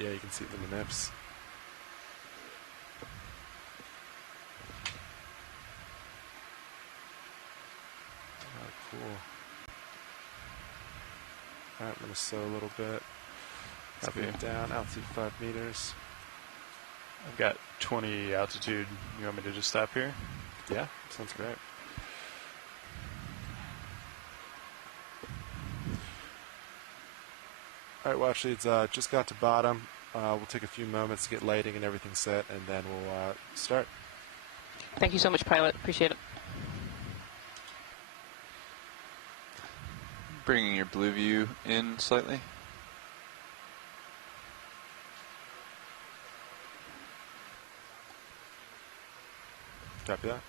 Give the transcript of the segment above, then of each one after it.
Yeah, you can see it in the nips. Oh, cool. Alright, I'm going to slow a little bit. Speed down, altitude 5 meters. I've got 20 altitude. You want me to just stop here? Yeah, sounds great. Alright, watch leads, just got to bottom. We'll take a few moments to get lighting and everything set, and then we'll start. Thank you so much, pilot. Appreciate it. Bringing your blue view in slightly. Copy that.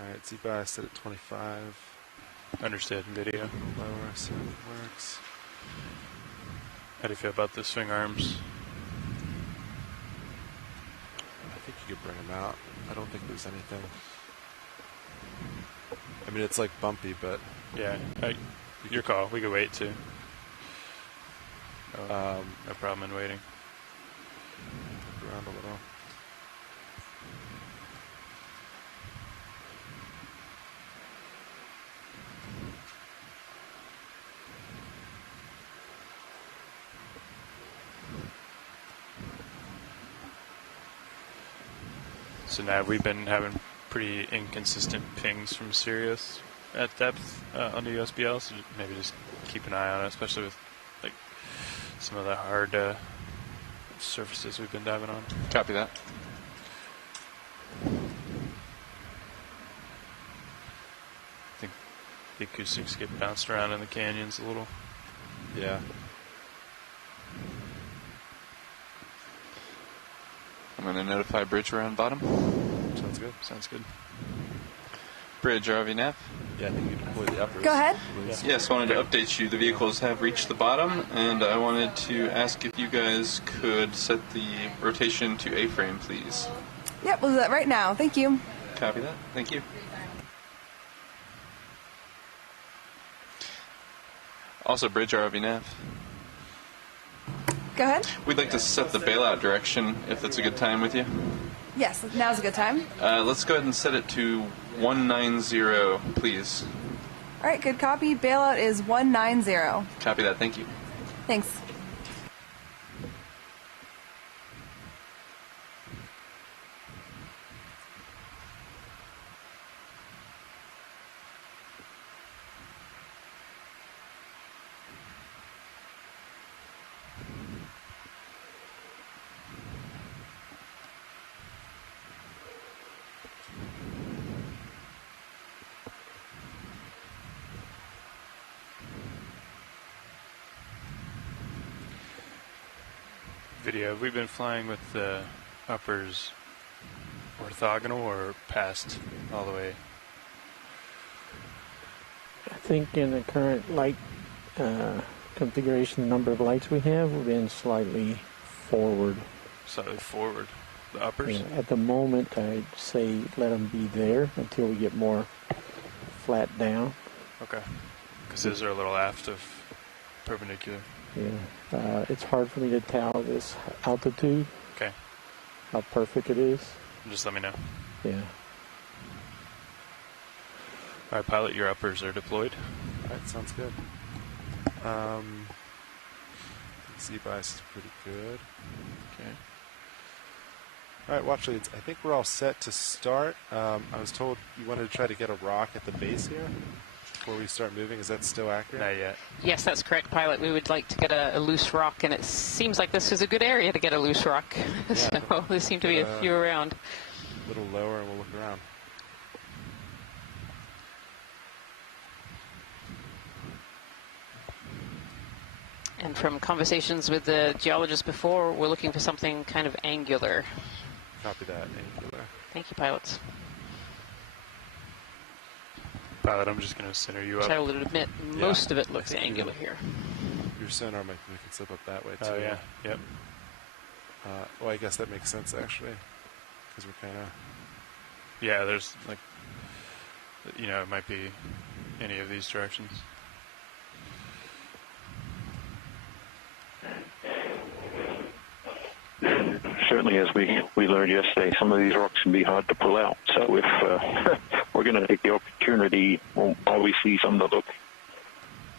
Alright, Z-bias set at 25. Understood. Video. Lower, so it works. How do you feel about the swing arms? I think you could bring them out. I don't think there's anything. I mean, it's like bumpy, but... Yeah, your call. We could wait too. No problem in waiting. Look around a little. So now we've been having pretty inconsistent pings from Sirius at depth on the USBL, so maybe just keep an eye on it, especially with like some of the hard surfaces we've been diving on. Copy that. I think the acoustics get bounced around in the canyons a little. Yeah. I'm going to notify bridge around bottom. Sounds good. Sounds good. Bridge, ROV nav. Yeah, I think you deploy the uppers. Go ahead. Yes, wanted to update you. The vehicles have reached the bottom, and I wanted to ask if you guys could set the rotation to A-frame, please. Yep, we'll do that right now. Thank you. Copy that. Thank you. Also, bridge ROV nav. Go ahead. We'd like to set the bailout direction, if that's a good time with you. Yes, now's a good time. Let's go ahead and set it to 190, please. All right, good copy. Bailout is 190. Copy that. Thank you. Thanks. Video. Have we been flying with the uppers orthogonal or past all the way? I think in the current light configuration, the number of lights we have, we've been slightly forward. Slightly forward. The uppers? Yeah, at the moment, I'd say let them be there until we get more flat down. Okay. Because those are a little aft of perpendicular. Yeah, it's hard for me to tell this altitude. Okay. How perfect it is. Just let me know. Yeah. All right, pilot, your uppers are deployed. All right, sounds good. Z-bias is pretty good. Okay. All right, watch leads. I think we're all set to start. I was told you wanted to try to get a rock at the base here before we start moving. Is that still accurate? Not yet. Yes, that's correct, pilot. We would like to get a loose rock, and it seems like this is a good area to get a loose rock. Yeah, So there seem to be a few around. A little lower, and we'll look around. And from conversations with the geologists before, we're looking for something kind of angular. Copy that, angular. Thank you, pilots. Pilot, I'm just going to center you Which up. I will admit, most of it looks angular here. Your sonar might make it slip up that way, too. Oh, yeah. Yep. Well, I guess that makes sense, actually, because we're kind of... Yeah, there's, like, you know, it might be any of these directions. certainly, as we learned yesterday, some of these rocks can be hard to pull out. So if we're going to take the opportunity, while we see some that look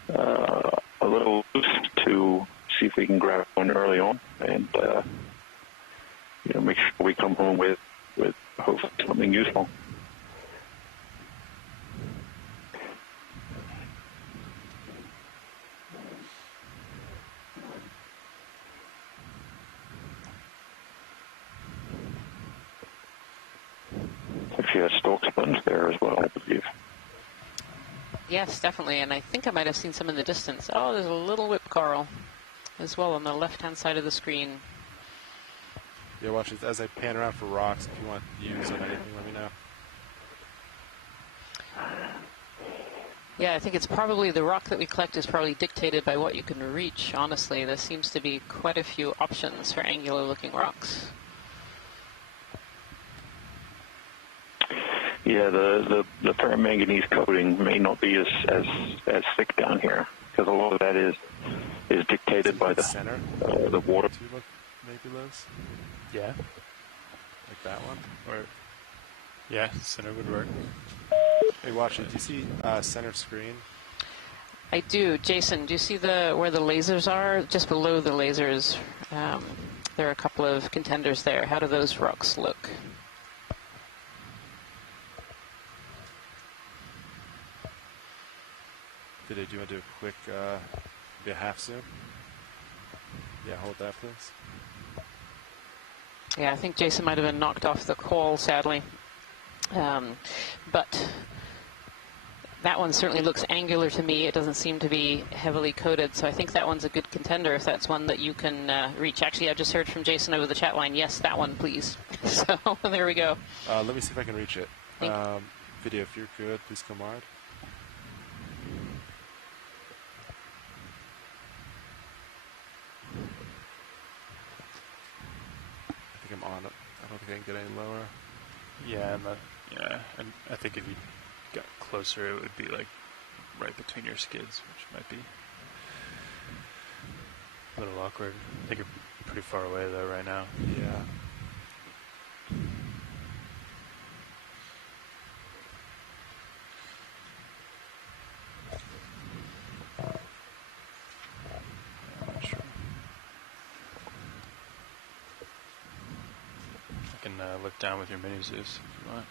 a little loose, to see if we can grab one early on and make sure we come home with hopefully something useful. If you have stalk sponge there as well, I believe. Yes, definitely, and I think I might have seen some in the distance. Oh, there's a little whip coral as well on the left-hand side of the screen. Yeah, watch it as I pan around for rocks. If you want views on anything, let me know. Yeah, I think it's probably the rock that we collect is probably dictated by what you can reach, honestly. There seems to be quite a few options for angular-looking rocks. Yeah, the ferromanganese coating may not be as thick down here, because a lot of that is dictated by the center, the water. Maybe Liz? Yeah. Like that one? Or yeah, center would work. Hey, watch it. Do you see center screen? I do. Jason, do you see where the lasers are? Just below the lasers, there are a couple of contenders there. How do those rocks look? Do you want to do a quick, maybe a half zoom? Yeah, hold that, please. Yeah, I think Jason might have been knocked off the call, sadly. But that one certainly looks angular to me. It doesn't seem to be heavily coated, so I think that one's a good contender if that's one that you can reach. Actually, I just heard from Jason over the chat line, yes, that one, please. So there we go. Let me see if I can reach it. Video, if you're good, please come on. I'm on it. I don't think I can get any lower. Yeah, and I think if you got closer, it would be like right between your skids, which might be a little awkward. I think you're pretty far away though right now. Yeah. I'm not sure. I can look down with your mini Zeus if you want.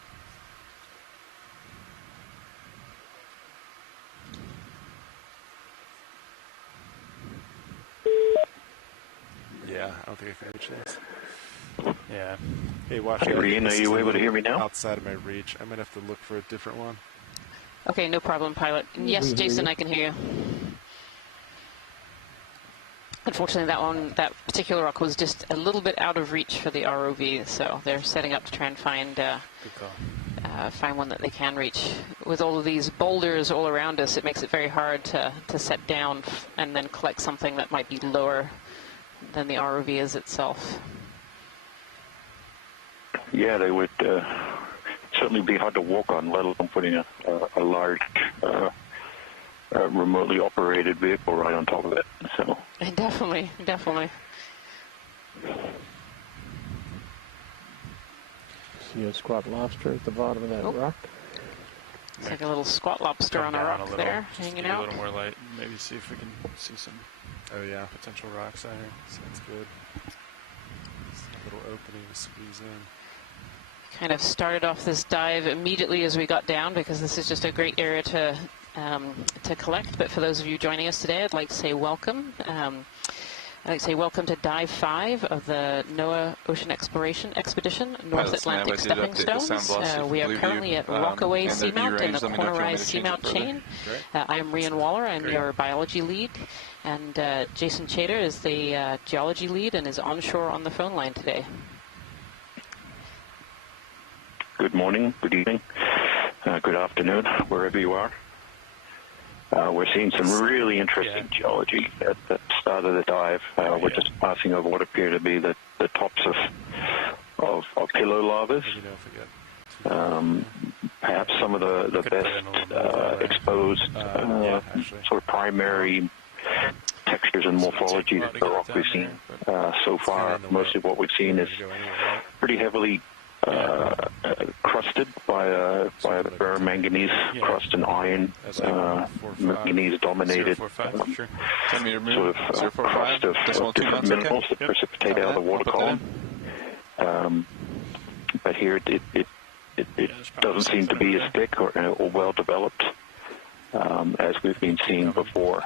Yeah, I don't think I can reach this. Yeah. Hey, watch Hey, Ian, are you able to hear me now? Outside of my reach. I might have to look for a different one. Okay, no problem, pilot. Yes, Jason, I can hear you. Unfortunately, that particular rock was just a little bit out of reach for the ROV, so they're setting up to try and find one that they can reach. With all of these boulders all around us, it makes it very hard to set down and then collect something that might be lower than the ROV is itself. Yeah, they would certainly be hard to walk on, let alone putting a large remotely operated vehicle right on top of it. So definitely. See a squat lobster at the bottom of that rock? It's like a little squat lobster on a rock there, hanging out. A little more light, maybe see if we can see some potential rocks out here. Sounds good. Just a little opening to squeeze in. Kind of started off this dive immediately as we got down because this is just a great area to collect. But for those of you joining us today, I'd like to say welcome. I'd like to say welcome to Dive 5 of the NOAA Ocean Exploration Expedition, North Atlantic Stepping Stones. We are currently at Rockaway Seamount in the Corner Rise Seamount chain. I'm Rian Waller. I'm your biology lead. And Jason Chater is the geology lead and is onshore on the phone line today. good morning, good evening, good afternoon, wherever you are. We're seeing some really interesting geology at the start of the dive. We're just passing over what appear to be the tops of pillow lavas. Perhaps some of the best exposed sort of primary textures and morphology that the rock we've seen so far. Mostly what we've seen is pretty heavily crusted by a manganese crust and iron, manganese dominated sure. 10 meter move, sort of crust of different minerals that precipitate out of the water column. But here it doesn't seem to be as thick or well developed as we've been seeing before.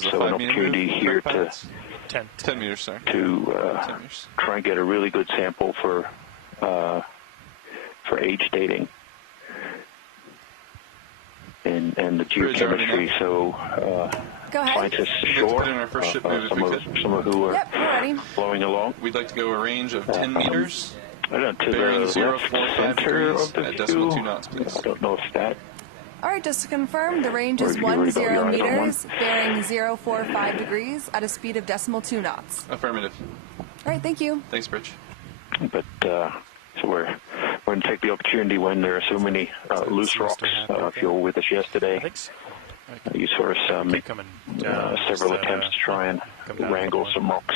So an opportunity here to 10 meters, sorry. To try and get a really good sample for age dating and the geochemistry. So Go ahead. scientists Put ashore, in our first ship move if we could. some of who are Yep, we're ready. flowing along. We'd like to go a range of 10 meters, I don't know, to bearing the left 0.45 center degrees of the at decimal view. 2 knots, please. I don't know if that. All right, just to confirm, the range is Or you already got 10 your eyes on one? meters, bearing 0.45 degrees at a speed of decimal 2 knots. Affirmative. All right, thank you. Thanks, Bridge. But so we're going to take the opportunity when there are so many loose rocks. If you were with us yesterday, you saw us make coming down, several just, attempts to try and come down wrangle more. some rocks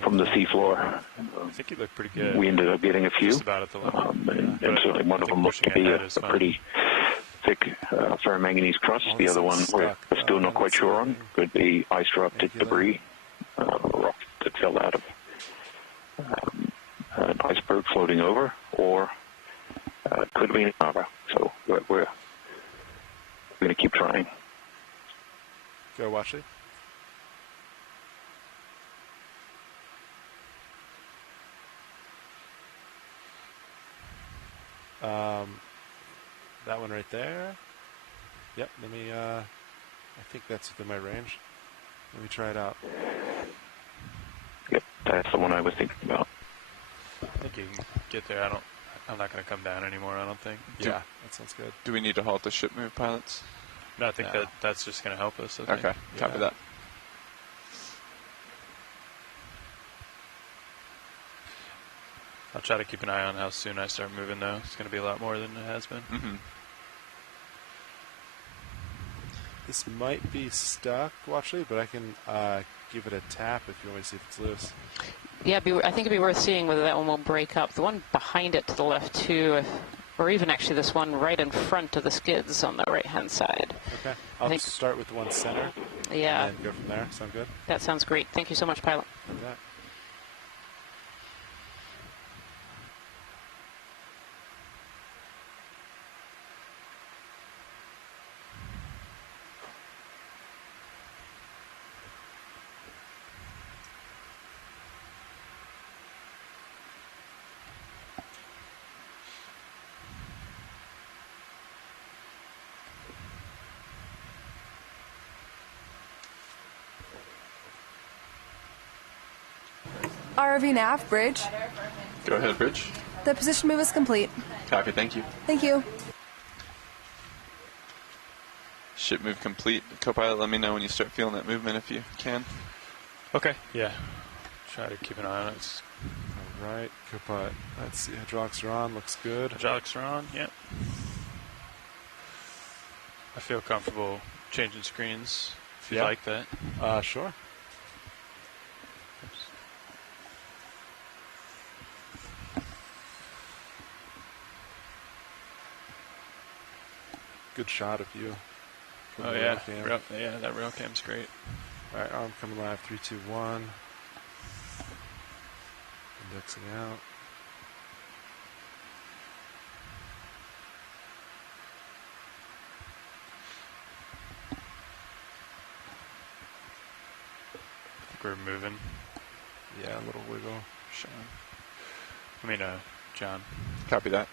from the seafloor. I think he looked pretty good. We ended up getting a few, Just about at the limit. and certainly one of them looked to be a pretty thick ferromanganese crust. The other one we're still not quite sure on. Could be ice-erupted debris, rock that fell out of an iceberg floating over, or could be lava. So we're going to keep trying. Go watch it. That one right there. Yep, let me, I think that's within my range. Let me try it out. Yep, that's the one I was thinking about. I think you can get there. I'm not going to come down anymore, I don't think. Yeah, that sounds good. Do we need to halt the ship move, pilots? No, I think that's just going to help us. I think. Okay, copy that. I'll try to keep an eye on how soon I start moving, though. It's going to be a lot more than it has been. Mm-hmm. This might be stuck, Watchley, but I can give it a tap if you want me to see if it's loose. Yeah, I think it'd be worth seeing whether that one will break up. The one behind it to the left too, or even actually this one right in front of the skids on the right-hand side. Okay, I'll start with the one center. Yeah. And then go from there. Sound good? That sounds great. Thank you so much, pilot. You bet. ROV nav, bridge. Go ahead, Bridge. The position move is complete. Copy, thank you. Thank you. Ship move complete. Co-pilot, let me know when you start feeling that movement if you can. Okay, yeah. Try to keep an eye on it. All right, Copilot. Let's see. Hydraulics are on. Looks good. Hydraulics are on, yep. I feel comfortable changing screens if you like that. Sure. Good shot of you. Oh yeah, that rail cam's great. All right, arm coming live. 3, 2, 1. Indexing out. I think we're moving. Yeah, a little wiggle. John. Copy that.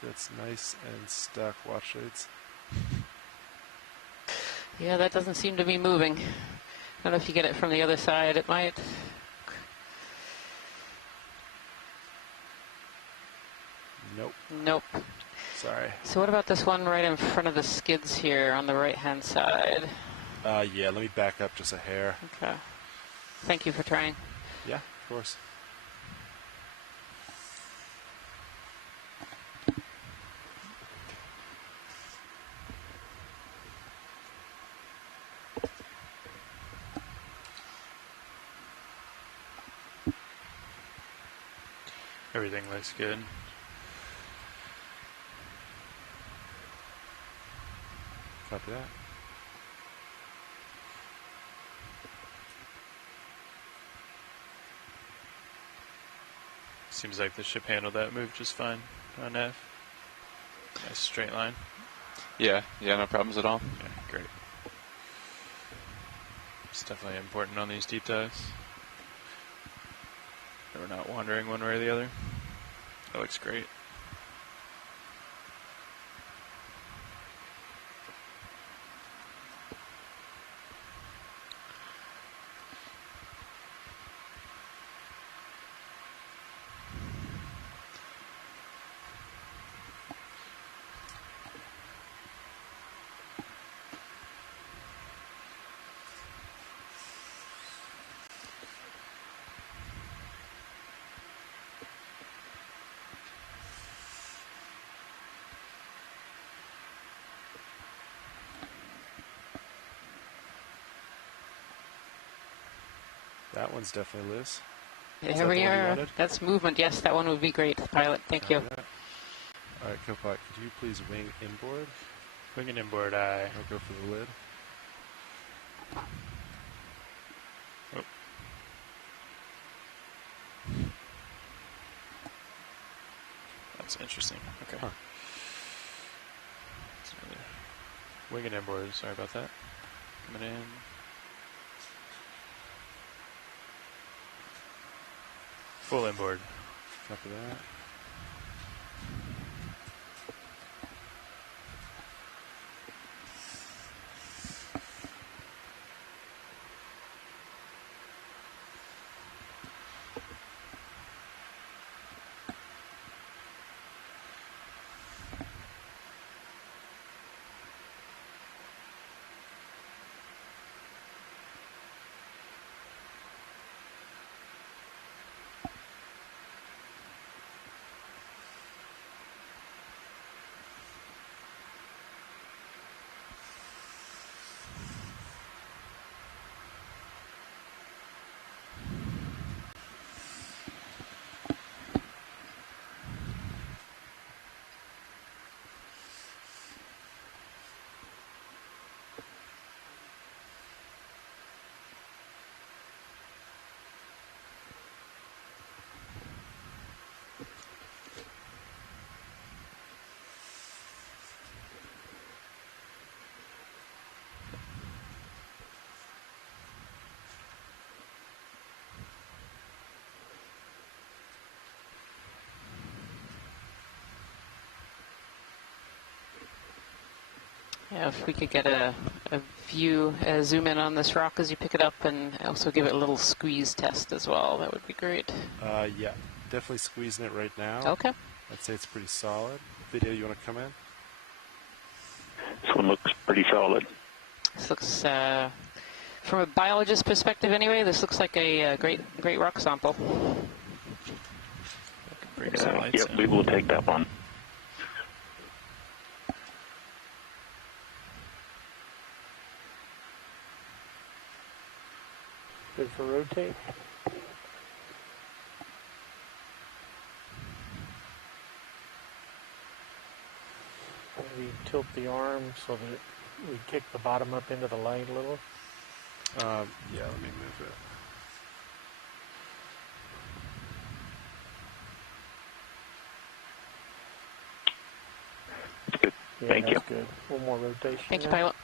That's nice and stuck. Watch shades. Yeah, that doesn't seem to be moving. I don't know if you get it from the other side. It might. Nope. Sorry. So what about this one right in front of the skids here on the right-hand side? Yeah, let me back up just a hair. Okay. Thank you for trying. Yeah, of course. Everything looks good. Copy that. Seems like the ship handled that move just fine on F. Nice straight line. Yeah, no problems at all. Yeah, great. It's definitely important on these deep dives. That we're not wandering one way or the other. That looks great. That one's definitely loose. There that we the one you are. wanted? That's movement. Yes, that one would be great, pilot. Thank you. Copy that. All right, Copilot, could you please wing inboard? Wing and inboard eye. I'll go for the lid. Oh. That's interesting. Okay. Huh. Wing and inboard. Sorry about that. Coming in. Full inboard. Copy that. Yeah, if we could get a view, zoom in on this rock as you pick it up, and also give it a little squeeze test as well, that would be great. Yeah, definitely squeezing it right now. Okay. I'd say it's pretty solid. Video, you want to come in? This one looks pretty solid. This looks, from a biologist perspective anyway, this looks like a great rock sample. Bring some lights Yep, in. we will take that one. Good for rotate. Maybe tilt the arm so that we kick the bottom up into the light a little. Yeah, let me move it. Good. Yeah, Thank you. that's good. A little more rotation. Thank you, there. pilot.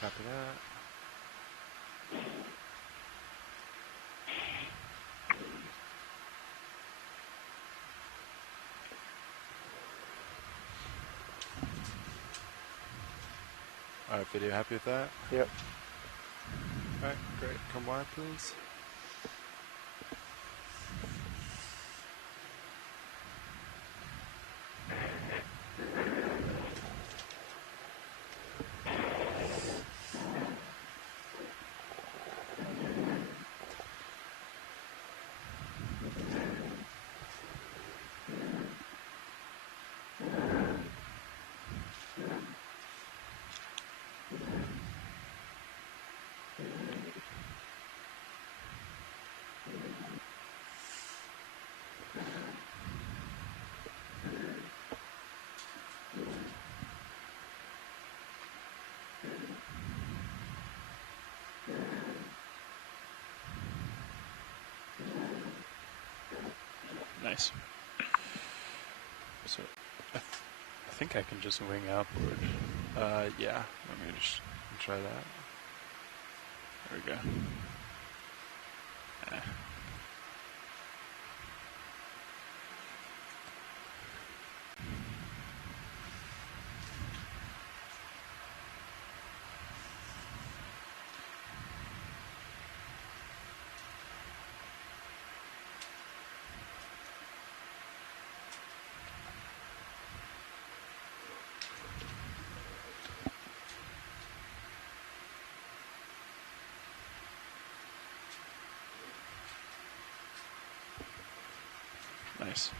Copy that. All right, video, happy with that? Yep. All right, great. Come wide, please. Nice. So, I think I can just wing outboard. Yeah. Let me just try that. There we go. Nice.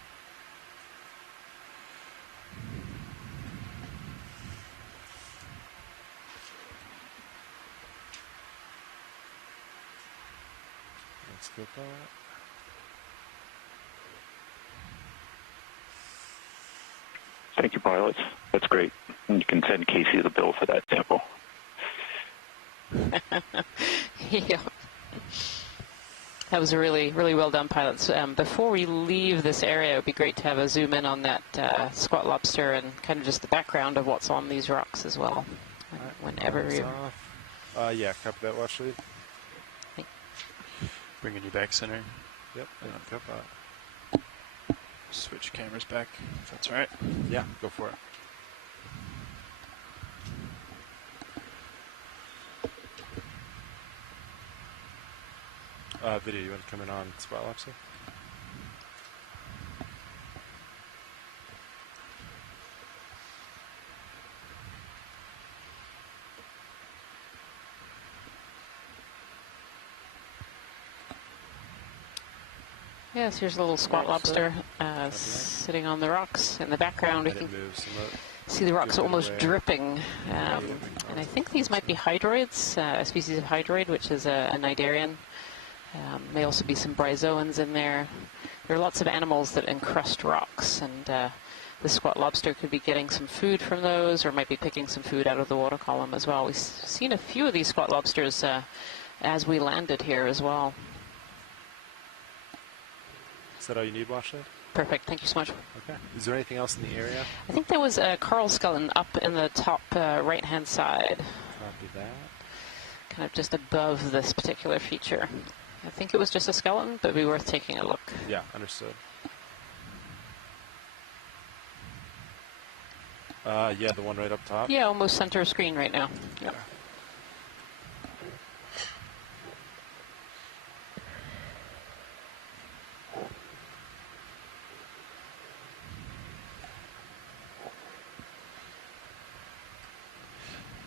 Let's go for it. Thank you, pilots. That's great. And you can send Casey the bill for that sample. Yeah. That was really, really well done, pilots. Before we leave this area, it would be great to have a zoom in on that squat lobster and kind of just the background of what's on these rocks as well. Whenever you... Yeah, copy that, watch lead. Bringing you back center. Yep, copy that. Switch cameras back, if that's all right. Yeah, go for it. Video, you want to come in on spot lobster? Yes, here's a little squat lobster sitting on the rocks. In the background, we can see the rocks almost dripping. And I think these might be hydroids, a species of hydroid, which is a cnidarian. May also be some bryozoans in there. There are lots of animals that encrust rocks, and the squat lobster could be getting some food from those, or might be picking some food out of the water column as well. We've seen a few of these squat lobsters as we landed here as well. Is that all you need, Washington? Perfect. Thank you so much. Okay. Is there anything else in the area? I think there was a coral skeleton up in the top right-hand side. Copy that. Kind of just above this particular feature. I think it was just a skeleton, but it'd be worth taking a look. Yeah, understood. Yeah, the one right up top? Yeah, almost center screen right now. Yeah.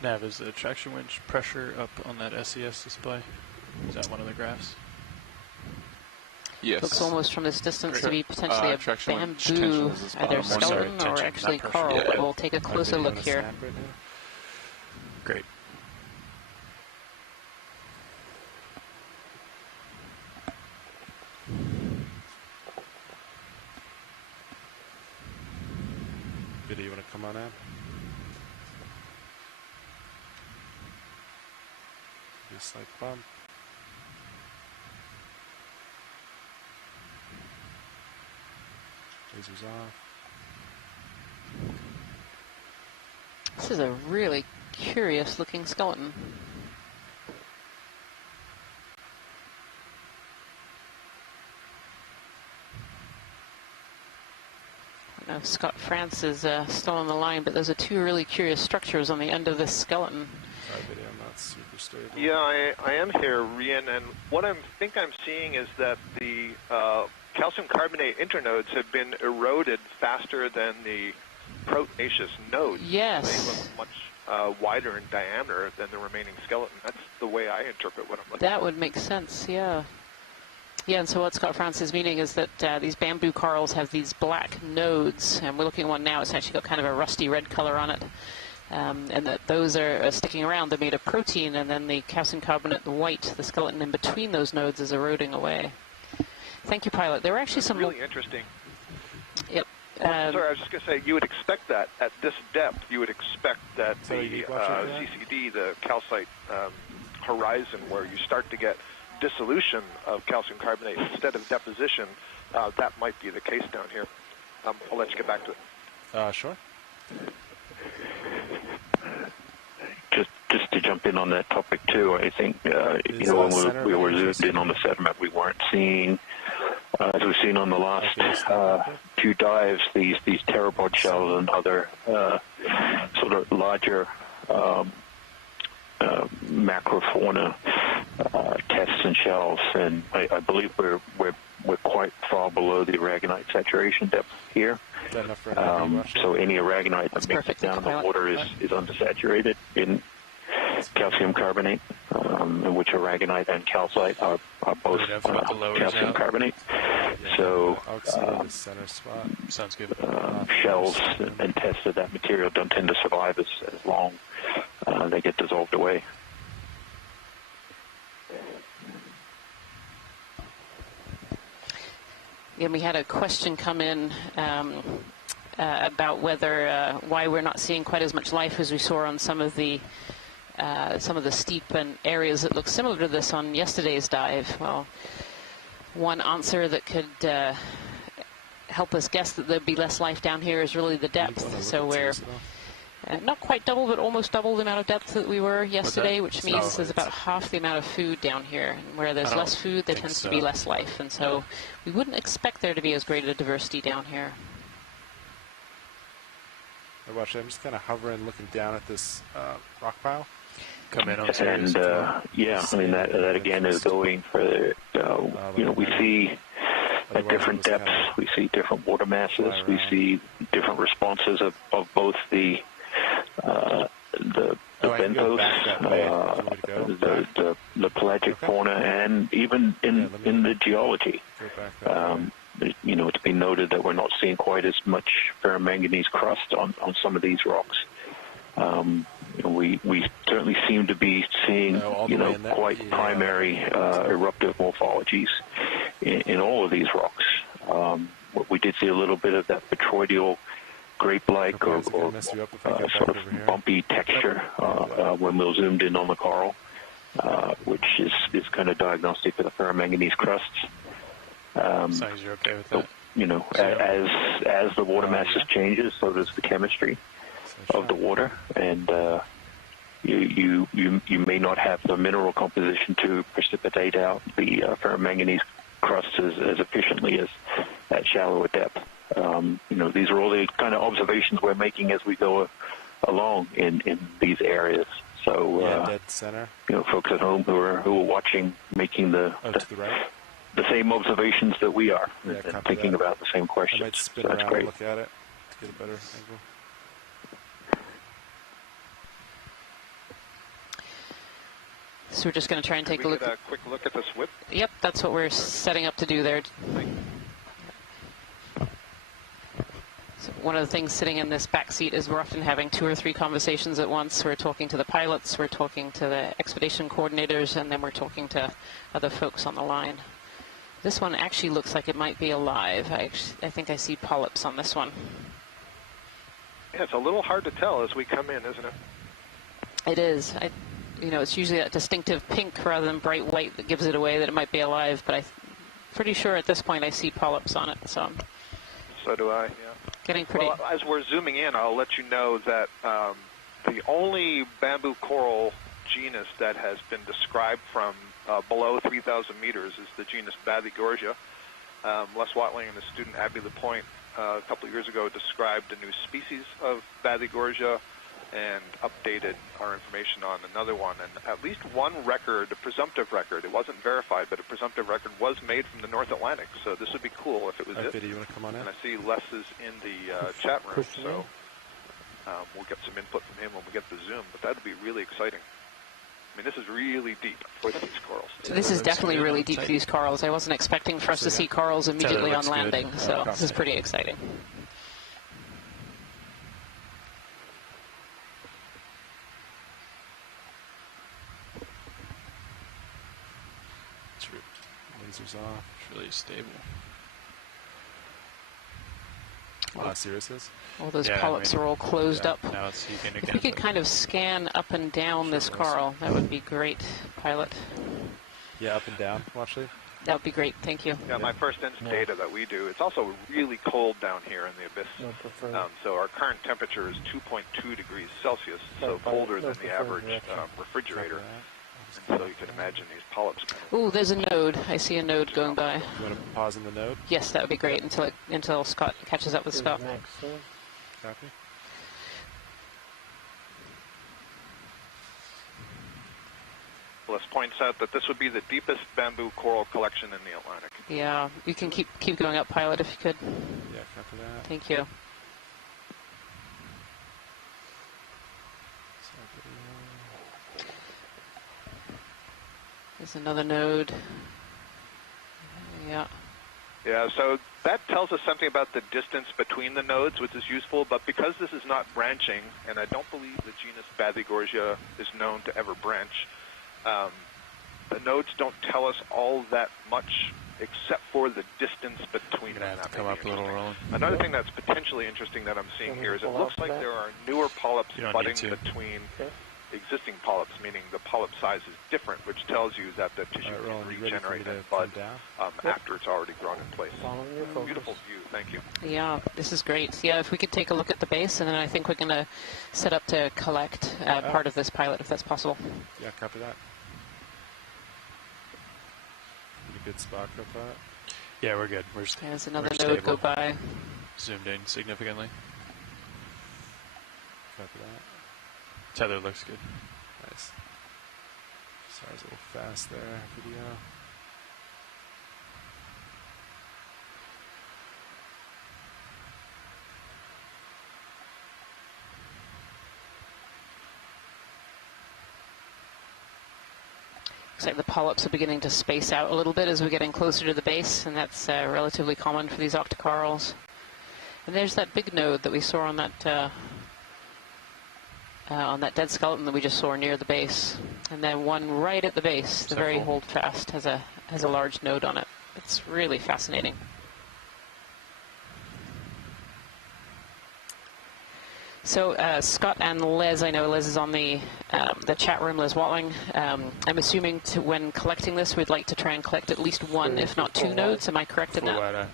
Nav, is the traction winch pressure up on that SES display? Is that one of the graphs? Yes. Looks almost from this distance to be potentially a bamboo, either skeleton or actually coral. Yeah. We'll take a closer look here. Great. Video, you want to come on in? Just like bump. Lasers off. This is a really curious looking skeleton. I don't know if Scott France is still on the line, but those are two really curious structures on the end of this skeleton. Sorry, video, I'm not super stable. Yeah, I am here, Rian, and what I think I'm seeing is that the calcium carbonate internodes have been eroded faster than the proteinaceous nodes. Yes. They look much wider in diameter than the remaining skeleton. That's the way I interpret what I'm looking at. That would make sense, yeah. Yeah, and so what Scott France is meaning is that these bamboo corals have these black nodes, and we're looking at one now. It's actually got kind of a rusty red color on it, and that those are sticking around. They're made of protein, and then the calcium carbonate, the white, the skeleton in between those nodes is eroding away. Thank you, pilot. There were actually some really interesting. Yep. Sorry, I was just going to say, you would expect that at this depth. You would expect that So the CCD, the calcite horizon, where you start to get dissolution of calcium carbonate instead of deposition, that might be the case down here. I'll let you get back to it. Sure. Just to jump in on that topic too, I think when we were zoomed in on the sediment, we weren't seeing, as we've seen on the last few dives, these pteropod shells and other sort of larger macrofauna tests and shells, and I believe we're quite far below the aragonite saturation depth here. So any aragonite that makes it down in the water is undersaturated in calcium carbonate, in which aragonite and calcite are both calcium carbonate. So center spot. Sounds good. Shells and tests of that material don't tend to survive as long. They get dissolved away. And we had a question come in about why we're not seeing quite as much life as we saw on some of the steep and areas that look similar to this on yesterday's dive. Well, one answer that could help us guess that there'd be less life down here is really the depth. So we're not quite double, but almost double the amount of depth that we were yesterday, which means there's about half the amount of food down here. And where there's less food, there tends to be less life. And so we wouldn't expect there to be as great a diversity down here. I'm just kind of hovering, looking down at this rock pile. Come in on and yeah, I mean that again is going for we see at different depths, we see different water masses, we see different responses of both the benthos, the pelagic fauna, and even in the geology. It's been noted that we're not seeing quite as much ferromanganese crust on some of these rocks. We certainly seem to be seeing quite primary eruptive morphologies in all of these rocks. We did see a little bit of that petroidal grape-like or sort of bumpy texture when we zoomed in on the coral, which is kind of diagnostic for the ferromanganese crusts. So you're okay with that? As the water masses changes, so does the chemistry of the water, and you may not have the mineral composition to precipitate out the ferromanganese crust as efficiently as at shallower depth. These are all the kind of observations we're making as we go along in these areas. So dead center. Folks at home who are watching, making the same observations that we are, and thinking about the same questions. I might spin around and look at it to get a better angle. So we're just going to try and take a look. A quick look at the SWIP. Yep, that's what we're setting up to do there. So one of the things sitting in this back seat is we're often having 2 or 3 conversations at once. We're talking to the pilots, we're talking to the expedition coordinators, and then we're talking to other folks on the line. This one actually looks like it might be alive. I think I see polyps on this one. Yeah, it's a little hard to tell as we come in, isn't it? It is. It's usually that distinctive pink rather than bright white that gives it away that it might be alive, but I'm pretty sure at this point I see polyps on it. So do I, yeah. Getting pretty... Well, as we're zooming in, I'll let you know that the only bamboo coral genus that has been described from below 3,000 meters is the genus Bathygorgia. Les Watling and his student Abby Lapointe a couple of years ago described a new species of Bathygorgia and updated our information on another one. And at least one record, a presumptive record, it wasn't verified, but a presumptive record was made from the North Atlantic. So this would be cool if it was it. You want to come on in? And I see Les is in the chat room, so we'll get some input from him when we get the Zoom. But that would be really exciting. I mean, this is really deep for these corals. This is definitely really deep for these corals. I wasn't expecting for us to see corals immediately on landing, so this is pretty exciting. Lasers off. It's really stable. Sirius. All those polyps are all closed up. Now it's heaving again. If we could kind of scan up and down this coral, that would be great, pilot. Yeah, up and down, actually. That would be great. Thank you. Yeah, my first instant data that we do, it's also really cold down here in the abyss. No preferred. So our current temperature is 2.2 degrees Celsius, so colder than the average refrigerator. And so you can imagine these polyps. Ooh, there's a node. I see a node going by. You want to pause in the node? Yes, that would be great until Scott catches up with Here's Scott. next, so Copy. This points out that this would be the deepest bamboo coral collection in the Atlantic. Yeah, you can keep going up, pilot, if you could. Yeah, copy that. Thank you. There's another node. Yeah. Yeah, so that tells us something about the distance between the nodes, which is useful, but because this is not branching, and I don't believe the genus Bathygorgia is known to ever branch, the nodes don't tell us all that much except for the distance between them. Have to come up a little wrong. Another thing that's potentially interesting that I'm seeing here is it looks like there are newer polyps budding between existing polyps, meaning the polyp size is different, which tells you that the tissue can regenerate and bud after it's already grown in place. Beautiful view, thank you. Yeah, this is great. Yeah, if we could take a look at the base, and then I think we're going to set up to collect part of this pilot, if that's possible. Yeah, copy that. A good spot, Copilot. Yeah, we're good. There's another we're node stable. go by. Zoomed in significantly. Copy that. Tether looks good. Nice. Sorry, it's a little fast there, video. Looks like the polyps are beginning to space out a little bit as we're getting closer to the base, and that's relatively common for these octocorals. And there's that big node that we saw on that dead skeleton that we just saw near the base, and then one right at the base, the very holdfast, has a large node on it. It's really fascinating. So Scott and Liz, I know Liz is on the chat room, Liz Watling. I'm assuming when collecting this, we'd like to try and collect at least one, if not two nodes. Am I correct in that?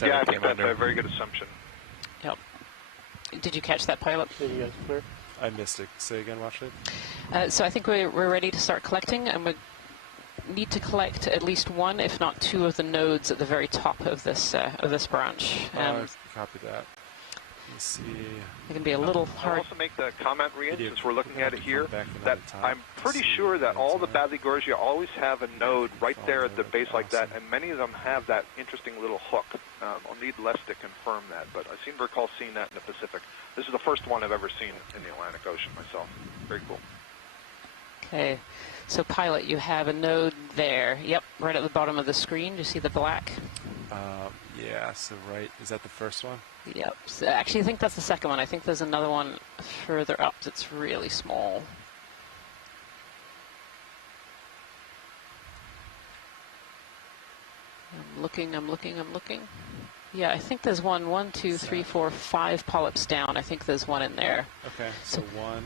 Yeah, I think that's a very good assumption. Yep. Did you catch that, pilot? Did you guys clear? I missed it. Say again, watch it. So I think we're ready to start collecting, and we need to collect at least one, if not two, of the nodes at the very top of this branch. Copy that. Let's see. It can be a little hard. I'll also make the comment, Rian, since we're looking at it here, that I'm pretty sure that all the Bathygorgia always have a node right there at the base like that, and many of them have that interesting little hook. I'll need less to confirm that, but I seem to recall seeing that in the Pacific. This is the first one I've ever seen in the Atlantic Ocean myself. Very cool. Okay. So, pilot, you have a node there. Yep, right at the bottom of the screen. Do you see the black? Yeah, so right. Is that the first one? Yep. So actually, I think that's the second one. I think there's another one further up that's really small. I'm looking. Yeah, I think there's one, two, three, four, 5 polyps down. I think there's one in there. Okay, so one.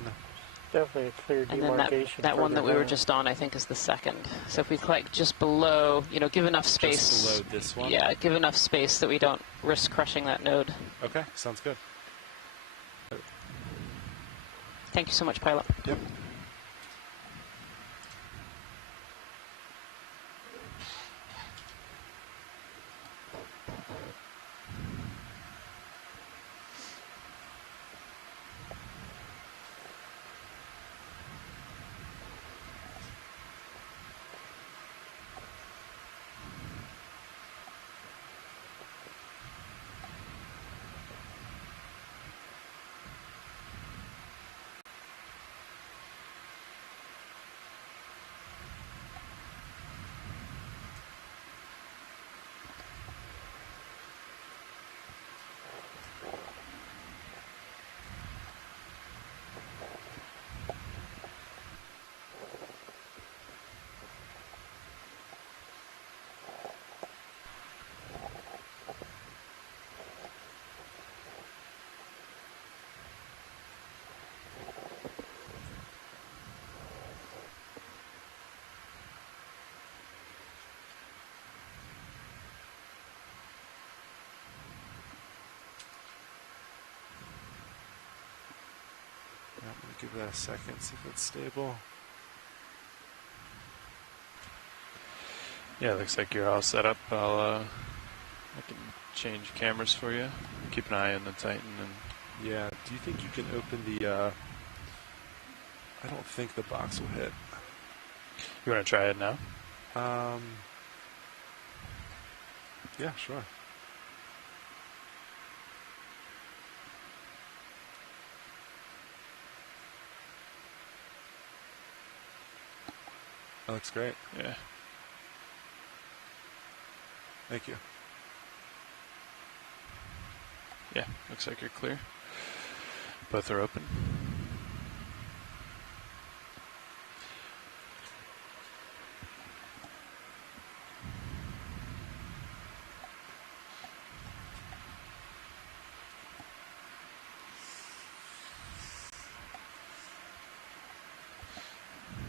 Definitely a clear And then demarcation. that one that we were just on, I think, is the second. So if we collect just below, give enough space. Just below this one? Yeah, give enough space that we don't risk crushing that node. Okay, sounds good. Thank you so much, pilot. Yep. Give that a second, see if it's stable. Yeah, looks like you're all set up. I can change cameras for you. Keep an eye on the Titan. And Yeah, do you think you can open the, I don't think the box will hit. you want to try it now? Yeah, sure. That looks great. Yeah. Thank you. Yeah, looks like you're clear. Both are open.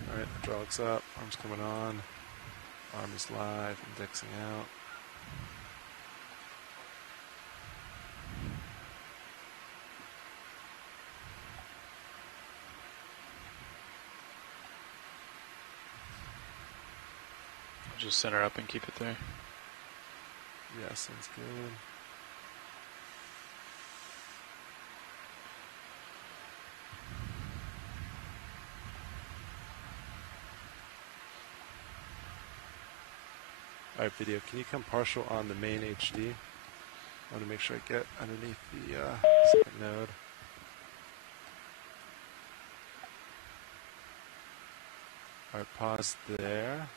Alright, hydraulics up, arms coming on, arm is live, indexing out. Just center up and keep it there. Yeah, sounds good. Alright, video, can you come partial on the main HD? I want to make sure I get underneath the second node. Alright, pause there.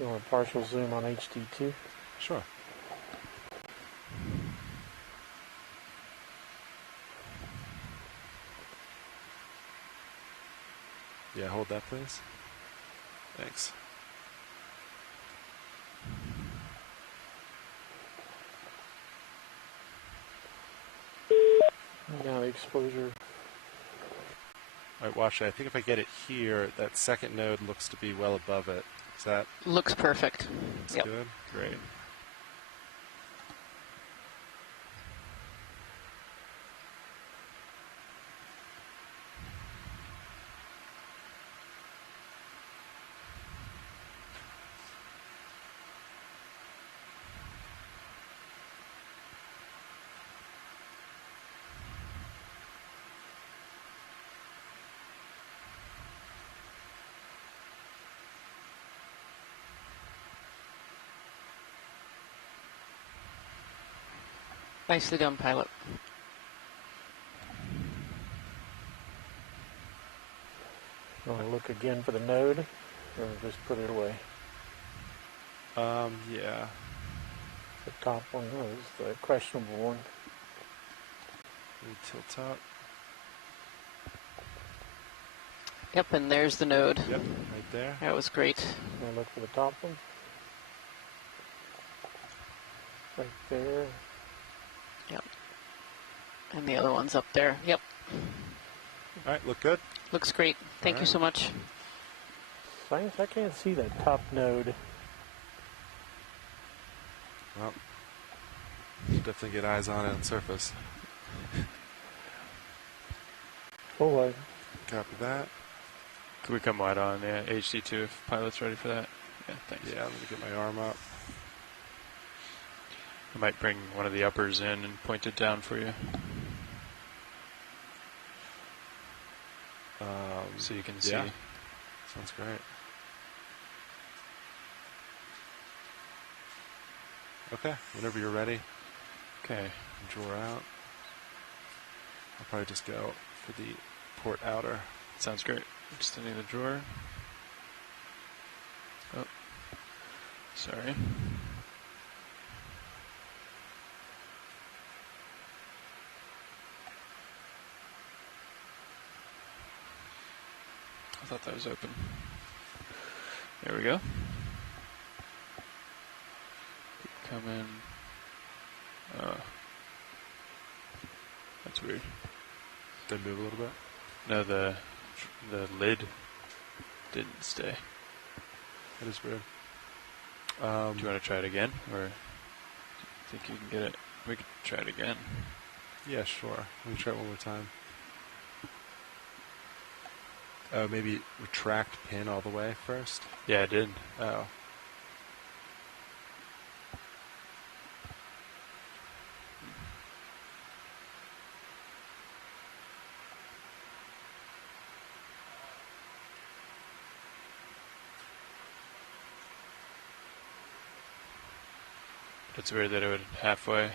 You want a partial zoom on HD2? Sure. Yeah, hold that, please. Thanks. Now the exposure. Alright, watch it. I think if I get it here, that second node looks to be well above it. Is that Looks perfect. Yep. good? Great. Nicely done, pilot. You want to look again for the node, or just put it away? Yeah. The top one was the questionable one. Let me tilt up. Yep, and there's the node. Yep, right there. That was great. You want to look for the top one? Right there. Yep. And the other one's up there. Yep. Alright, look good? Looks great. Thank you Alright. so much. Science, I can't see that top node. Well, definitely get eyes on it on surface. Full wide. Copy that. Could we come wide on? Yeah, HD2 if pilot's ready for that. Yeah, thanks. Yeah, let me get my arm up. I might bring one of the uppers in and point it down for you so you can see. Yeah. Sounds great. Okay, whenever you're ready, Okay. draw out. I'll probably just go for the port outer. Sounds great. Extending the drawer. Oh, sorry. I thought that was open. There we go. Keep coming. That's weird. Did it move a little bit? No, the lid didn't stay. That is weird. Do you want to try it again, or do you think you can get it? We could try it again. Yeah, sure. Let me try it one more time. Maybe retract pin all the way first. Yeah, I did. Oh. It's weird that it would halfway.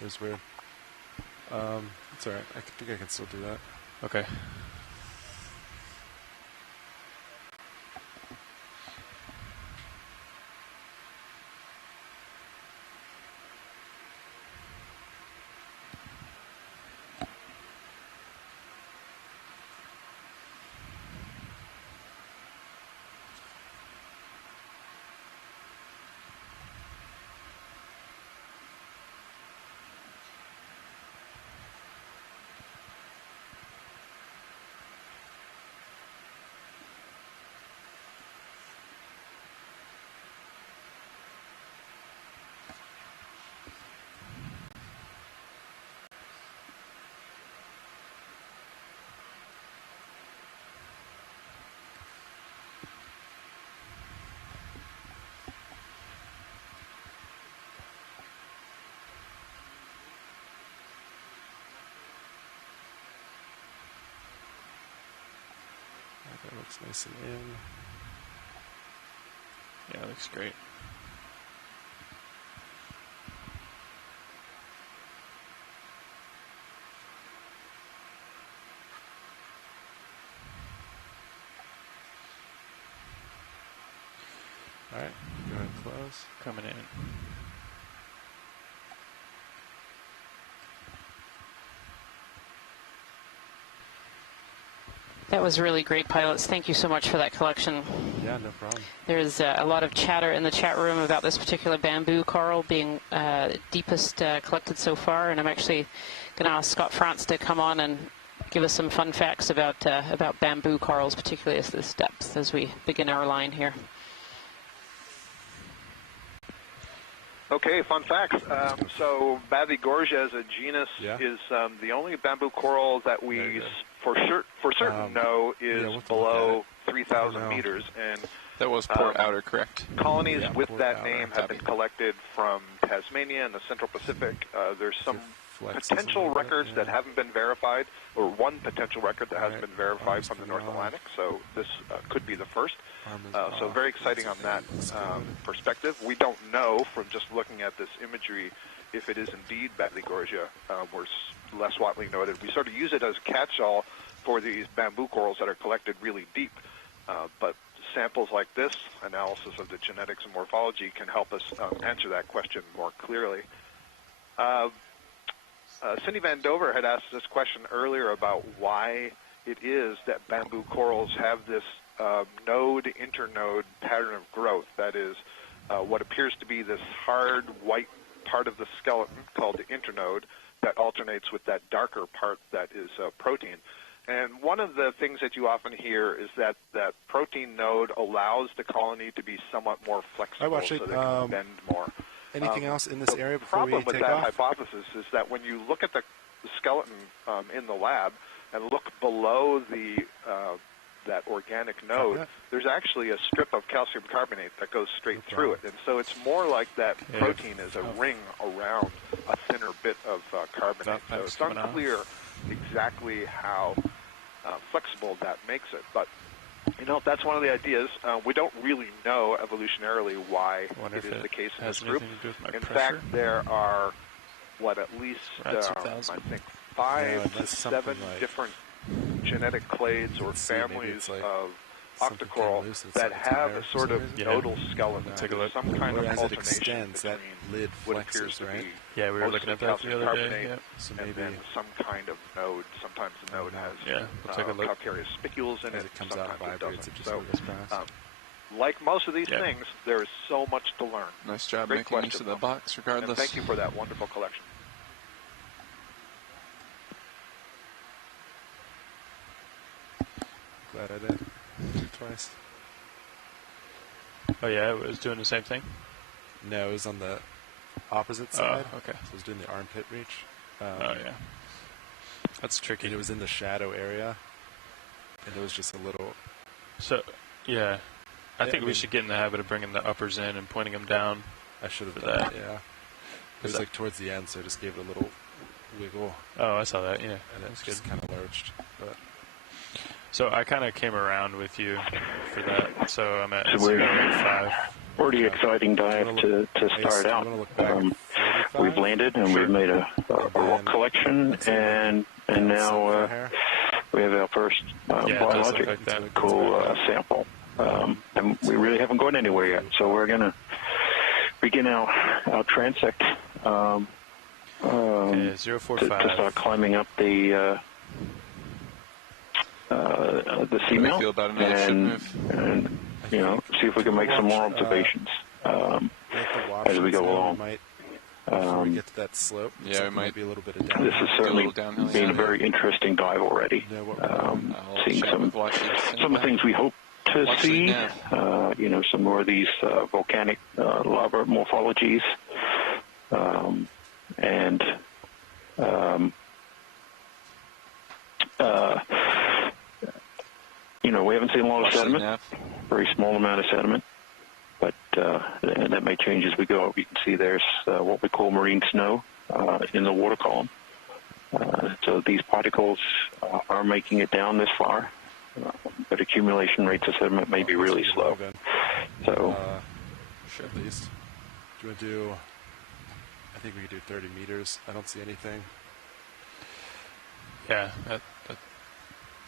It's weird. It's alright. I think I can still do that. Okay. That looks nice and in. Yeah, it looks great. Alright, go ahead and close. Coming in. That was really great, pilots. Thank you so much for that collection. Yeah, no problem. There's a lot of chatter in the chat room about this particular bamboo coral being deepest collected so far, and I'm actually going to ask Scott France to come on and give us some fun facts about bamboo corals, particularly at this depth, as we begin our line here. Okay, fun facts. So Bathygorgia as a genus is the only bamboo coral that we for certain know is below 3,000 meters. And that was Port Outer, correct? Colonies with that name have been collected from Tasmania and the Central Pacific. There's some potential records that haven't been verified, or one potential record that hasn't been verified from the North Atlantic, so this could be the first. So very exciting on that perspective. We don't know from just looking at this imagery if it is indeed Bathygorgia. We're less widely noted. We sort of use it as a catch-all for these bamboo corals that are collected really deep, but samples like this, analysis of the genetics and morphology, can help us answer that question more clearly. Cindy Van Dover had asked this question earlier about why it is that bamboo corals have this node-internode pattern of growth. That is, what appears to be this hard white part of the skeleton called the internode that alternates with that darker part that is protein. And one of the things that you often hear is that that protein node allows the colony to be somewhat more flexible, so they can bend more. Anything else in this area before we take off? The problem with that hypothesis is that when you look at the skeleton in the lab and look below the that organic node, there's actually a strip of calcium carbonate that goes straight through it. And so it's more like that protein is a ring around a thinner bit of carbonate. So it's unclear exactly how flexible that makes it. But, you know, that's one of the ideas. We don't really know evolutionarily why it is the case in this group. In fact, there are, at least, I think, 5 to 7 different genetic clades or families of something came octocoral loose and that something's have there a for sort some of reason. Yeah. nodal skeleton. Take a look. Some kind Or of as it alternation extends, that between lid what appears flexes, to right? be Yeah, we were looking mostly at that the calcium other day. carbonate, Yeah. So and maybe then some kind of node. Sometimes the node has Yeah, we'll take a look. calcareous spicules in as it. it comes out Sometimes and it vibrates, doesn't. it just So, goes past. like most of these Yeah. things, there is so much to learn. Nice job Great making use question, of the though. box, And regardless. thank you for that wonderful collection. Glad I did. Twice. Oh yeah, it was doing the same thing. No, it was on the opposite side. Oh, okay. So it was doing the armpit reach. Oh yeah, that's tricky. And it was in the shadow area. And it was just a little... So yeah, I Yeah, think I we mean- should get in the habit of bringing the uppers in and pointing them down. I should have For done that. that, yeah. It was that- like towards the end, so I just gave it a little wiggle. Oh, I saw that. Yeah, And it that's just good. kind of lurched. But So I kind of came around with you for that. So I'm at So we're- 0.5. Pretty Yeah. exciting dive to start out. We've landed and we've made a rock collection, and now we have our first Yeah, it does look biologic like that. cool sample. And we really haven't gone anywhere yet, so we're going to begin our transect Okay, to 0.45. start climbing up the seamount feel about another ship move? and you know, see if we can make some more observations as we go along. Before we get to that slope, yeah, looks like we there might be a little bit of downhill. This has certainly downhill, been yeah. a very interesting dive already. Know what we're doing. I'll Seeing chat some with Watchley at the same of the time. things we hope to Watchley see. Nav. You know, some more of these volcanic lava morphologies, and you know, we haven't seen a lot of Watchley sediment. Nav. Very small amount of sediment, but that may change as we go up. You can see there's what we call marine snow in the water column. So these particles are making it down this far, but accumulation rates of sediment may be really slow. So Sure, at least. Do you want to do... I think we could do 30 meters. I don't see anything. Yeah.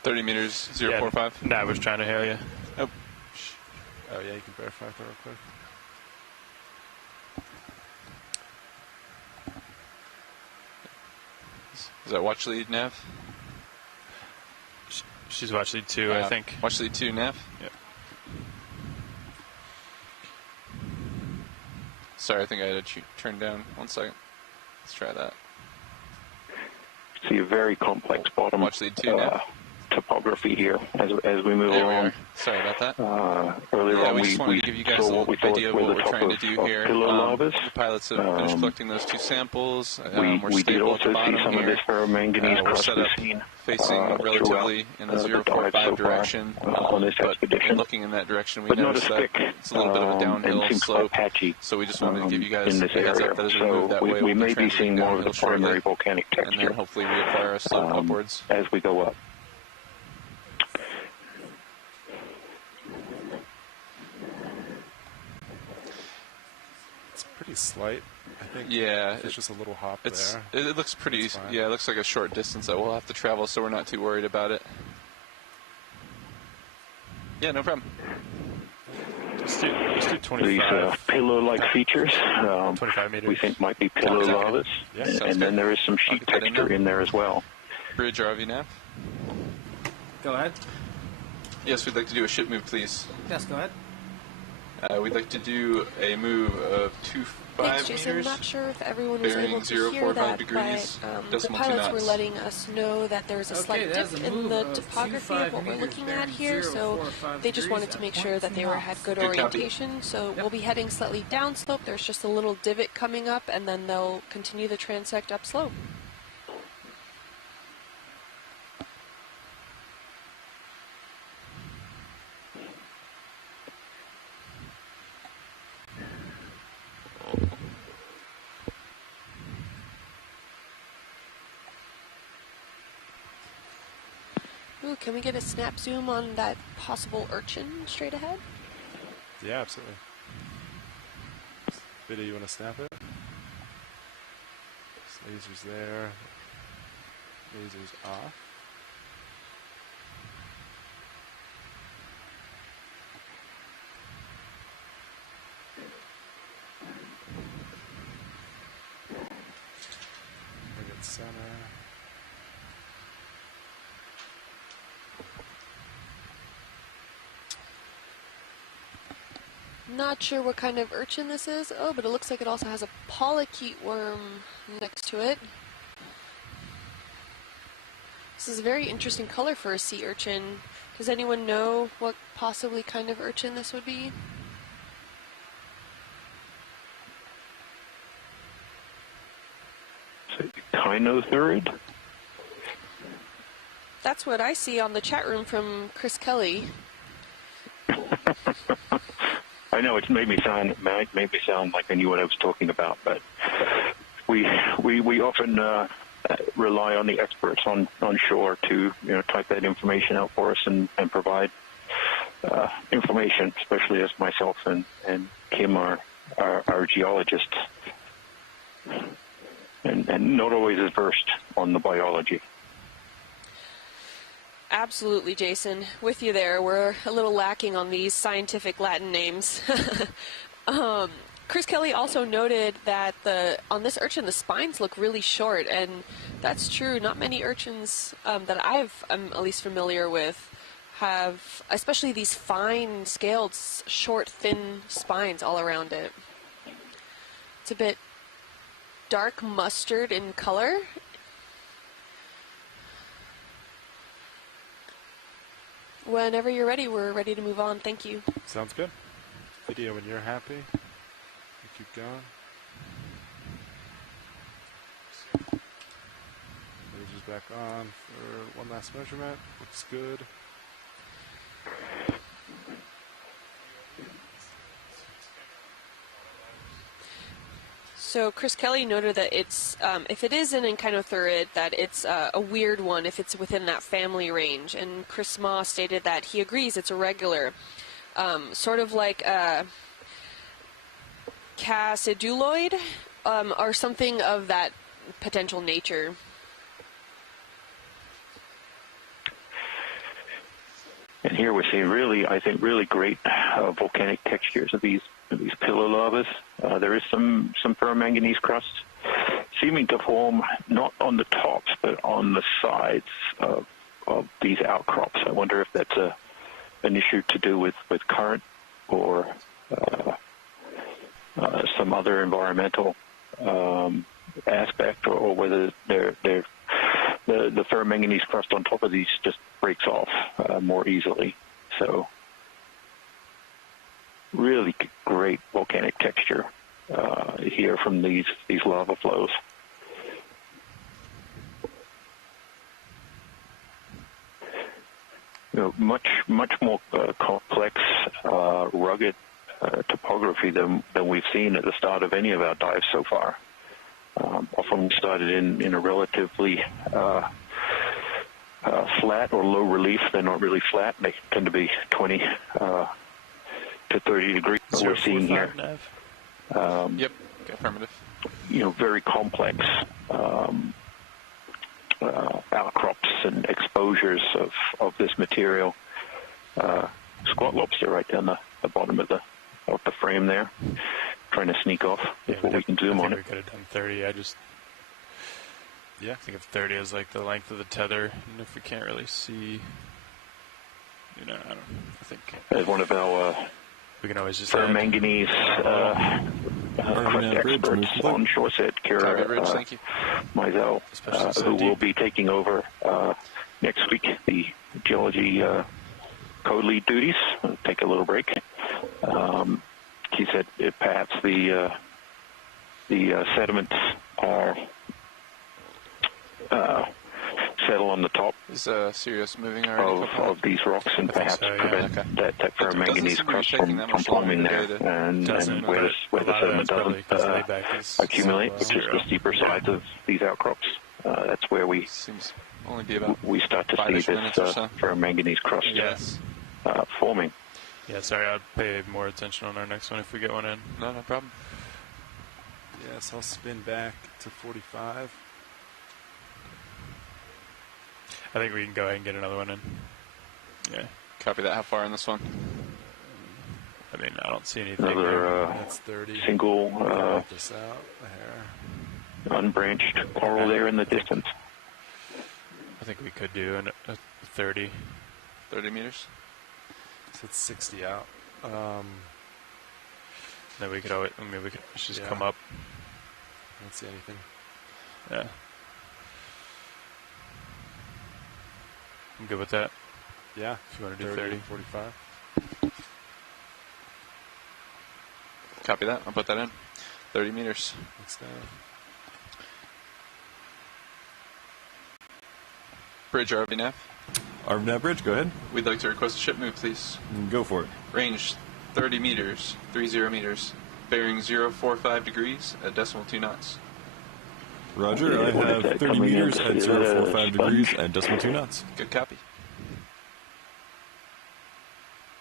30 meters, 0.45. Nah, I was trying to hail you. Oh, yeah, you can verify that real quick. Is that Watchley Nav? She's watched lead 2, I think. Watchley 2 Nav? Yep. Sorry, I think I had to turn down. 1 second. Let's try that. see a very complex bottom Watch lead 2 now. topography here as we move There we along. are. Sorry about that. Earlier Yeah, on, we just wanted to give you guys a saw what little we thought idea of were what the we're top trying to of do here. pillar lavas. The pilots have finished collecting those 2 samples. We're We did stable at the also see bottom some of here. this ferromanganese We're crust set we've up seen facing relatively in the the dive 0.45 so far, direction. on this But expedition. in looking in that direction, we But not noticed as that thick, it's a little bit of a downhill and seems slope. quite patchy. So we just wanted to give you guys in a this heads area. up that as we move that way, we we'll may be transiting seeing more of downhill the primary shortly, volcanic and then texture hopefully reacquire a slope upwards. as we go up. It's pretty slight, I think. Yeah, It's just a little hop It's there. it looks pretty. It's fine. Yeah, it looks like a short distance that we'll have to travel, so we're not too worried about it. Yeah, no problem. Let's do These 25. pillow-like features 25 meters. we think might be pillow Sounds good. lavas, Yeah, and, sounds then good. there is some I'll sheet get that in texture there. in there as well. Bridge RV nav. Go ahead. Yes, we'd like to do a ship move, please. Yes, go ahead. We'd like to do a move of 25 Thanks, Jason. I'm meters. not sure if everyone was bearing able to 0.45 hear that, degrees, but the decimal 2 pilots were knots. letting us know that there was a Okay, slight that's dip a in move the of topography 25 of what we're meters looking at bearing here, so 0.45 they just wanted degrees to make at sure that they .2 had good Good copy. orientation. So we'll be heading slightly downslope. There's just a little divot coming up, and then they'll continue the transect upslope. Ooh, can we get a snap zoom on that possible urchin straight ahead? Yeah, absolutely. Video, you want to snap it? Lasers there. Lasers off. center. Not sure what kind of urchin this is. Oh, but it looks like it also has a polychaete worm next to it. This is a very interesting color for a sea urchin. Does anyone know what possibly kind of urchin this would be? Kinothurid? That's what I see on the chat room from Chris Kelly. I know it's made me sound like I knew what I was talking about, but we often rely on the experts on shore to type that information out for us and provide information, especially as myself and Kim are geologists, and not always as versed on the biology. Absolutely, Jason. With you there. We're a little lacking on these scientific Latin names. Chris Kelly also noted that on this urchin, the spines look really short, and that's true. Not many urchins that I'm at least familiar with have, especially these fine scaled, short, thin spines all around it. It's a bit dark mustard in color. Whenever you're ready, we're ready to move on. Thank you. Sounds good. Video when you're happy. You keep going. Laser's back on for one last measurement. Looks good. So Chris Kelly noted that it's, if it is an Echinotheurid, that it's a weird one if it's within that family range. And Chris Ma stated that he agrees it's irregular, sort of like a cassiduloid or something of that potential nature. And here we're seeing really great volcanic textures of these pillar lavas. There is some ferromanganese crust seeming to form not on the tops but on the sides of these outcrops. I wonder if that's an issue to do with current or some other environmental aspect, or whether the ferromanganese crust on top of these just breaks off more easily. So really great volcanic texture here from these lava flows. Much more complex, rugged topography than we've seen at the start of any of our dives so far. Often started in a relatively flat or low relief. They're not really flat. They tend to be 20 to 30 degrees. What we're seeing here. Yep, affirmative. Very complex outcrops and exposures of this material. Squat lobster right down the bottom of the frame there, trying to sneak off before we can zoom on it. We could have done 30. I think of 30 as like the length of the tether, and if we can't really see, I think as one of our we can always just ferromanganese crust experts on shore set, Kira Mizell, who will be taking over next week the geology code lead duties. I'll take a little break. He said perhaps the sediments are settle on the top of these rocks and perhaps prevent that ferromanganese crust from forming there, and where the sediment doesn't accumulate, which is the steeper sides of these outcrops. That's where we start to see this ferromanganese crust forming. Yeah, sorry, I'll pay more attention on our next one if we get one in. No problem. Yes, I'll spin back to 45. I think we can go ahead and get another one in. Yeah. Copy that. How far in this one? I mean, I don't see anything. Another that's 30. single. This out, the hair. unbranched coral there in the distance? I think we could do a 30. 30 meters? So it's 60 out. Then we could always, I mean, we could just come up. I don't see anything. Yeah. I'm good with that. Yeah. If you want to do 30. 45. Copy that. I'll put that in. 30 meters. Next down. Bridge RV nav. RV Bridge, go ahead. We'd like to request a ship move, please. Go for it. Range 30 meters, 30 meters. Bearing 045 degrees at decimal 2 knots. Roger, I have 30 meters at 045 degrees at decimal 2 knots. Good copy.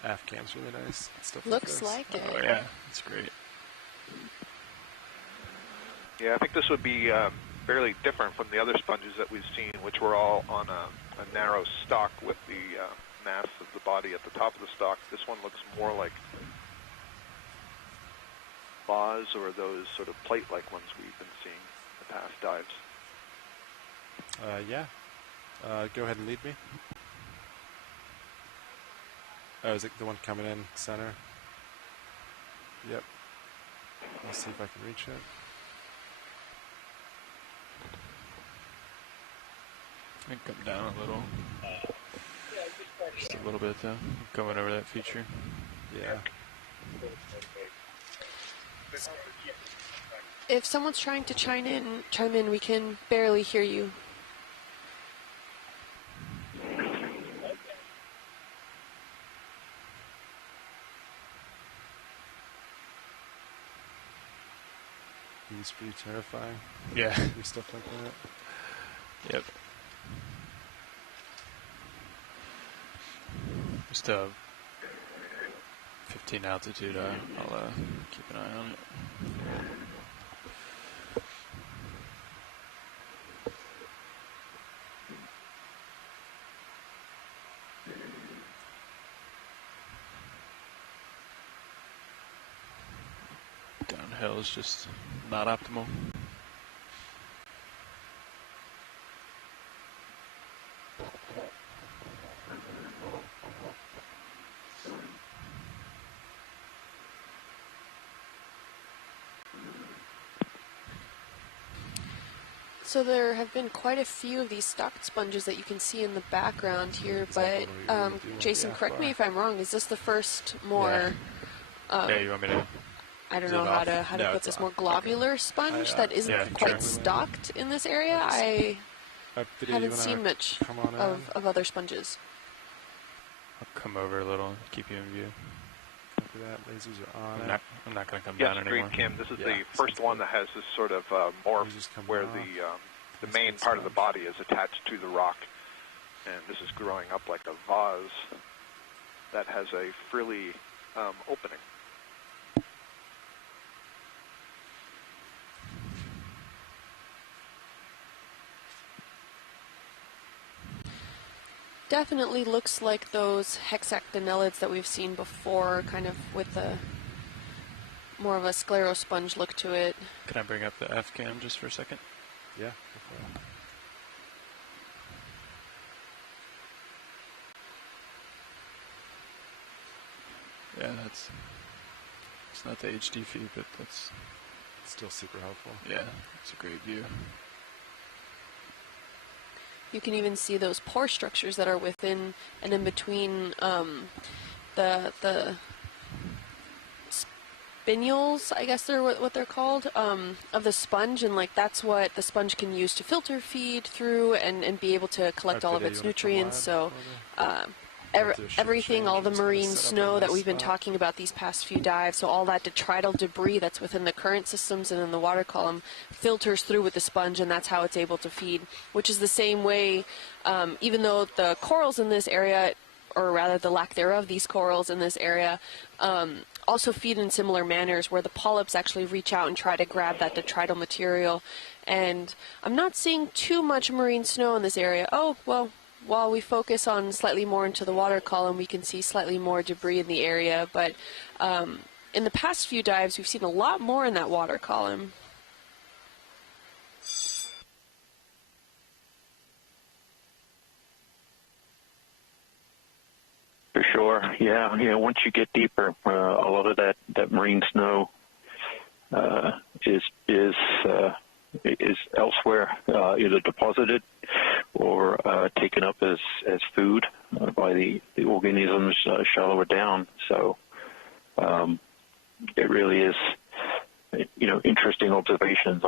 Aft cam's really nice. Stuff Looks like like it. Oh, yeah. That's great. Yeah, I think this would be fairly different from the other sponges that we've seen, which were all on a narrow stalk with the mass of the body at the top of the stalk. This one looks more like vase or those sort of plate-like ones we've been seeing in the past dives. yeah. Go ahead and lead me. Oh, is it the one coming in center? Yep. Let's see if I can reach it. I can come down a little. Just a little bit, though. Going over that feature. Yeah. If someone's trying to chime in, we can barely hear you. He's pretty terrifying. Yeah. Do stuff like that. Yep. Just 15 altitude. I'll keep an eye on it. Downhill is just not optimal. So there have been quite a few of these stocked sponges that you can see in the background here, but Jason, correct me if I'm wrong, is this the first more... Yeah, you want me to... I don't know how to put this, more globular sponge that isn't quite stocked in this area? I haven't seen much of other sponges. I'll come over a little, keep you in view. Copy that. Lasers are on. I'm not going to come down anymore. Yes, Kim. This is the first one that has this sort of morph where the main part of the body is attached to the rock, and this is growing up like a vase that has a frilly opening. Definitely looks like those hexactinellids that we've seen before, kind of with a more of a sclerosponge look to it. Can I bring up the F cam just for a second? Yeah. Yeah, it's not the HD feed, but that's still super helpful. Yeah, it's a great view. You can even see those pore structures that are within and in between the spinules, I guess they're what they're called, of the sponge, and like that's what the sponge can use to filter feed through and be able to collect all of its nutrients. So everything, all the marine snow that we've been talking about these past few dives, so all that detrital debris that's within the current systems and in the water column filters through with the sponge, and that's how it's able to feed, which is the same way, even though the corals in this area, or rather the lack thereof, these corals in this area, also feed in similar manners, where the polyps actually reach out and try to grab that detrital material. And I'm not seeing too much marine snow in this area. Oh, well, while we focus on slightly more into the water column, we can see slightly more debris in the area, but in the past few dives, we've seen a lot more in that water column. For sure, yeah. Once you get deeper, a lot of that marine snow is elsewhere, either deposited or taken up as food by the organisms shallower down. So it really is, interesting observations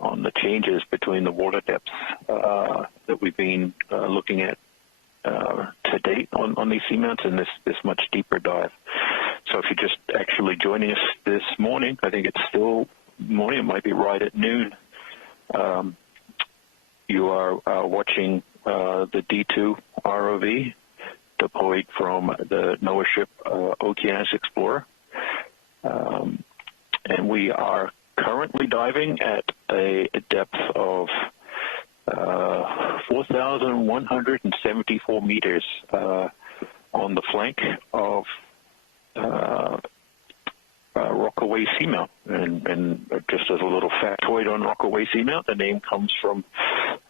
on the changes between the water depths that we've been looking at to date on these seamounts and this much deeper dive. So if you're just actually joining us this morning, I think it's still morning, it might be right at noon, you are watching the D2 ROV deployed from the NOAA ship Okeanos Explorer. And we are currently diving at a depth of 4,174 meters on the flank of Rockaway Seamount. And just as a little factoid on Rockaway Seamount, the name comes from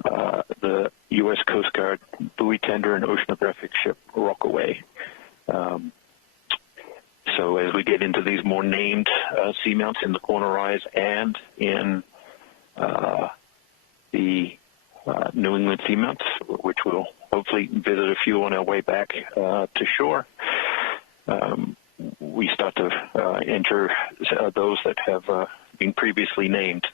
the U.S. Coast Guard buoy tender and oceanographic ship Rockaway. So as we get into these more named seamounts in the Corner Rise and in the New England seamounts, which we'll hopefully visit a few on our way back to shore, we start to enter those that have been previously named.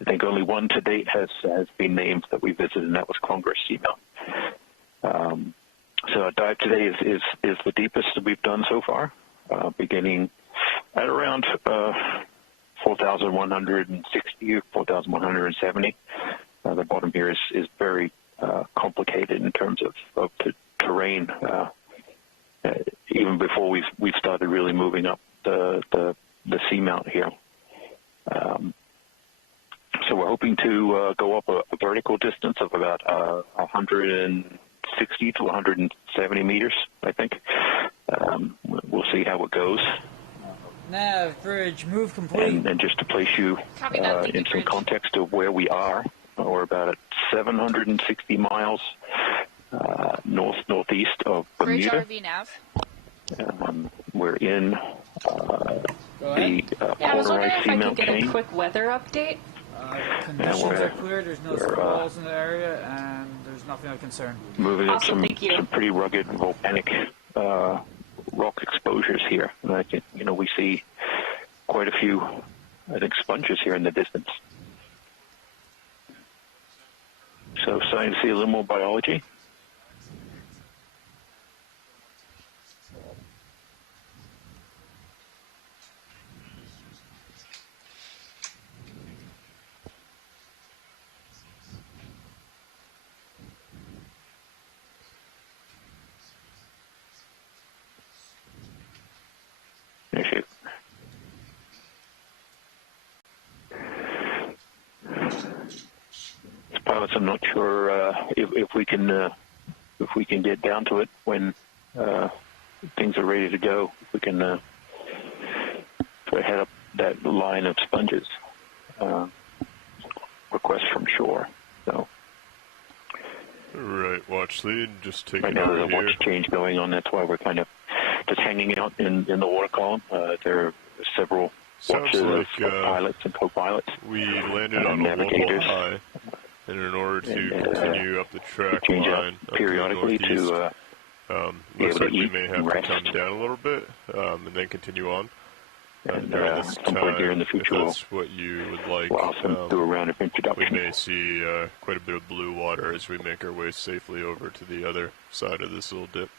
I think only one to date has been named that we visited, and that was Congress Seamount. So our dive today is the deepest that we've done so far, beginning at around 4,160 or 4,170. The bottom here is very complicated in terms of the terrain. Even before we've started really moving up the seamount here. So we're hoping to go up a vertical distance of about 160 to 170 meters, I think. We'll see how it goes. Nav, bridge, move complete. And just to place you in some context of where we are, we're about at 760 miles northeast of Bermuda. Bridge RV nav. We're in the Corner Rise Seamount chain. Get a quick weather update. Conditions are clear. There's no squalls in the area, and there's nothing of concern. Moving up some pretty rugged volcanic rock exposures here. And I think, we see quite a few, I think, sponges here in the distance. So starting to see a little more biology. Pilots, I'm not sure if we can get down to it when things are ready to go. If we can head up that line of sponges. Request from shore. So. Right, watch lead. Just taking right now over there's a watch change going on. That's why we're kind of just hanging out in the water column. There are several watches of pilots and co-pilots. We landed on a local high, and in order to continue up the track line periodically to looks like we may have to come down a little bit and then continue on. And during this time, here in the future, if that's what you would like, do a round of introduction. We may see quite a bit of blue water as we make our way safely over to the other side of this little dip.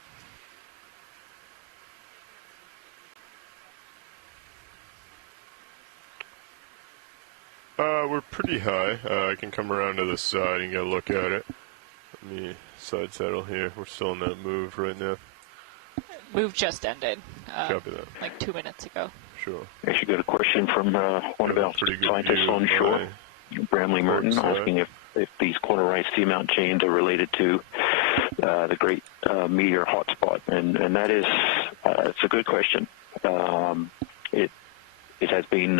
We're pretty high. I can come around to the side and get a look at it. Let me side saddle here. We're still in that move right now. Move just ended. Copy that. Like 2 minutes ago. Sure. Actually got a question from one of our scientists on shore, Bramley Merton, asking if these Corner Rise Seamount chains are related to the Great Meteor Hotspot, and that is it's a good question. It has been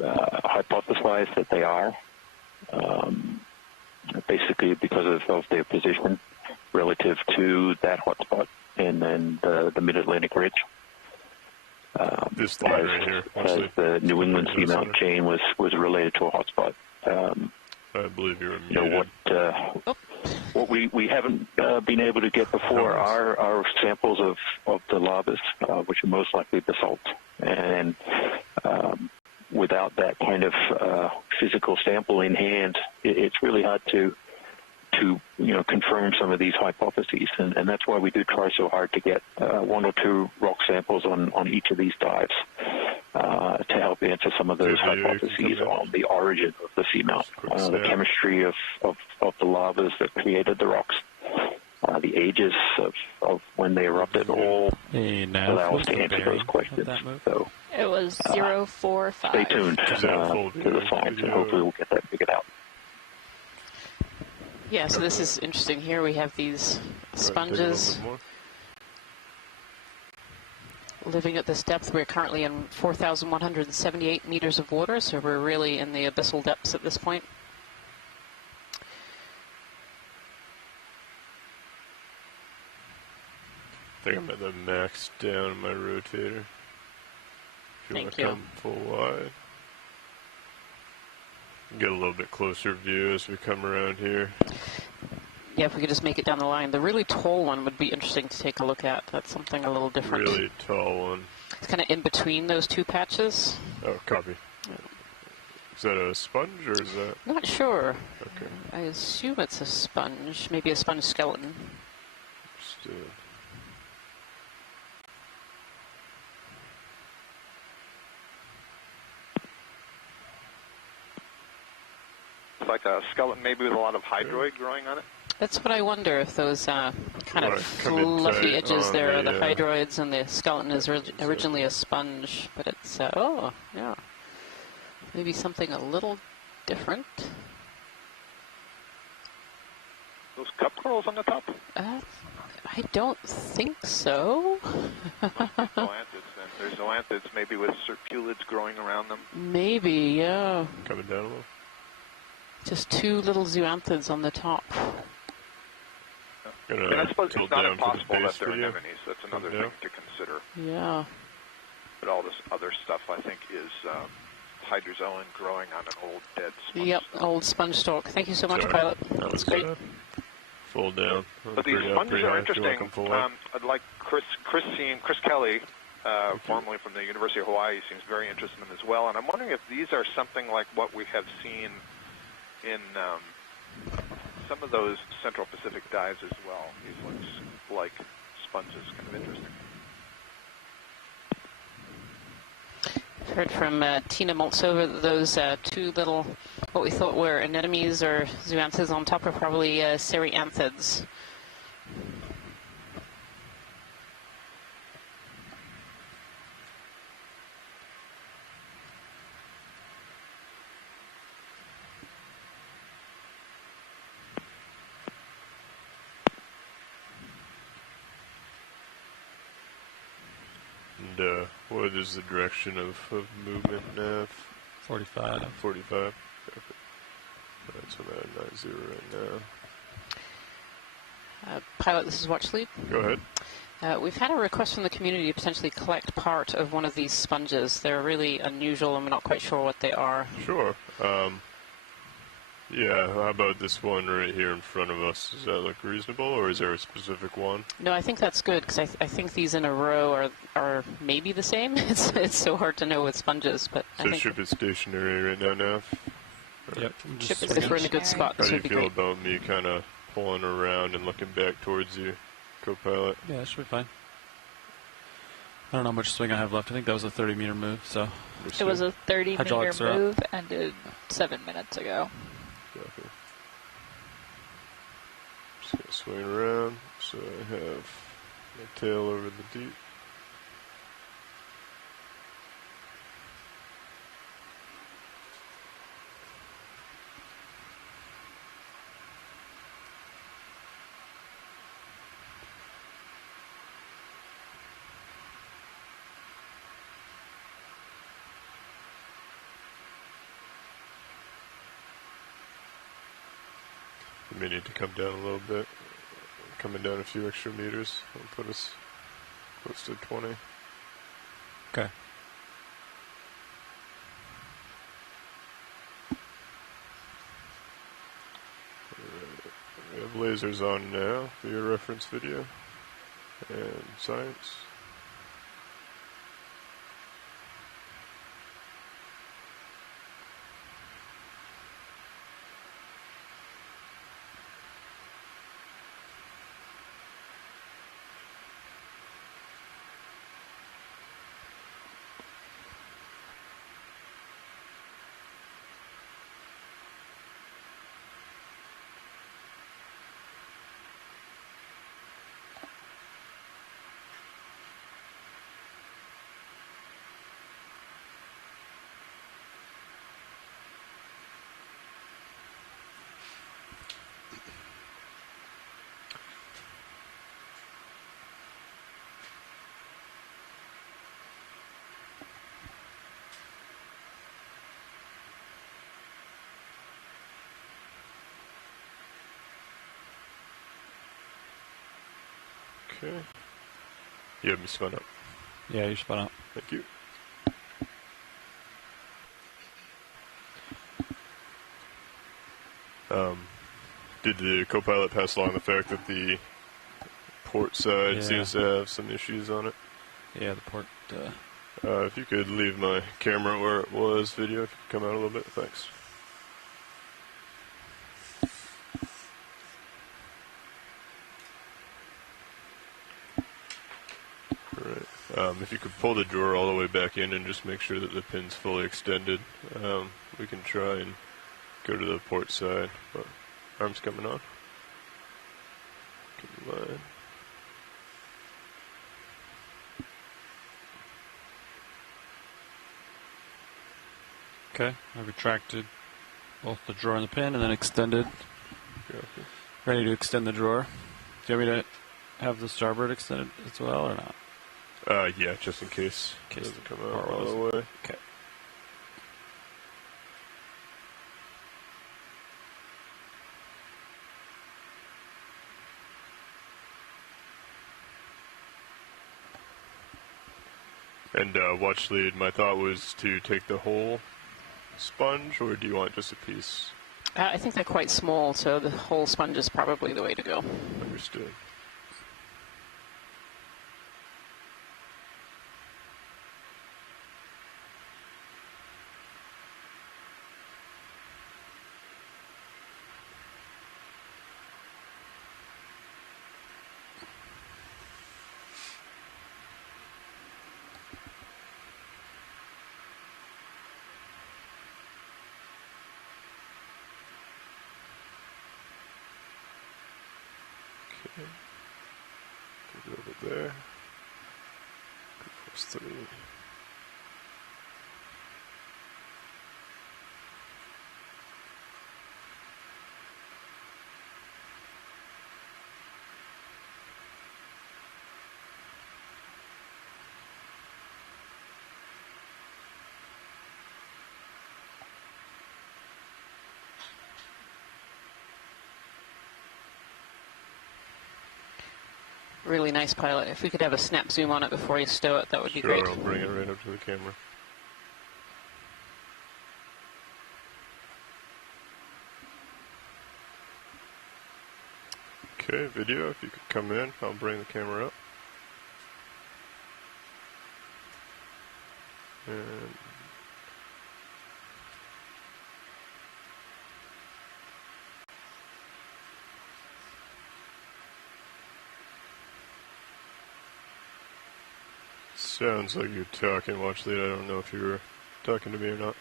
hypothesized that they are basically because of their position relative to that hotspot and then the Mid-Atlantic Ridge. This line right here. As the New England Seamount chain was related to a hotspot. I believe you're muted. What we haven't been able to get before are samples of the lavas, which are most likely basalt. And without that kind of physical sample in hand, it's really hard to confirm some of these hypotheses, and that's why we do try so hard to get 1 or 2 rock samples on each of these dives to help answer some of those hypotheses on the origin of the seamount, the chemistry of the lavas that created the rocks, the ages of when they erupted, all allow us to answer those questions. So it was 045. Stay tuned to the science, and hopefully we'll get that figured out. Yeah, so this is interesting. Here we have these sponges living at this depth. We're currently in 4,178 meters of water, so we're really in the abyssal depths at this point. I think I'm at the max down in my rotator. If you want to come full wide. Get a little bit closer view as we come around here. Yeah, if we could just make it down the line. The really tall one would be interesting to take a look at. That's something a little different. Really tall one. It's kind of in between those 2 patches. Oh, copy. Is that a sponge or is that? Not sure. Okay. I assume it's a sponge, maybe a sponge skeleton. Understood. Like a skeleton, maybe with a lot of hydroid growing on it. That's what I wonder, if those kind of fluffy edges there are the hydroids, and the skeleton is originally a sponge, but it's, oh, yeah, maybe something a little different. Those cup corals on the top? I don't think so. There's zoanthids, maybe with circulids growing around them. Maybe, yeah. Coming down a little. Just 2 little zoanthids on the top. And I suppose it's not impossible that they're anemones. That's another thing to consider. Yeah. But all this other stuff, I think, is hydrozoan growing on an old dead sponge. Yep, old sponge stalk. Thank you so much, Pilot. That's great. Full down. But these sponges are interesting. I'd like Chris Kelly, formerly from the University of Hawaii, seems very interested in them as well. And I'm wondering if these are something like what we have seen in some of those Central Pacific dives as well. These looks like sponges, kind of interesting. Heard from Tina Moltsova that those 2 little, what we thought were anemones or zoanthids on top are probably cereanthids. And what is the direction of movement now? 45. 45. Perfect. Alright, so I'm at 90 right now. Pilot, this is Watchlead. Go ahead. We've had a request from the community to potentially collect part of one of these sponges. They're really unusual and we're not quite sure what they are. Sure. Yeah, how about this one right here in front of us? Does that look reasonable, or is there a specific one? No, I think that's good, because I think these in a row are maybe the same. It's so hard to know with sponges, but so I think ship is stationary right now, Yep. Ship is if we're in a good spot. How do you be feel great. about me kind of pulling around and looking back towards you, co-pilot? Yeah, that should be fine. I don't know how much swing I have left. I think that was a 30-meter move, so... It was a 30-meter move, ended 7 minutes ago. Copy. Just gonna swing around, so I have my tail over the deep. You may need to come down a little bit. coming down a few extra meters. It'll put us close to 20. Okay. We have lasers on now for your reference video and science. Okay. You have me spun up. Yeah, you're spun up. Thank you. Did the co-pilot pass along the fact that the port side seems to have some issues on it? Yeah, the port. If you could leave my camera where it was, video, if you could come out a little bit, thanks. Alright. If you could pull the drawer all the way back in and just make sure that the pin's fully extended, we can try and go to the port side. But arms coming on. Good line. Okay, I retracted both the drawer and the pin and then extended. Gotcha. Ready to extend the drawer. Do you want me to have the starboard extended as well or not? Yeah, just in case it doesn't come out all the way. Okay. And watch lead, my thought was to take the whole sponge, or do you want just a piece? I think they're quite small, so the whole sponge is probably the way to go. Understood. Put it over there. Force 3. Really nice pilot. If we could have a snap zoom on it before you stow it, that would be great. Sure, I'll bring it right up to the camera. Okay, video, if you could come in, I'll bring the camera up. And sounds like you're talking, watch lead. I don't know if you were talking to me or not.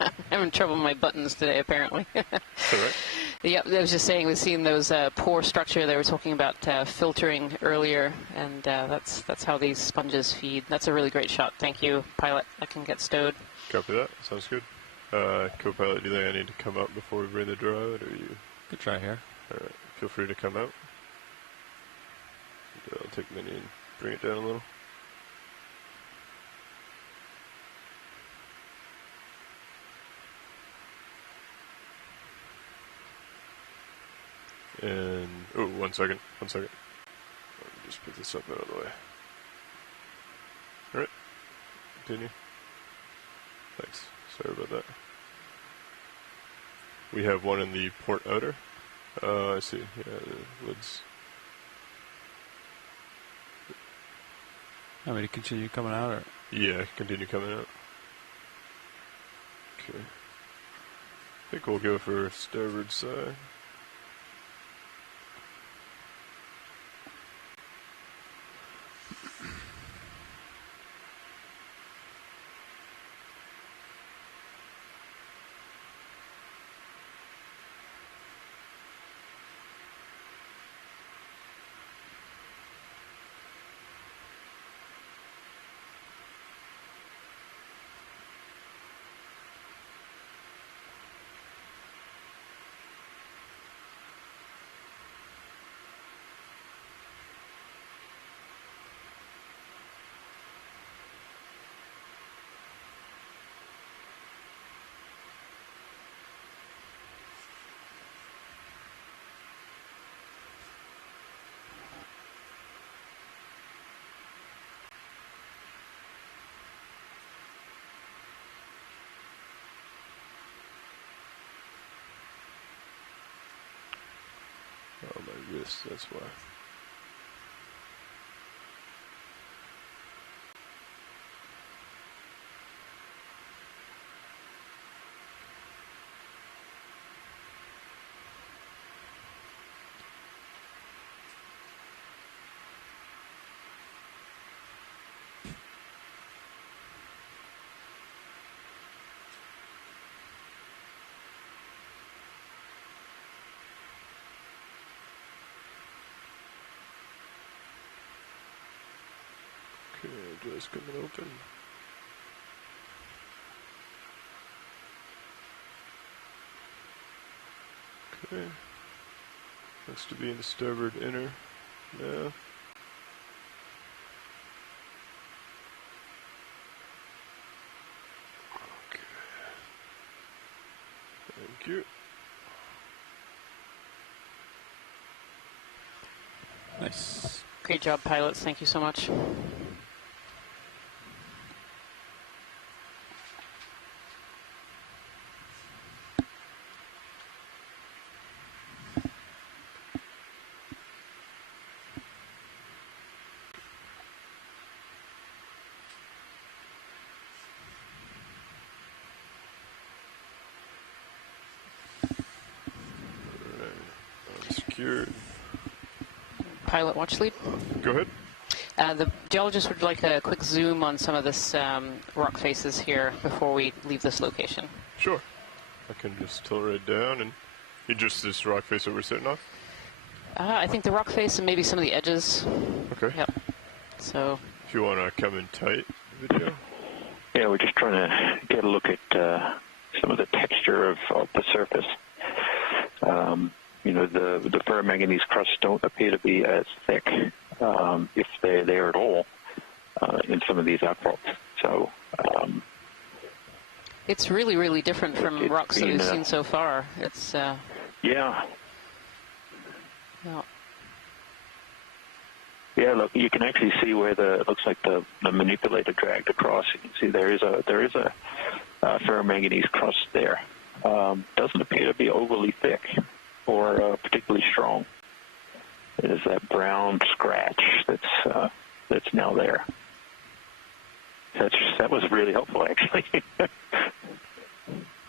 I'm having trouble with my buttons today, apparently. All right. Yep, I was just saying we've seen those pore structure they were talking about filtering earlier, and that's how these sponges feed. That's a really great shot. Thank you, pilot. I can get stowed. Copy that. Sounds good. Co-pilot, do you think I need to come out before we bring the draw out, or you? Good try here. All right. Feel free to come out. I'll take Mini and bring it down a little. And, oh, one second. Let me just pick this up out of the way. Alright, continue. Thanks, sorry about that. We have one in the port outer. I see, yeah, the lids. Want me to continue coming out, or? Yeah, continue coming out. Okay. I think we'll go for starboard side. Oh, my wrist, that's why. Okay, just coming open. Okay. Looks to be in the starboard inner now. Okay. Thank you. Nice. Great job, pilots. Thank you so much. Secured. Pilot watch lead. Go ahead. The geologist would like a quick zoom on some of this rock faces here before we leave this location. Sure. I can just tilt right down and just this rock face that we're sitting on? I think the rock face and maybe some of the edges. Okay. Yep. So. If you want to come in tight, video. Yeah, we're just trying to get a look at some of the texture of the surface. You know, the ferromanganese crusts don't appear to be as thick, if they're there at all, in some of these outcrops. So it's really, really different from rocks that we've seen so far. It's yeah. Yeah. Yeah, look, you can actually see where it looks like the manipulator dragged across. You can see there is a ferromanganese crust there. Doesn't appear to be overly thick or particularly strong. It is that brown scratch that's now there. That was really helpful, actually.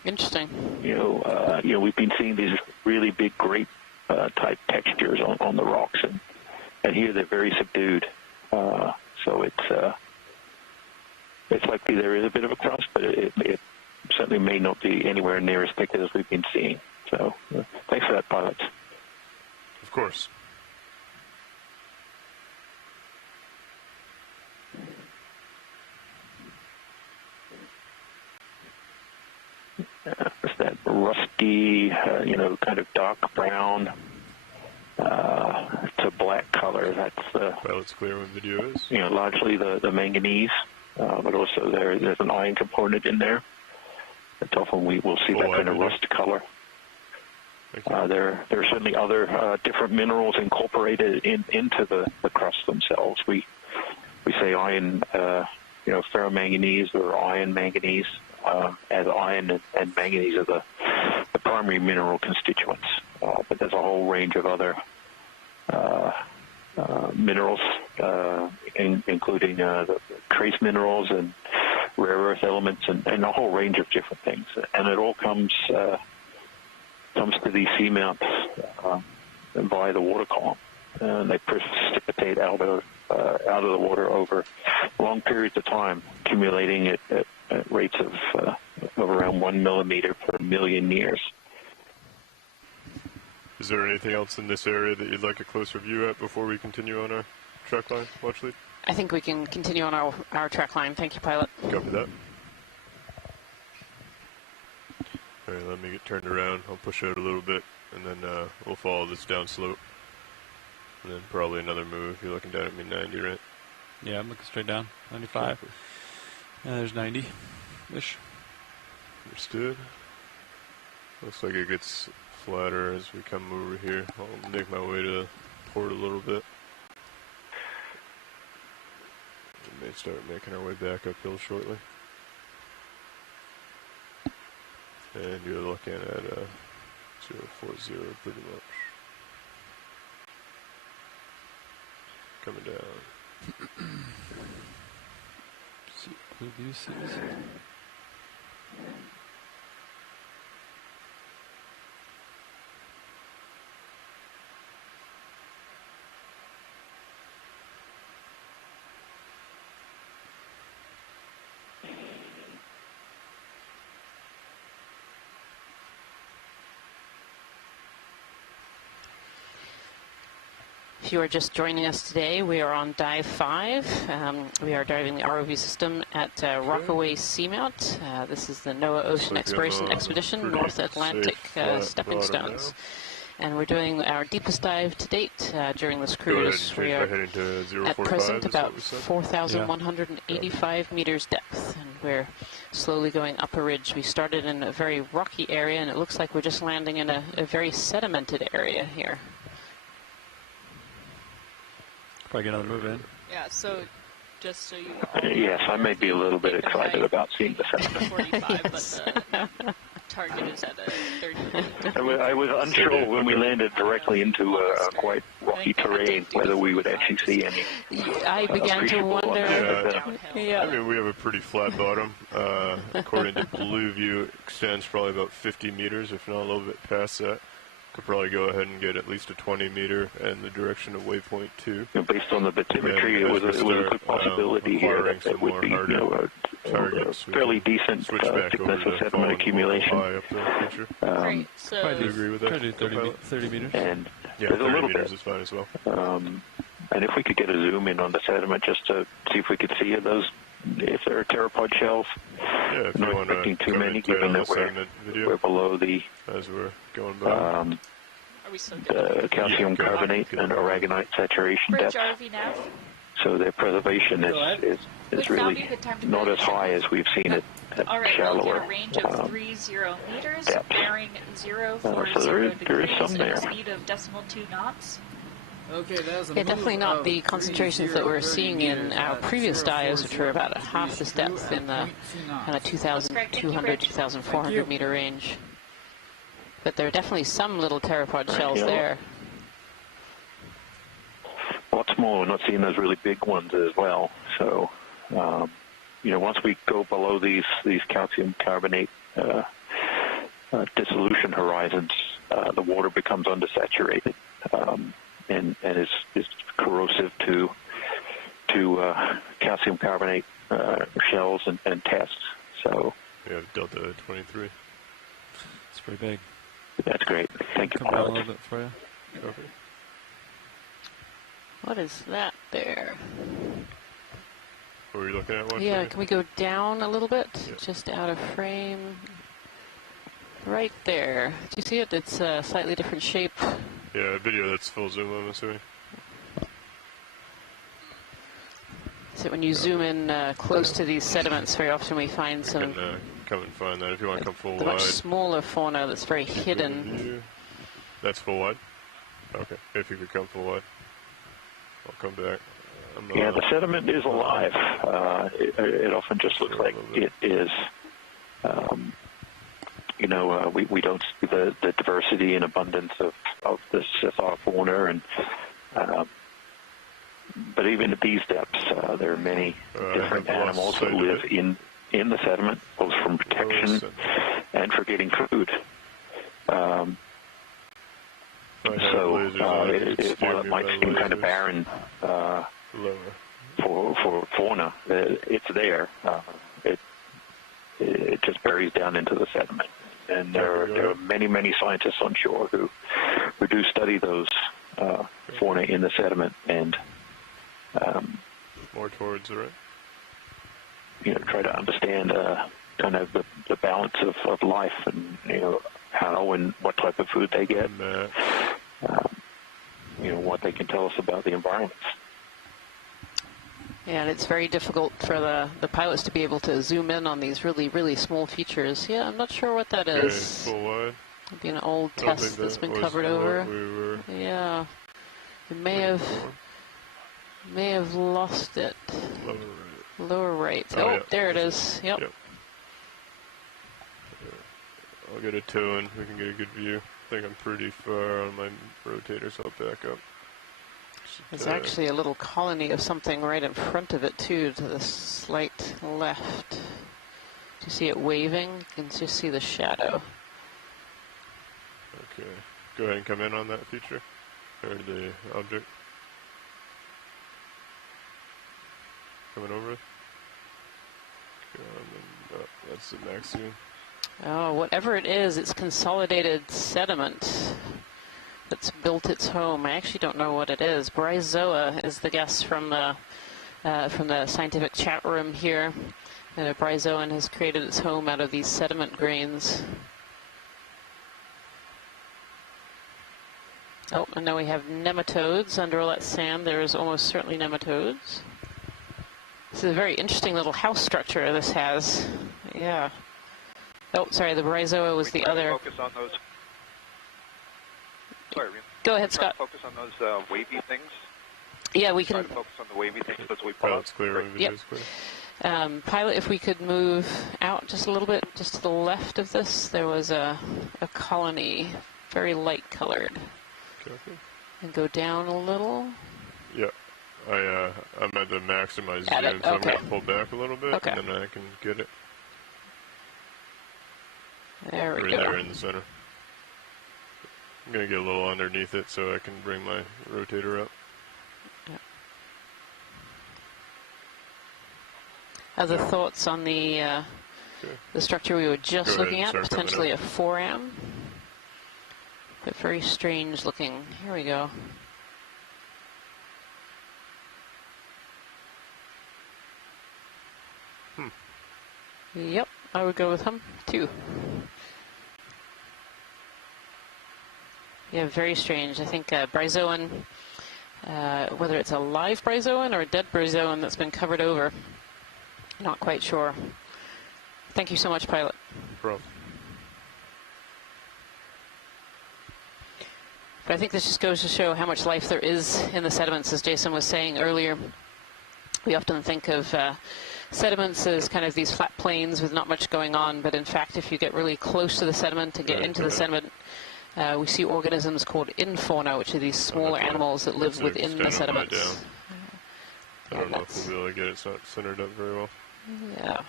Interesting. You know, we've been seeing these really big grape type textures on the rocks, and here they're very subdued. So it's likely there is a bit of a crust, but it certainly may not be anywhere near as thick as we've been seeing. So thanks for that, pilot. Of course. It's that rusty, kind of dark brown to black color. That's well, it's clear when video is. Largely the manganese, but also there's an iron component in there. That's often we will see that kind of rust color. There are certainly other different minerals incorporated into the crust themselves. We say iron, ferromanganese or iron manganese, as iron and manganese are the primary mineral constituents. But there's a whole range of other minerals, including the trace minerals and rare earth elements, and a whole range of different things. And it all comes to these seamounts via the water column, and they precipitate out of the water over long periods of time, accumulating at rates of around 1 millimeter per million years. Is there anything else in this area that you'd like a closer view at before we continue on our track line, watch lead? I think we can continue on our track line. Thank you, pilot. Copy that. All right, let me get turned around. I'll push out a little bit, and then we'll follow this down slope. And then probably another move. You're looking down at me 90, right? Yeah, I'm looking straight down. 95. Yeah, there's 90-ish. Understood. Looks like it gets flatter as we come over here. I'll make my way to the port a little bit. We may start making our way back uphill shortly. And you're looking at 040 pretty much. Coming down. Who do you see? If you are just joining us today, we are on Dive 5. We are diving the ROV system at Rockaway Seamount. This is the NOAA Ocean Exploration Expedition, North Atlantic Stepping Stones. And we're doing our deepest dive to date during this cruise. We are at present about 4,185 meters depth, and we're slowly going up a ridge. We started in a very rocky area, and it looks like we're just landing in a very sedimented area here. Probably get another move in. Yeah, so just so you know. Yes, I may be a little bit excited about seeing the sediment. 45, but the target is at a 30. I was unsure when we landed directly into a quite rocky terrain whether we would actually see any. I began to wonder. Yeah. I mean, we have a pretty flat bottom. According to Blue View, it extends probably about 50 meters, if not a little bit past that. Could probably go ahead and get at least a 20 meter in the direction of waypoint 2. Based on the bathymetry, it was a good possibility here that there would be a fairly decent thickness of sediment accumulation. Great. So I do agree with that. Try to do 30 meters. And yeah, there's 30 a little meters bit. is fine as well. And if we could get a zoom in on the sediment just to see if we could see those, if there are pteropod shells. Yeah, if not you want expecting to too many, given that we're below the as we're going by. Calcium carbonate and aragonite saturation depth. So their preservation is really not as high as we've seen it at shallower range of 30 meters, depths. bearing 040 So there is some degrees there. and a speed of decimal 2 knots. Okay, there's a Definitely not the concentrations that we're seeing in our previous dives, which were about half this depth in the kind of 2,200, 2,400 meter range. But there are definitely some little pteropod shells there. A lot smaller. We're not seeing those really big ones as well. So, once we go below these calcium carbonate dissolution horizons, the water becomes undersaturated and is corrosive to calcium carbonate shells and tests. So we have Delta 23. It's pretty big. That's great. Thank you, Come down a pilot. little bit for you. Okay. What is that there? What were you looking at? Yeah, can we go down a little bit? Yeah. Just out of frame. Right there. Do you see it? It's a slightly different shape. Yeah, video that's full zoom, I'm assuming. So when you zoom in close to these sediments, very often we find some You can come and find that if you want to come full the wide. much smaller fauna that's very hidden. That's full wide? Okay, if you could come full wide. I'll come back. Yeah, the sediment is alive. It often just looks like it is. We don't see the diversity and abundance of the Sithar fauna, and but even at these depths, there are many different animals that live in the sediment, both from protection and for getting food. While it might seem kind of barren for fauna, it's there. It just buries down into the sediment. And there are many scientists on shore who do study those fauna in the sediment and more towards the right. Try to understand kind of the balance of life and how and what type of food they get. What they can tell us about the environments. Yeah, and it's very difficult for the pilots to be able to zoom in on these really small features. Yeah, I'm not sure what that is. Full wide. It'd be an old test that's been covered over. Yeah, we may have lost it. Lower right. Oh, there it is. Yep. I'll get a tow and we can get a good view. I think I'm pretty far on my rotator, so I'll back up. There's actually a little colony of something right in front of it too, to the slight left. Do you see it waving? You can just see the shadow. Okay. Go ahead and come in on that feature, or the object. Coming over. That's the maximum. Oh, whatever it is, it's consolidated sediment that's built its home. I actually don't know what it is. Bryozoa is the guess from the scientific chat room here. Bryozoan has created its home out of these sediment grains. Oh, and now we have nematodes under all that sand. There is almost certainly nematodes. This is a very interesting little house structure this has. Yeah. Oh, sorry, the bryozoa was the other. Focus on those. Sorry, go ahead, Scott. Focus on those wavy things. Yeah, we can. Focus on the wavy things as we pull out. It's clear. Yep. Pilot, if we could move out just a little bit, just to the left of this, there was a colony, very light colored. Okay. And go down a little. Yeah. I'm at the maximized zoom, so I'm going to pull back a little bit, and then I can get it. There we go. Right there in the center. I'm going to get a little underneath it so I can bring my rotator up. Yep. Other thoughts on the structure we were just looking at, potentially a 4am? But very strange looking. Here we go. Yep, I would go with him too. Yeah, very strange. I think bryozoan, whether it's a live bryozoan or a dead bryozoan that's been covered over, not quite sure. Thank you so much, pilot. No problem. But I think this just goes to show how much life there is in the sediments, as Jason was saying earlier. We often think of sediments as kind of these flat plains with not much going on, but in fact, if you get really close to the sediment and get into the sediment, we see organisms called infauna, which are these smaller animals that live within the sediments. I don't know if we'll be able to get it centered up very well. Yeah.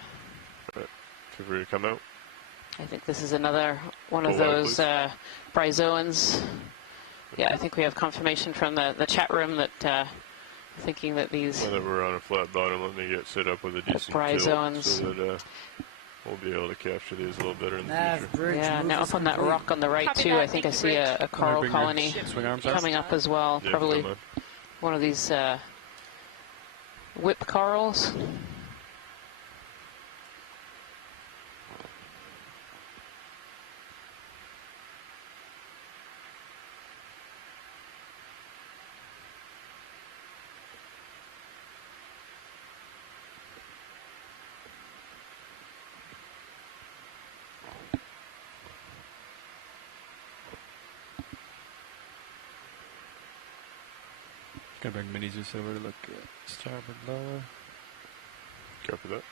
Right. Feel free to come out. I think this is another one of those bryozoans. Yeah, I think we have confirmation from the chat room that thinking that these... Now that we're on a flat bottom, let me get set up with a decent bryozoans. tilt so that we'll be able to capture these a little better in the future. Yeah, now up on that rock on the right too, I think I see a coral colony coming up as well. Yeah, probably one of these whip corals. Gonna bring Mini Zeus over to look at starboard lower. Copy that.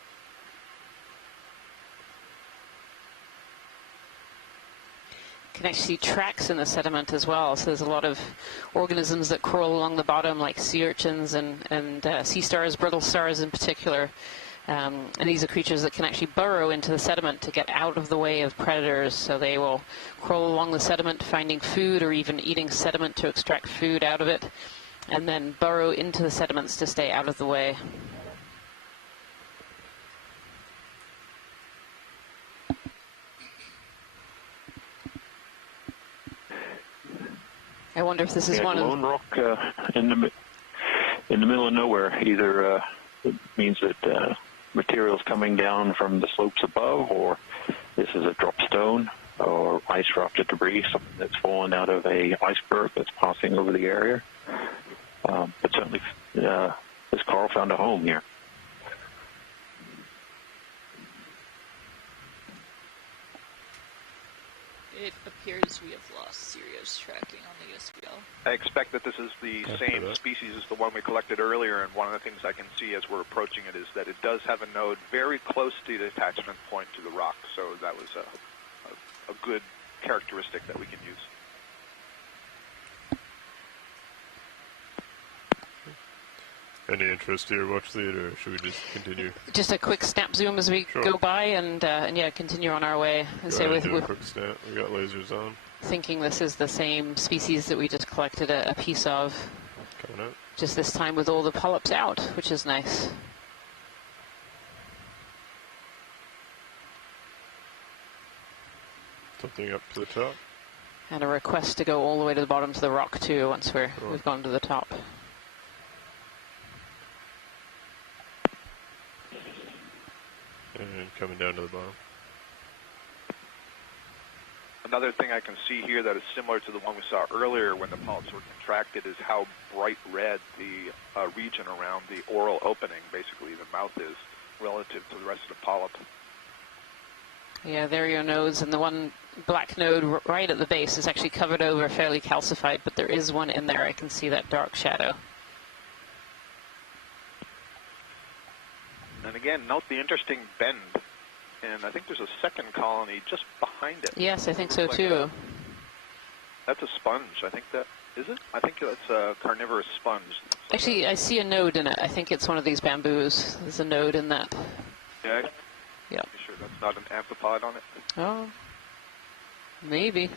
Can actually see tracks in the sediment as well. So there's a lot of organisms that crawl along the bottom, like sea urchins and sea stars, brittle stars in particular. And these are creatures that can actually burrow into the sediment to get out of the way of predators. So they will crawl along the sediment, finding food or even eating sediment to extract food out of it, and then burrow into the sediments to stay out of the way. I wonder if this is one of lone rock in the middle of nowhere. Either it means that material's coming down from the slopes above, or this is a drop stone or ice rafted debris, something that's fallen out of a iceberg that's passing over the area. But certainly, this coral found a home here. It appears we have lost Sirius tracking on the SBL. I expect that this is the same species as the one we collected earlier, and one of the things I can see as we're approaching it is that it does have a node very close to the attachment point to the rock, so that was a good characteristic that we can use. Any interest here, watch lead, or should we just continue? just a quick snap zoom as we go by, and yeah, continue on our way. And say do a quick snap. We got lasers on. Thinking this is the same species that we just collected a piece of. Coming out. Just this time with all the polyps out, which is nice. Something up to the top. And a request to go all the way to the bottom to the rock too once we've gone to the top. And coming down to the bottom. Another thing I can see here that is similar to the one we saw earlier when the polyps were contracted is how bright red the region around the oral opening, basically the mouth, is relative to the rest of the polyp. Yeah, there are your nodes, and the one black node right at the base is actually covered over, fairly calcified, but there is one in there. I can see that dark shadow. And again, note the interesting bend. And I think there's a second colony just behind it. Yes, I think so too. That's a sponge. I think that, is it? I think that's a carnivorous sponge. Actually, I see a node in it. I think it's one of these bamboos. There's a node in that. Yeah? Yeah. You sure that's not an amphipod on it? Oh, maybe.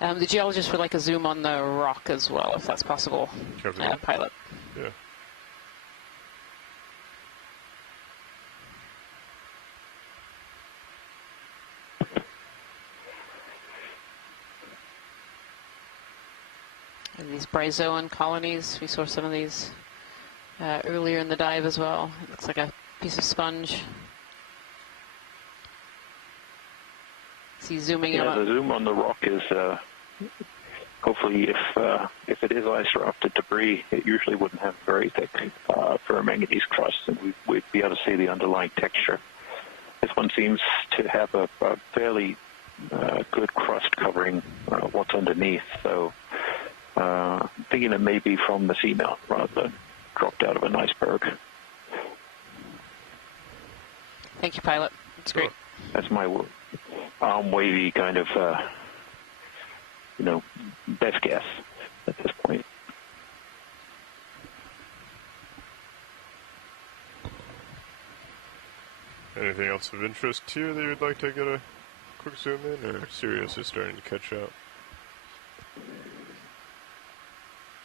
The geologist would like a zoom on the rock as well, if that's possible. Pilot. Yeah. And these bryozoan colonies, we saw some of these earlier in the dive as well. It looks like a piece of sponge. See, zooming in. Yeah, the zoom on the rock is hopefully, if it is ice rafted debris, it usually wouldn't have very thick ferromanganese crust, and we'd be able to see the underlying texture. This one seems to have a fairly good crust covering what's underneath, so thinking it may be from the seamount rather than dropped out of an iceberg. Thank you, pilot. That's great. That's my arm wavy kind of, best guess at this point. Anything else of interest here that you'd like to get a quick zoom in, or Sirius is starting to catch up?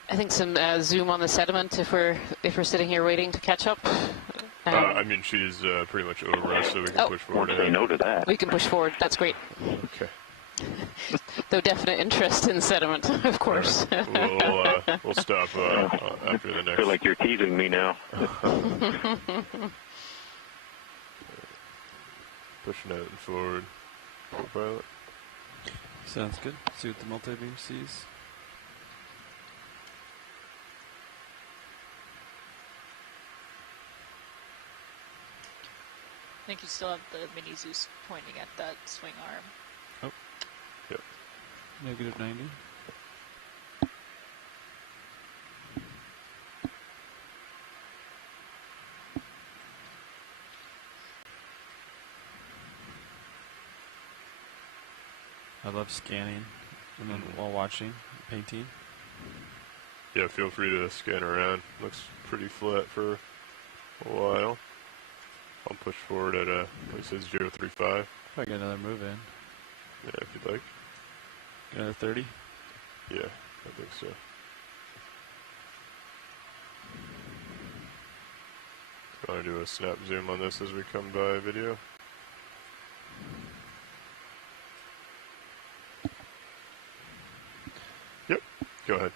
I think some zoom on the sediment if we're sitting here waiting to catch up. I mean, she's pretty much over us, so we can push forward. Say no to that. We can push forward. That's great. Okay. Though definite interest in sediment, of course. We'll stop after the next. I feel like you're teasing me now. Pushing out and forward. Pilot. Sounds good. See what the multi-beam sees. I think you still have the mini Zeus pointing at that swing arm. Oh. Yep. -90. I love scanning and then while watching, painting. Yeah, feel free to scan around. Looks pretty flat for a while. I'll push forward at it says 035. Probably get another move in. Yeah, if you'd like. Get another 30? Yeah, I think so. Do you want to do a snap zoom on this as we come by video? Yep, go ahead.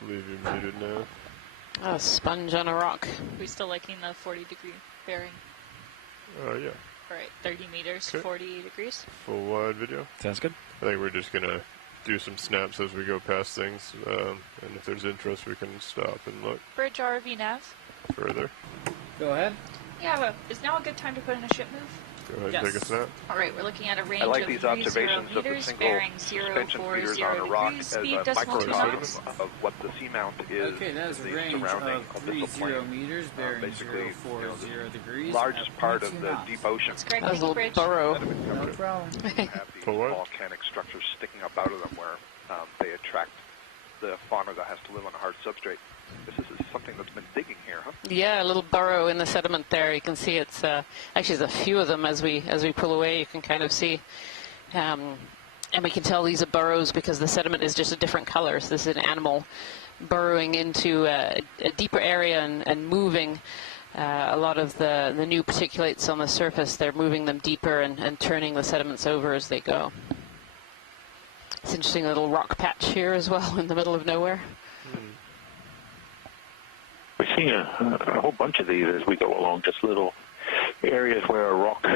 I believe you're muted now. A sponge on a rock. We still liking the 40-degree bearing? Yeah. All right, 30 meters, Okay. 40 degrees. Full wide video. Sounds good. I think we're just going to do some snaps as we go past things, and if there's interest, we can stop and look Bridge ROV nav. further. Go ahead. Yeah, is now a good time to put in a ship move? Go ahead Yes. and take a snap. All right, we're looking at a range I like of these 30 observations of the meters, single bearing suspension 040 feeders on a rock degrees, as speed a decimal 2 knots. microcosm of what the seamount is. Okay, that is a the range surrounding of abyssal 30 plain. meters, bearing Basically, 040 degrees. Largest at part 0.2 of the knots. deep ocean. It's great. That was a little Bridge. burrow. No problem. Have these For what? volcanic structures sticking up out of them where they attract the fauna that has to live on a hard substrate. This is something that's been digging here, huh? Yeah, a little burrow in the sediment there. You can see it's actually there's a few of them as we pull away. You can kind of see, and we can tell these are burrows because the sediment is just a different color. So this is an animal burrowing into a deeper area and moving. A lot of the new particulates on the surface, they're moving them deeper and turning the sediments over as they go. It's an interesting little rock patch here as well in the middle of nowhere. We're seeing a whole bunch of these as we go along, just little areas where a rock,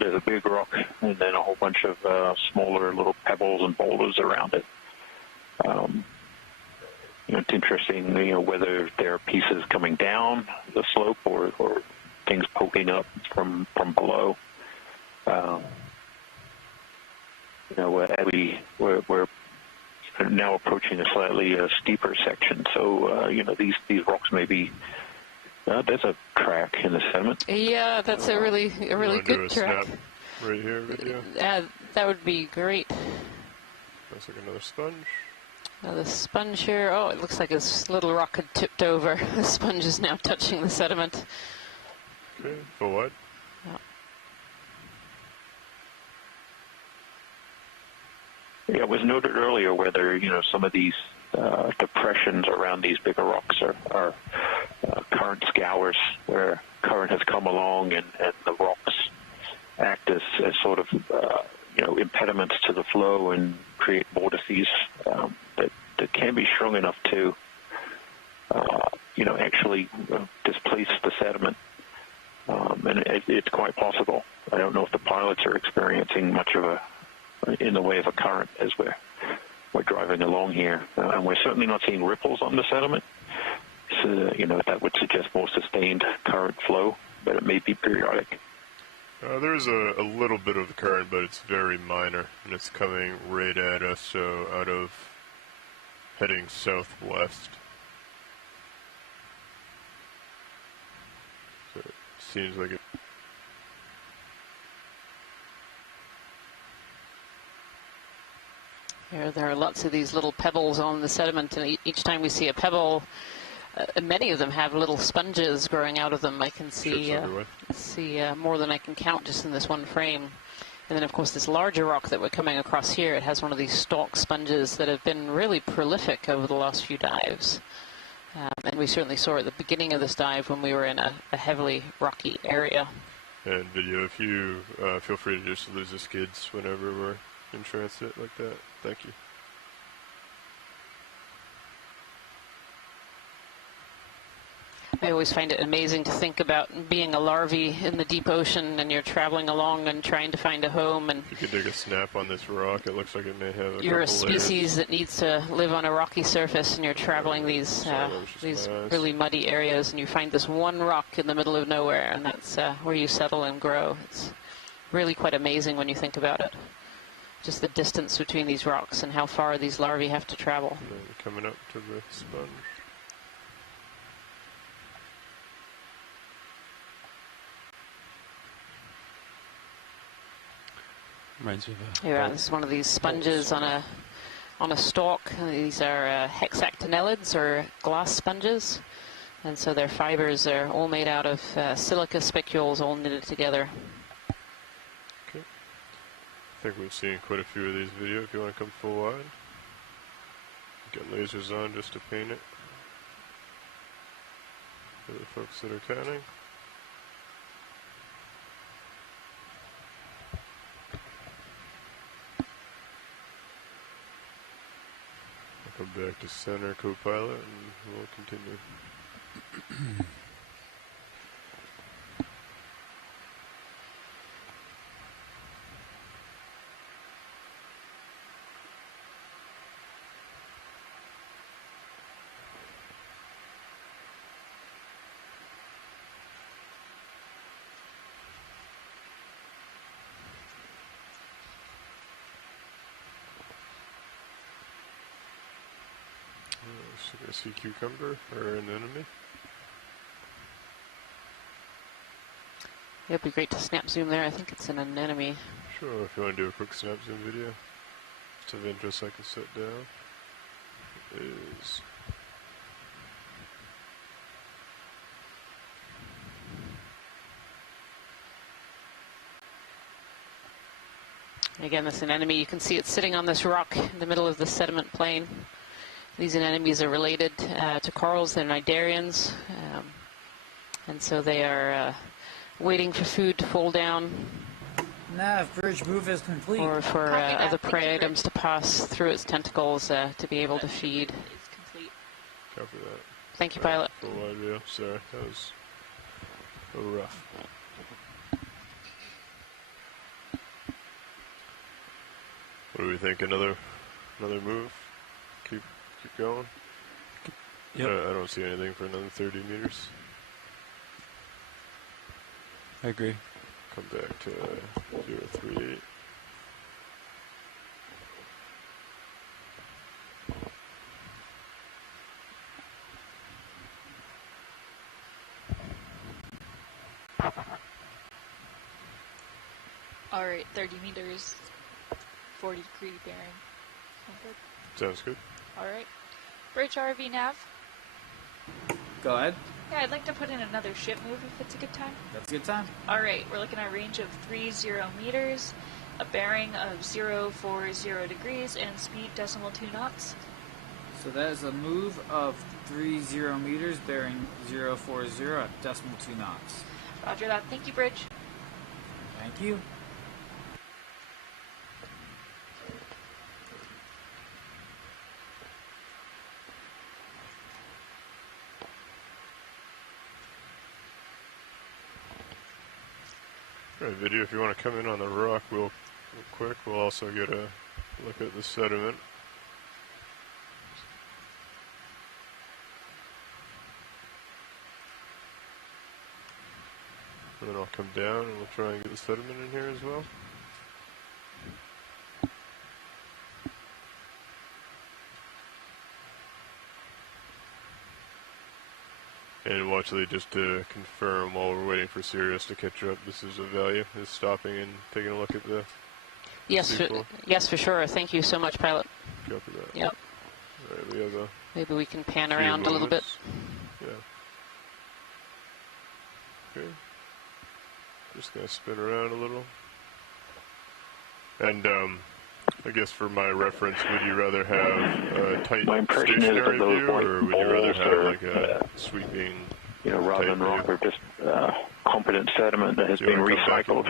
there's a big rock, and then a whole bunch of smaller little pebbles and boulders around it. It's interesting, whether there are pieces coming down the slope or things poking up from below. We're now approaching a slightly steeper section, so these rocks may be. There's a crack in the sediment. Yeah, that's a really good Do a track. snap right here, video. That would be great. Looks like another sponge. The sponge here. Oh, it looks like this little rock had tipped over. The sponge is now touching the sediment. Okay, for what? Yeah, it was noted earlier whether some of these depressions around these bigger rocks are current scours, where current has come along and the rocks act as sort of impediments to the flow and create vortices that can be strong enough to actually displace the sediment. And it's quite possible. I don't know if the pilots are experiencing much of in the way of a current as we're driving along here, and we're certainly not seeing ripples on the sediment. So, that would suggest more sustained current flow, but it may be periodic. There's a little bit of current, but it's very minor, and it's coming right at us, so out of heading southwest. So it seems like it. There are lots of these little pebbles on the sediment, and each time we see a pebble, many of them have little sponges growing out of them. I can see more than I can count just in this one frame. And then, of course, this larger rock that we're coming across here, it has one of these stalk sponges that have been really prolific over the last few dives. And we certainly saw at the beginning of this dive when we were in a heavily rocky area. And video, if you feel free to just lose the skids whenever we're in transit like that. Thank you. I always find it amazing to think about being a larvae in the deep ocean and you're traveling along and trying to find a home. And you could take a snap on this rock. It looks like it may have you're a couple species layers. that needs to live on a rocky surface, and you're traveling these really muddy areas, and you find this one rock in the middle of nowhere, and that's where you settle and grow. It's really quite amazing when you think about it. Just the distance between these rocks and how far these larvae have to travel. Coming up to the sponge. Reminds me of Yeah, this is one of these sponges on a stalk. These are hexactinellids, or glass sponges, and so their fibers are all made out of silica spicules, all knitted together. Okay. I think we've seen quite a few of these videos. If you want to come full wide, get lasers on just to paint it for the folks that are tanning. I'll come back to center co-pilot and we'll continue. Should I see cucumber or an enemy? It'd be great to snap zoom there. I think it's an anemone. Sure, if you want to do a quick snap zoom video. Just of interest I can set down. Is Again, this anemone, you can see it's sitting on this rock in the middle of the sediment plain. These anemones are related to corals. They're cnidarians, and so they are waiting for food to fall down. Nav, bridge move is complete. Or for other prey items to pass through its tentacles to be able to feed. Copy that. Thank you, pilot. Full wide view. Sorry, that was a little rough. What do we think? Another move? Keep going? Yep. I don't see anything for another 30 meters. I agree. Come back to 038. All right, 30 meters, 40-degree bearing. Sounds good. All right. Bridge RV nav. Go ahead. Yeah, I'd like to put in another ship move if it's a good time. That's a good time. All right, we're looking at a range of 30 meters, a bearing of 040 degrees, and speed decimal 2 knots. So that is a move of 30 meters, bearing 040 at decimal 2 knots. Roger that. Thank you, Bridge. Thank you. Alright, video, if you want to come in on the rock real quick, we'll also get a look at the sediment. And then I'll come down and we'll try and get the sediment in here as well. And watch they just to confirm while we're waiting for Sirius to catch up. This is a value. Is stopping and taking a look at the Yes, yes, for sure. Thank you so much, pilot. Copy that. Yep. All right, we have a Maybe we can pan around a little bit. Yeah. Okay. Just gonna spin around a little. And I guess for my reference, would you rather have a tight stationary view, or would you rather have like a sweeping, rather than rock or just competent sediment that has been recycled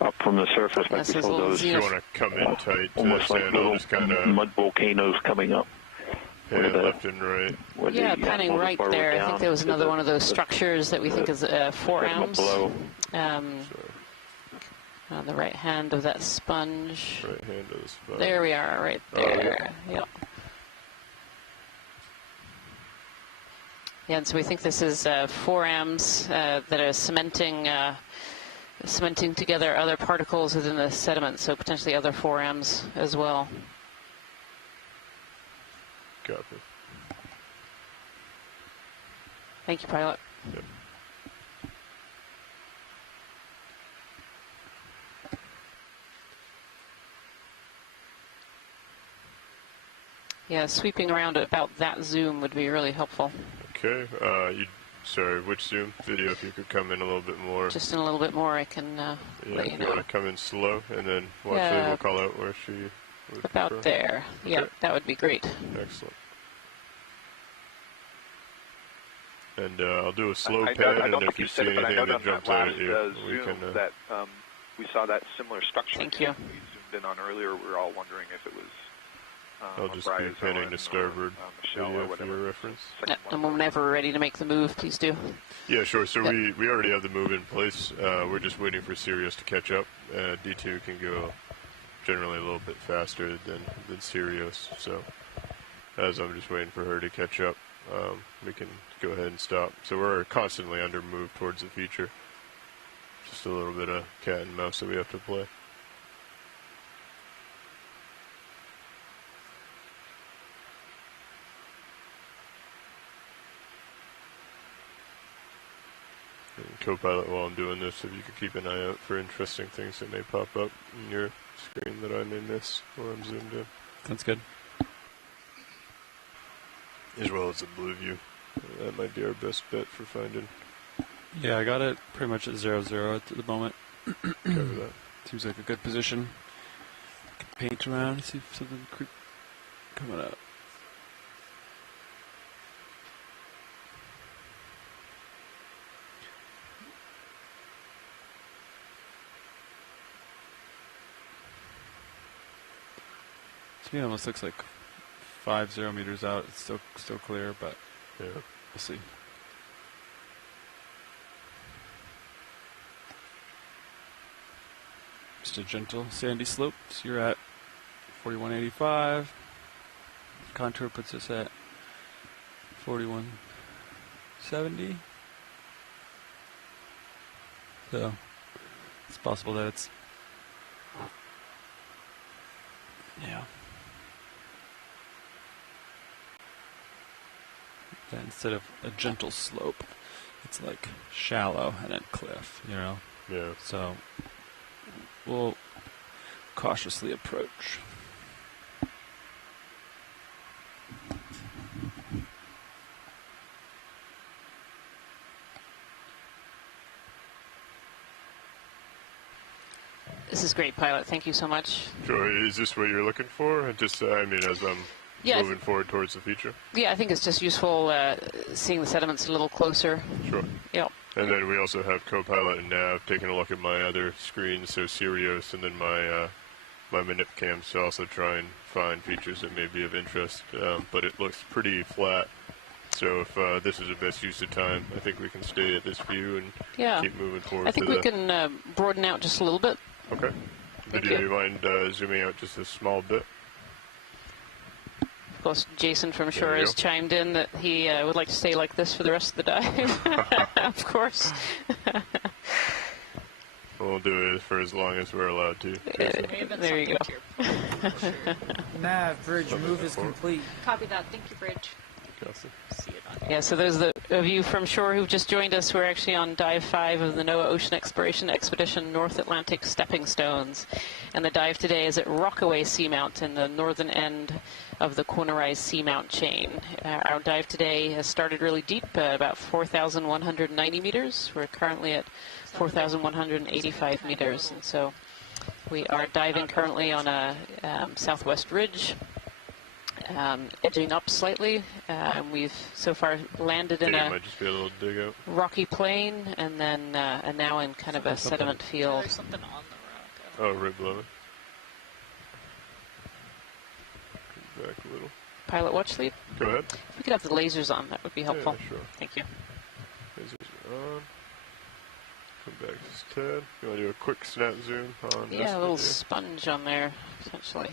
up from the surface? Like we saw those, you want to come in tight, almost like little mud volcanoes coming up. Yeah, left and right. Yeah, panning right there. I think there was another one of those structures that we think is forearms. On the right hand of that sponge. Right hand of the sponge. There we are, right there. Yep. Yeah, and so we think this is forearms that are cementing together other particles within the sediment, so potentially other forearms as well. Copy. Thank you, pilot. Yep. Yeah, sweeping around at about that zoom would be really helpful. Okay. Sorry, which zoom? Video, if you could come in a little bit more. Just in a little bit more, I can let you if know. you want to come in slow, and then Yeah. we'll call out where she would About prefer. there. Okay. Yeah, that would be great. Excellent. And I'll do a slow I pan, don't and if think you you see said it, but I anything know that on that jumps out last at you, we zoom can... that we saw that similar structure. Thank you. We zoomed in on earlier. We were all wondering if it was I'll just be panning to starboard video for your reference. And whenever we're ready to make the move, please do. Yeah, sure. So we already have the move in place. We're just waiting for Sirius to catch up. D2 can go generally a little bit faster than Sirius. So as I'm just waiting for her to catch up, we can go ahead and stop. So we're constantly under move towards the feature. Just a little bit of cat and mouse that we have to play. Copilot, while I'm doing this, if you could keep an eye out for interesting things that may pop up in your screen that I may miss while I'm zoomed in. Sounds good. As well as the blue view. That might be our best bet for finding. Yeah, I got it pretty much at 0-0 at the moment. Cover that. Seems like a good position. Can paint around, see if something creep coming up. To me, it almost looks like 5-0 meters out. It's still clear, but yeah, we'll see. Just a gentle sandy slope. So you're at 4185. Contour puts us at 4170. So it's possible that it's that instead of a gentle slope, it's like shallow and then cliff, you know? Yeah. So we'll cautiously approach. This is great, pilot. Thank you so much. Sure. Is this what you're looking for? Just, I mean, as I'm moving forward towards the feature? Yeah, I think it's just useful seeing the sediments a little closer. Sure. Yep. And then we also have Copilot and Nav taking a look at my other screens, so Sirius, and then my my manip cams to also try and find features that may be of interest. But it looks pretty flat. So if this is the best use of time, I think we can stay at this view and keep moving forward. I think we can broaden out just a little bit. Okay. Do you mind zooming out just a small bit? Of course, Jason from shore has chimed in that he would like to stay like this for the rest of the dive. Of course. We'll do it for as long as we're allowed to. There you go. Nav, bridge move is complete. Copy that. Thank you, bridge. See it on. Yeah, so those of you from shore who've just joined us, we're actually on Dive 5 of the NOAA Ocean Exploration Expedition North Atlantic Stepping Stones. And the dive today is at Rockaway Seamount in the northern end of the Corner Rise Seamount chain. Our dive today has started really deep, about 4,190 meters. We're currently at 4,185 meters. And so we are diving currently on a southwest ridge. Edging up slightly, and we've so far landed in might just be a little dig out. rocky plain, and then and now in kind of a sediment field. There's something on the rock. Oh, right below it. Come back a little. Pilot watch lead? Go ahead. If we could have the lasers on, that would be helpful. Yeah, sure. Thank you. Lasers are on. Come back to Ted. You want to do a quick snap zoom on this? Yeah, a little sponge on there, essentially.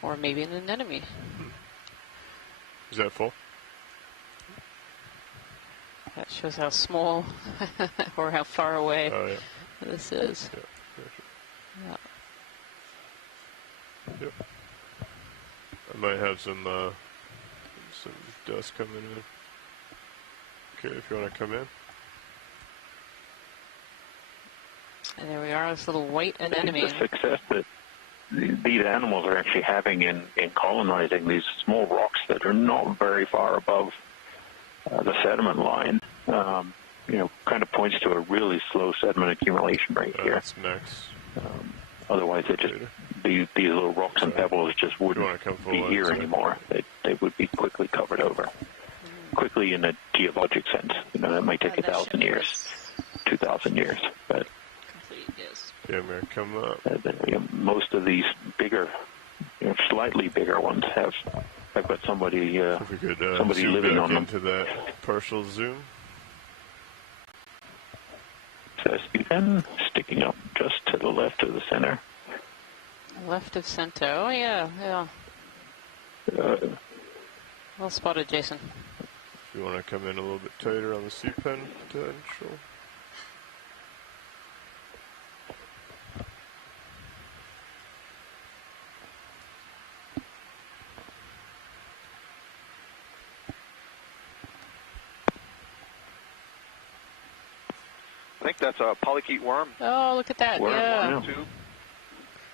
Or maybe an anemone. Is that full? That shows how small or how far away this is. Yeah. Yep. I might have some dust coming in. Okay, if you want to come in. And there we are, this little white anemone. The success that these animals are actually having in colonizing these small rocks that are not very far above the sediment line, kind of points to a really slow sediment accumulation rate here. That's max. Otherwise, these little rocks and pebbles just wouldn't be here anymore. They would be quickly covered over. Quickly in a geologic sense. That might take 1,000 years, 2,000 years. But yeah, man, come up. Most of these bigger, slightly bigger ones have got somebody if we could, somebody zoom living back on them. into that partial zoom. So speedpen sticking up just to the left of the center. Left of center. Oh yeah. Well spotted, Jason. If you want to come in a little bit tighter on the C-pen potential. I think that's a polychaete worm. Oh, look at that! Yeah. Tube.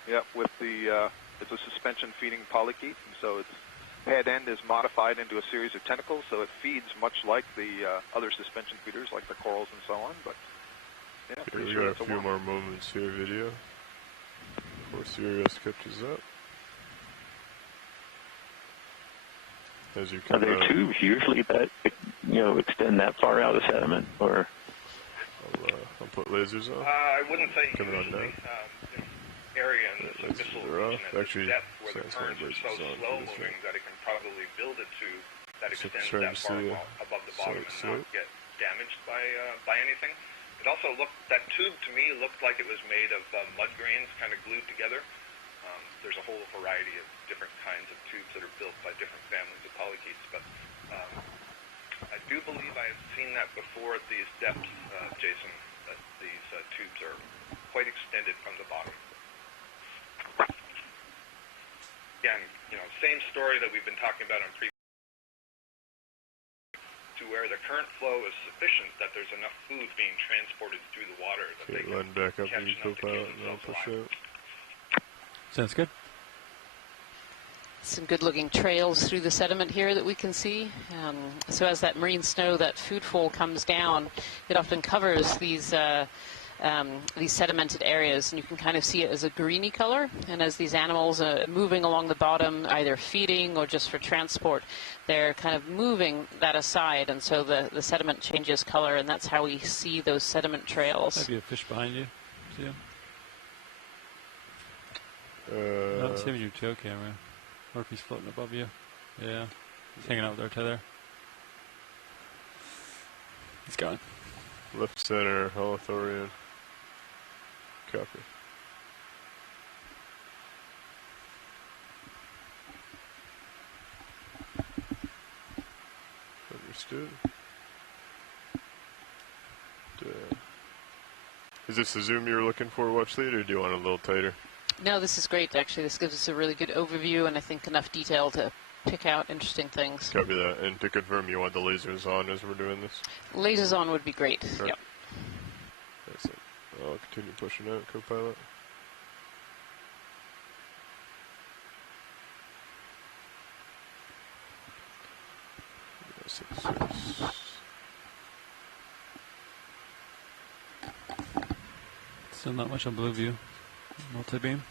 Yeah, with the it's a suspension feeding polychaete, and so its head end is modified into a series of tentacles, so it feeds much like the other suspension feeders, like the corals and so on. But yeah, pretty We sure got it's a few worm. more moments here, video, before Sirius catches up. As you Are come there out, tubes usually that extend that far out of sediment, or? I'll put lasers on. I wouldn't say Coming on usually. now. Area in this Lasers abyssal are region off. at Actually, this depth where the sounds currents like are so lasers on slow for this moving one. that it can probably build a tube that So extends trying that to far see above the bottom and slope. not get damaged by anything. It also looked, that tube to me looked like it was made of mud grains kind of glued together. There's a whole variety of different kinds of tubes that are built by different families of polychaetes, but I do believe I have seen that before at these depths, Jason, that these tubes are quite extended from the bottom. Again, same story that we've been talking about on previous, to where the current flow is sufficient that there's enough food being transported through the water that they can Line back up catch and enough to keep co-pilot, and I'll themselves push alive. out. Sounds good. Some good-looking trails through the sediment here that we can see. So as that marine snow, that food fall comes down, it often covers these sedimented areas, and you can kind of see it as a greeny color. And as these animals are moving along the bottom, either feeding or just for transport, they're kind of moving that aside, and so the sediment changes color, and that's how we see those sediment trails. Might be a fish behind you. See him? No, see him in your tail camera. Or if he's floating above you. Yeah. He's hanging out with our tether. He's gone. Left center, Holothorian. Copy. Understood. Is this the zoom you were looking for, Watchlead, or do you want it a little tighter? No, this is great, actually. This gives us a really good overview, and I think enough detail to pick out interesting things. Copy that. And to confirm, you want the lasers on as we're doing this? Lasers on would be great. Sure. Yep. That's it. I'll continue pushing out, co-pilot. Still not much on blue view. Multi-beam.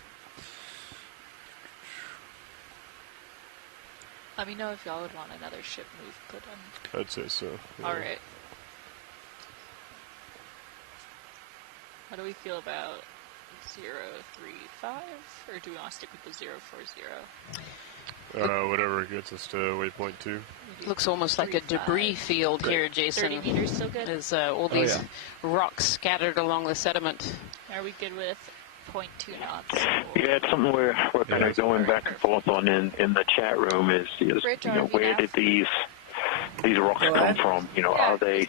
Let me know if y'all would want another ship move put on. I'd say so. Yeah. All right. How do we feel about 035, or do we want to stick with the 040? Whatever gets us to waypoint 2. Looks almost like a debris field here, Jason. 30 meters still good? There's all these rocks scattered along the sediment. Are we good with 0.2 knots? Yeah, it's something we're kind of going back and forth on in the chat room is where did these rocks come from? Are they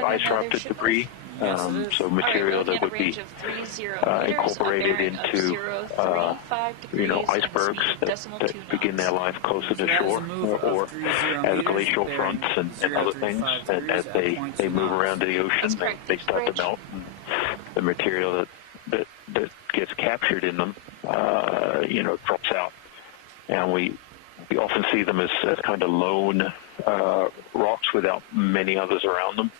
ice-rupted debris? So material that would be incorporated into icebergs that begin their life closer to shore, or as glacial fronts and other things, and as they move around to the ocean, they start to melt. And the material that gets captured in them drops out. And we often see them as kind of lone rocks without many others around them.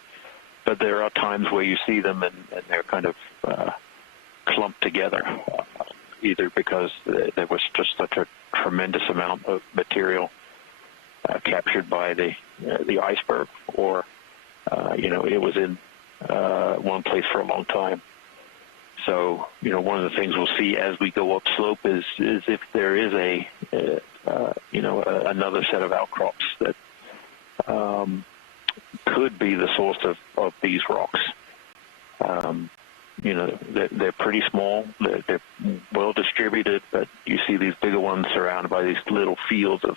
But there are times where you see them and they're kind of clumped together, either because there was just such a tremendous amount of material captured by the iceberg, or it was in one place for a long time. So one of the things we'll see as we go upslope is if there is another set of outcrops that could be the source of these rocks. They're pretty small, they're well distributed, but you see these bigger ones surrounded by these little fields of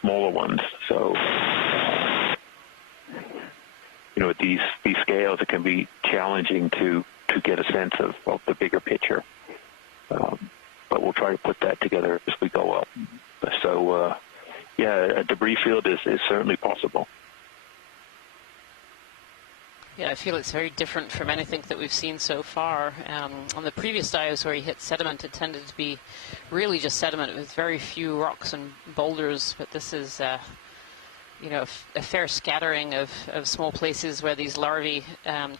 smaller ones. So, at these scales, it can be challenging to get a sense of the bigger picture. But we'll try to put that together as we go up. So, a debris field is certainly possible. Yeah, I feel it's very different from anything that we've seen so far. On the previous dives where you hit sediment, it tended to be really just sediment with very few rocks and boulders, but this is, a fair scattering of small places where these larvae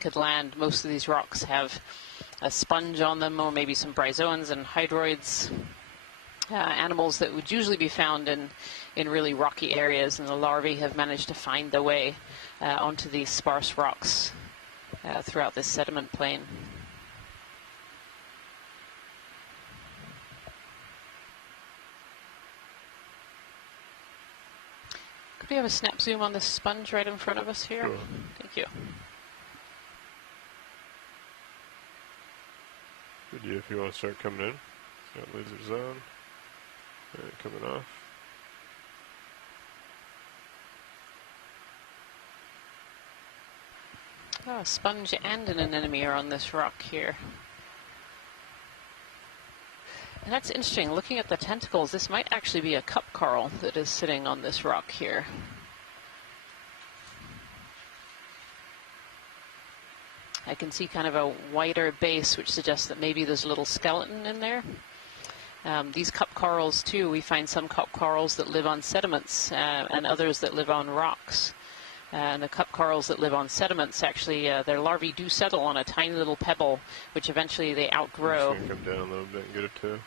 could land. Most of these rocks have a sponge on them, or maybe some bryozoans and hydroids, animals that would usually be found in really rocky areas, and the larvae have managed to find their way onto these sparse rocks throughout this sediment plain. Could we have a snap zoom on this sponge right in front of us here? Sure. Thank you. Good idea if you want to start coming in. Got lasers on. Alright, coming off. Oh, a sponge and an anemone are on this rock here. And that's interesting. Looking at the tentacles, this might actually be a cup coral that is sitting on this rock here. I can see kind of a wider base, which suggests that maybe there's a little skeleton in there. These cup corals, too, we find some cup corals that live on sediments and others that live on rocks. And the cup corals that live on sediments, actually, their larvae do settle on a tiny little pebble, which eventually they outgrow. I'm just gonna come down a little bit and get it too.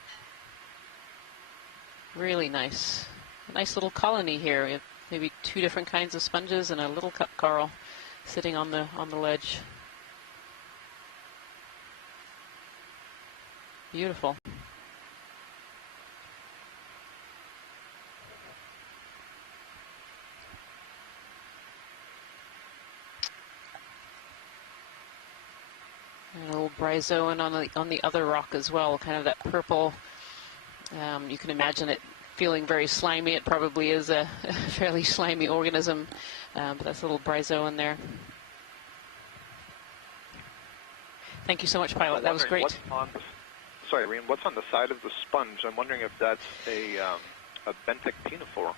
Really nice. A nice little colony here. We have maybe 2 different kinds of sponges and a little cup coral sitting on the ledge. Beautiful. And a little bryozoan on the other rock as well, kind of that purple. You can imagine it feeling very slimy. It probably is a fairly slimy organism, but that's a little bryozoan there. Thank you so much, Pilot. That was great. Sorry, Irene, what's on the side of the sponge? I'm wondering if that's a benthic ctenophore,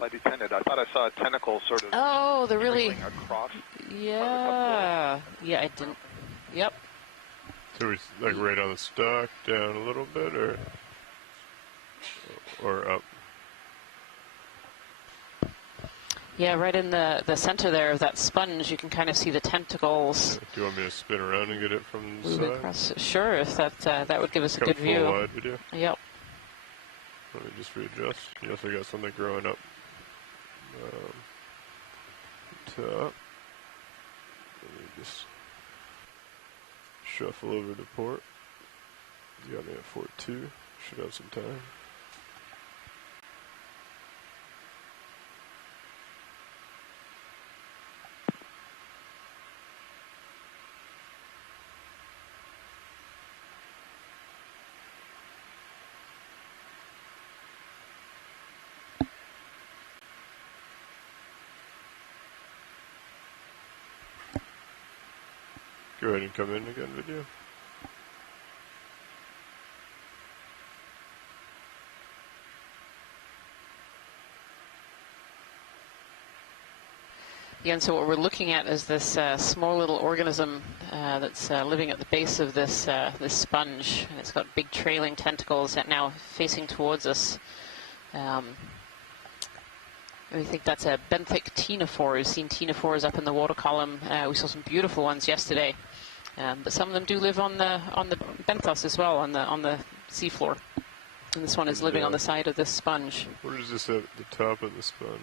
platytendid. I thought I saw a tentacle sort of across. Yeah. Yeah, I didn't. Yep. So we like right on the stalk, down a little bit, or up? Yeah, right in the center there of that sponge, you can kind of see the tentacles. Do you want me to spin around and get it from the moving side? across? Sure, if that would give us a good view. Full wide video? Yep. Let me just readjust. You also got something growing up top. Let me just shuffle over to port. You got me at 4.2. Should have some time. Go ahead and come in again, video. Again, so what we're looking at is this small little organism that's living at the base of this this sponge, and it's got big trailing tentacles that now facing towards us. We think that's a benthic ctenophore. We've seen ctenophores up in the water column. We saw some beautiful ones yesterday, but some of them do live on the benthos as well, on the seafloor. And this one is living on the side of this sponge. Where is this at the top of the sponge?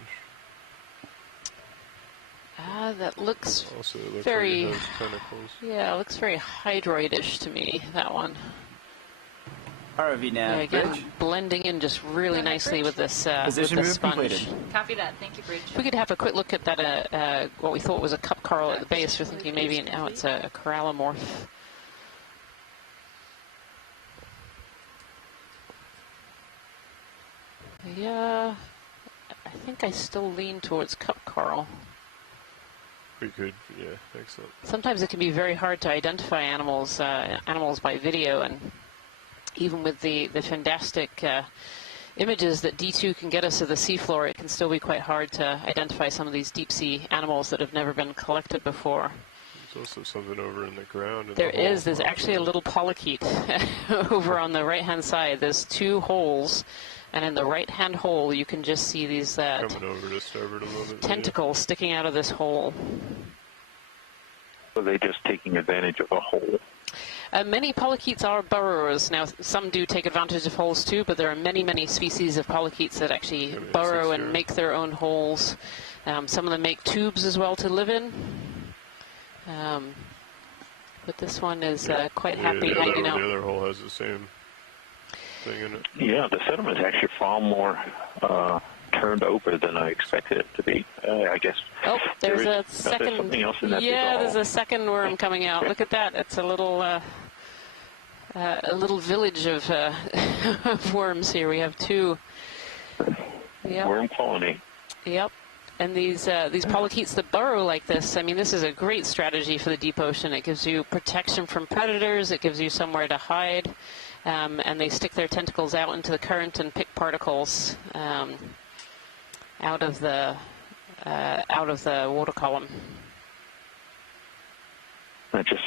That looks also, it looks very, like it has tentacles. Yeah, it looks very hydroid-ish to me, that one. ROV nav, yeah, again, bridge. blending in just really nicely with this, Position with move this sponge. completed. Copy that. Thank you, Bridge. If we could have a quick look at that, what we thought was a cup coral at the base. We're thinking maybe now it's a corallomorph. Yeah, I think I still lean towards cup coral. We could, yeah, excellent. Sometimes it can be very hard to identify animals by video, and even with the fantastic images that D2 can get us of the seafloor, it can still be quite hard to identify some of these deep sea animals that have never been collected before. There's also something over in the ground. There's actually a little polychaete over on the right-hand side. There's two holes, and in the right-hand hole you can just see these coming over to starboard a little bit. tentacles sticking out of this hole. Are they just taking advantage of a hole? Many polychaetes are burrowers. Now, some do take advantage of holes too, but there are many, many species of polychaetes that actually burrow and make their own holes. Some of them make tubes as well to live in. But this one is quite happy hanging out. The other hole has the same thing in it. Yeah, the sediment is actually far more turned over than I expected it to be. I guess. Oh, there's a second. Something else in that yeah, there's a second worm coming out. Look at that. It's a little village of, of worms here. We have two. Yep. Worm colony. Yep. And these polychaetes that burrow like this, I mean, this is a great strategy for the deep ocean. It gives you protection from predators. It gives you somewhere to hide. And they stick their tentacles out into the current and pick particles out of the water column. That just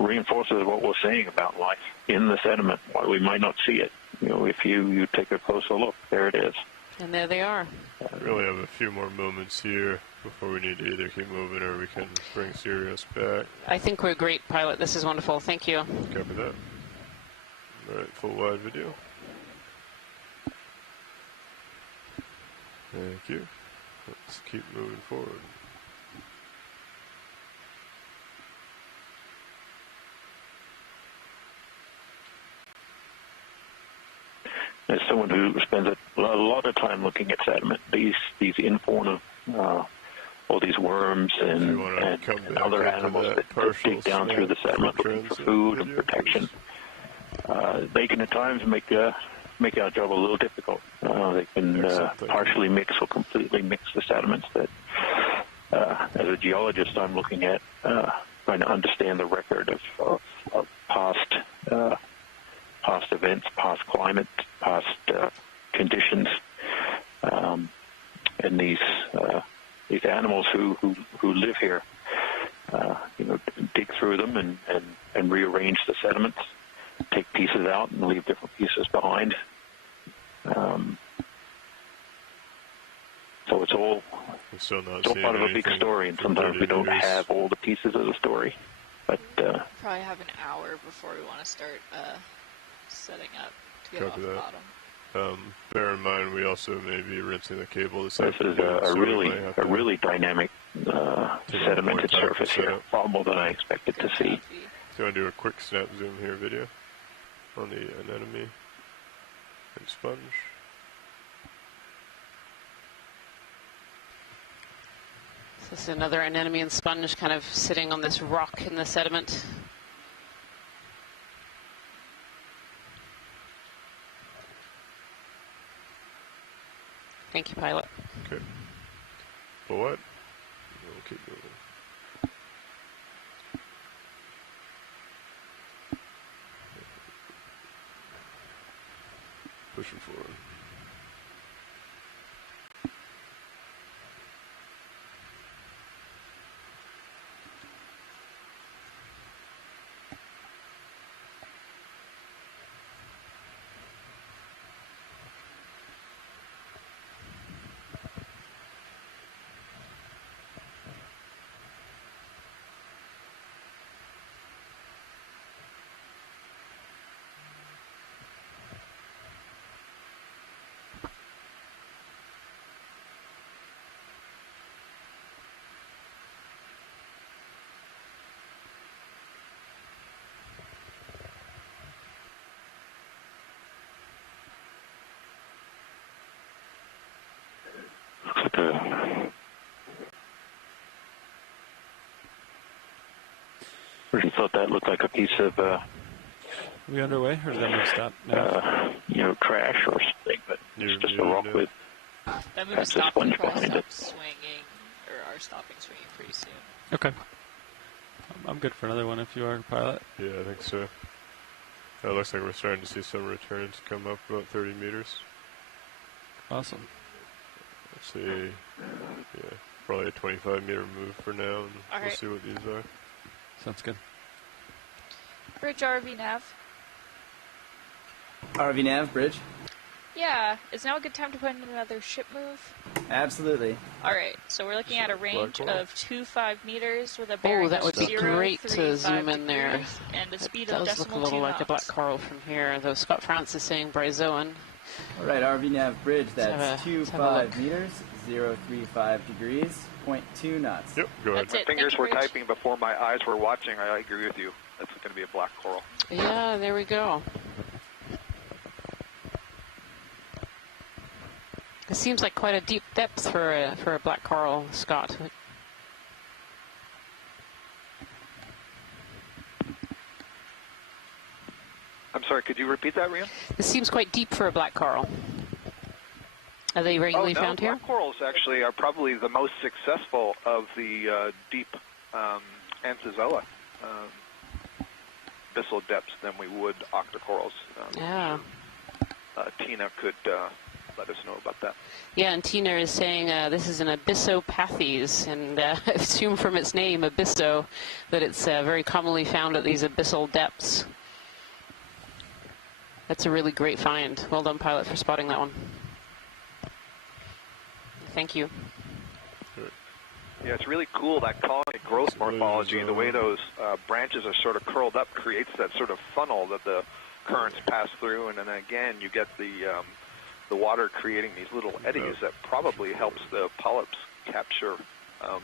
reinforces what we're saying about life in the sediment. Why we might not see it. You know, if you take a closer look, there it is. And there they are. We really have a few more moments here before we need to either keep moving or we can bring Sirius back. I think we're great, pilot. This is wonderful. Thank you. Copy that. All right, full wide video. Thank you. Let's keep moving forward. As someone who spends a lot of time looking at sediment, these infauna, all these worms and other animals that dig down through the sediment looking for food and protection, they can at times make our job a little difficult. They can partially mix or completely mix the sediments that, as a geologist, I'm looking at trying to understand the record of past events, past climate, past conditions, and these animals who live here, dig through them and rearrange the sediments, take pieces out and leave different pieces behind. So it's all part of a big story, and sometimes we don't have all the pieces of the story. But probably have an hour before we want to start setting up to get off the bottom. Bear in mind, we also may be rinsing the cable this is a really dynamic sedimented surface here, far more than I expected to see. So I do a quick snap zoom here video on the anemone and sponge. So this is another anemone and sponge kind of sitting on this rock in the sediment. Thank you, pilot. Okay. For what? We'll keep moving. Pushing forward. to... Really thought that looked like a piece of... Are we underway, or does that move stop now? Trash or something, but it's just a rock with... That move That's a stopped. We'll sponge probably behind stop swinging, or are stopping swinging pretty soon. Okay. I'm good for another one if you are, pilot. Yeah, I think so. It looks like we're starting to see some returns come up about 30 meters. Awesome. Let's see. Yeah, probably a 25-meter move for now, and All we'll right. see what these are. Sounds good. Bridge RV nav. RV nav, bridge. Yeah, is now a good time to put in another ship move? Absolutely. Alright, so we're looking at a range Black hole. of 25 meters with a bearing Oh, that of would be 0, great 3, to 5 zoom in there. degrees and a It speed of does look a decimal little 2 like a black knots. coral from here, though Scott France is saying Bryozoan. All right, RV nav, bridge. That's Let's have a 25 look. meters, 035 degrees, 0.2 knots. Yep, go ahead. That's it. Fingers Thank you, were Bridge. typing before my eyes were watching. I agree with you. That's going to be a black coral. Yeah, there we go. It seems like quite a deep depth for a black coral, Scott. I'm sorry, could you repeat that, Rian? This seems quite deep for a black coral. Are they regularly found here? Black corals actually are probably the most successful of the deep anthozoa abyssal depths than we would octocorals. Yeah. Tina could let us know about that. Yeah, and Tina is saying this is an abyssopathes, and I assume from its name, abysso, that it's very commonly found at these abyssal depths. That's a really great find. Well done, pilot, for spotting that one. Thank you. Yeah, it's really cool, that colony growth morphology, the way those branches are sort of curled up creates that sort of funnel that the currents pass through, and then again you get the water creating these little eddies that probably helps the polyps capture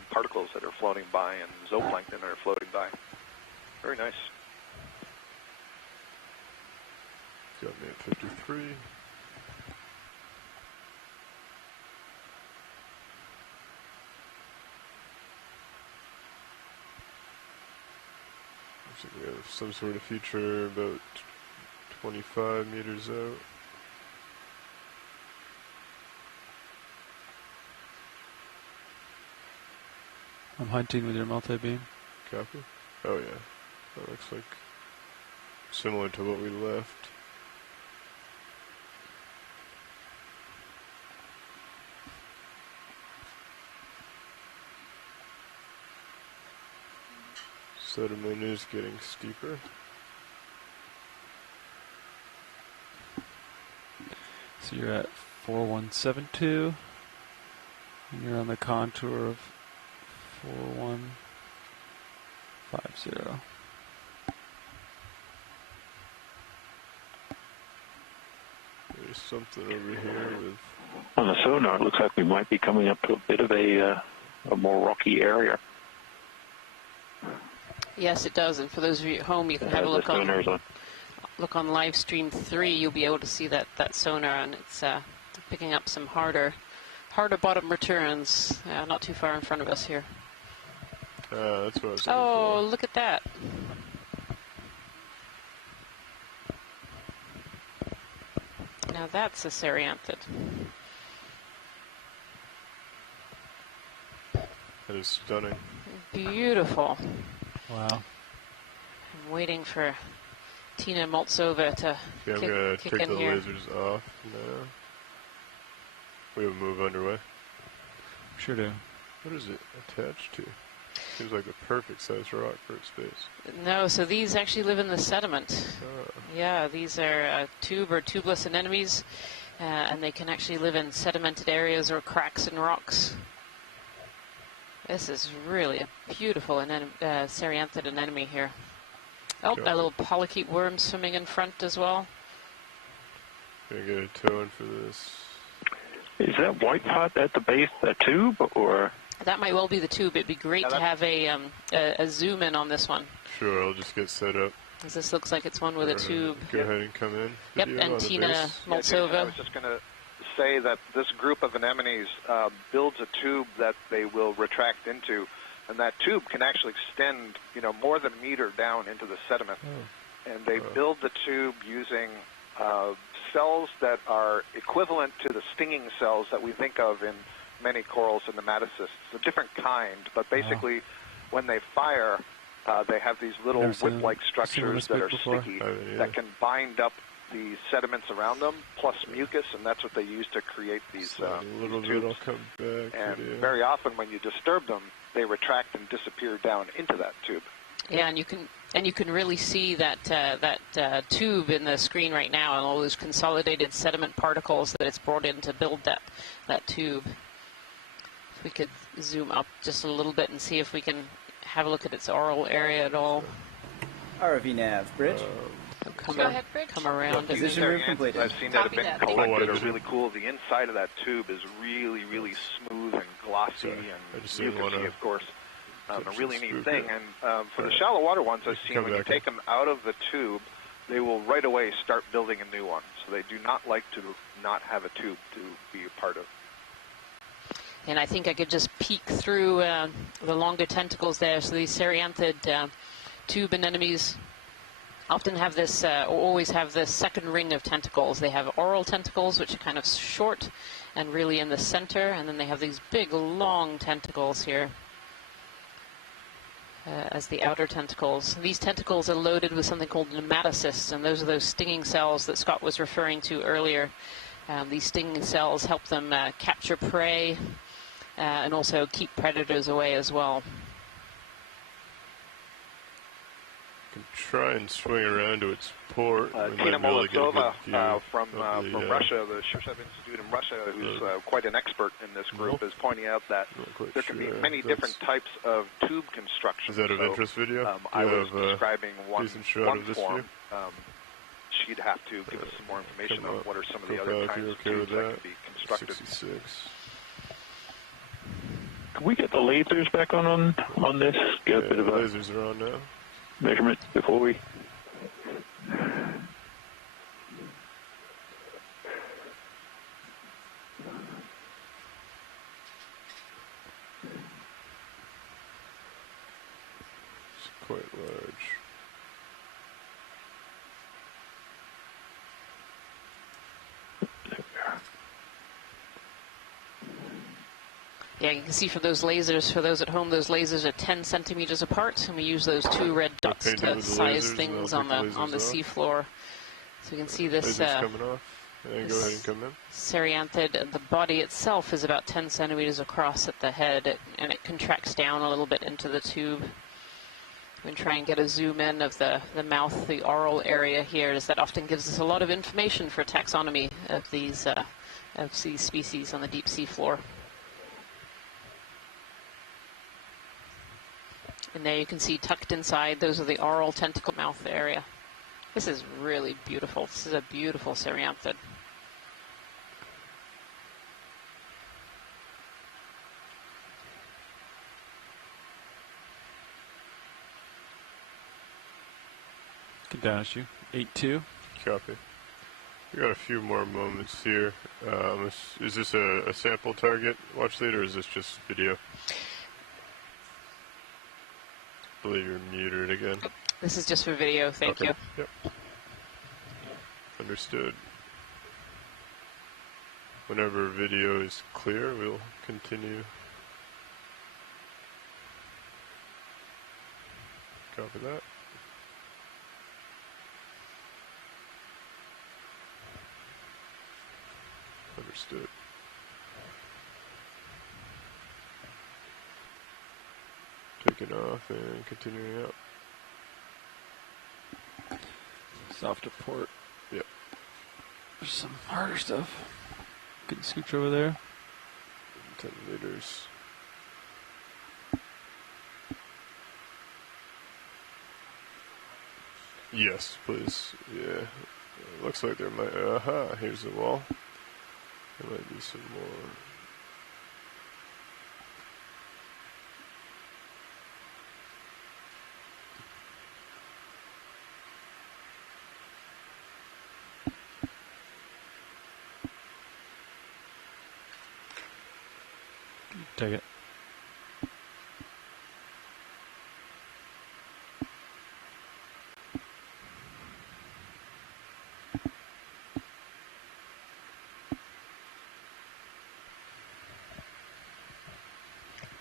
particles that are floating by and zooplankton that are floating by. Very nice. Got me at 53. Looks like we have some sort of feature about 25 meters out. I'm hunting with your multi-beam. Copy. Oh yeah, that looks like similar to what we left. Sediment is getting steeper. So you're at 4172, and you're on the contour of 4150. There's something over here with... On the sonar, it looks like we might be coming up to a bit of a more rocky area. Yes, it does. And for those of you at home, you can have a look on live stream 3. You'll be able to see that sonar, and it's picking up some harder bottom returns. Not too far in front of us here. That's what I was Oh, look at that. Now that's a Cerianthid. That is stunning. Beautiful. Wow. I'm waiting for Tina Moltsova to Okay, I'm kick, going to kick take in the here. lasers off now. We have a move underway. Sure do. What is it attached to? Seems like a perfect size rock for its base. No, so these actually live in the sediment. Oh. Yeah, these are tube or tubeless anemones, and they can actually live in sedimented areas or cracks in rocks. This is really a beautiful Cerianthid anemone here. Oh, a little polychaete worm swimming in front as well. Gonna get a toe in for this. Is that white pot at the base a tube, or? That might well be the tube. It'd be great to have a zoom in on this one. Sure, I'll just get set up. Because this looks like it's one with a tube. Go ahead and come in. Yep, Video and on the Tina base. Moltsova. I was just going to say that this group of anemones builds a tube that they will retract into, and that tube can actually extend, more than a meter down into the sediment. And they build the tube using cells that are equivalent to the stinging cells that we think of in many corals and nematocysts. It's a different kind, but basically when they fire, they have these little whip-like structures that are sticky that can bind up the sediments around them, plus mucus, and that's what they use to create these, little these bit tubes. will come back. And very often when you disturb them, they retract and disappear down into that tube. Yeah, and you can really see that tube in the screen right now, and all those consolidated sediment particles that it's brought in to build that tube. If we could zoom up just a little bit and see if we can have a look at its oral area at all. ROV nav, bridge. Come Go ahead, Bridge. Come around. Position move completed. I've seen that have been collected are really cool. The inside of that tube is really, really smooth and glossy and mucousy, of course. A really neat thing. And for the shallow water ones I've seen, when you take them out of the tube, they will right away start building a new one. So they do not like to not have a tube to be a part of. And I think I could just peek through the longer tentacles there. So these serianthid tube anemones often have this, or always have this second ring of tentacles. They have oral tentacles, which are kind of short and really in the center, and then they have these big, long tentacles here as the outer tentacles. These tentacles are loaded with something called nematocysts, and those are those stinging cells that Scott was referring to earlier. These stinging cells help them capture prey and also keep predators away as well. Can try and swing around to its port. Tina Molotova from Russia, the Shevchev Institute in Russia, who's quite an expert in this group, is pointing out that there can be many different types of tube construction. Is that of interest video? I was describing one form. View? She'd have to give us some more information on what are some of the other kinds of tubes that can be constructed. 66. Can we get the lasers back on this? Get a bit of a lasers are on now. Measurement before we. It's quite large. Yeah, you can see from those lasers, for those at home, those lasers are 10 centimeters apart, and we use those two red dots to size things on the seafloor. So you can see this coming off. Yeah, go ahead and come in. Serianthid, the body itself is about 10 centimeters across at the head, and it contracts down a little bit into the tube. We can try and get a zoom in of the mouth, the oral area here, as that often gives us a lot of information for taxonomy of these species on the deep sea floor. And there you can see tucked inside, those are the oral tentacle mouth area. This is really beautiful. This is a beautiful serianthid. Get down at you. 8-2. Copy. We got a few more moments here. Is this a sample target watch lead, or is this just video? I believe you're muted again. This is just for video, thank you. Yep. Understood. Whenever video is clear, we'll continue. Copy that. Understood. Taking off and continuing up. Softer port. Yep. There's some harder stuff. Good scooch over there. 10 meters. Yes, please. Yeah. Looks like there might. Aha, here's the wall. There might be some more. Take it.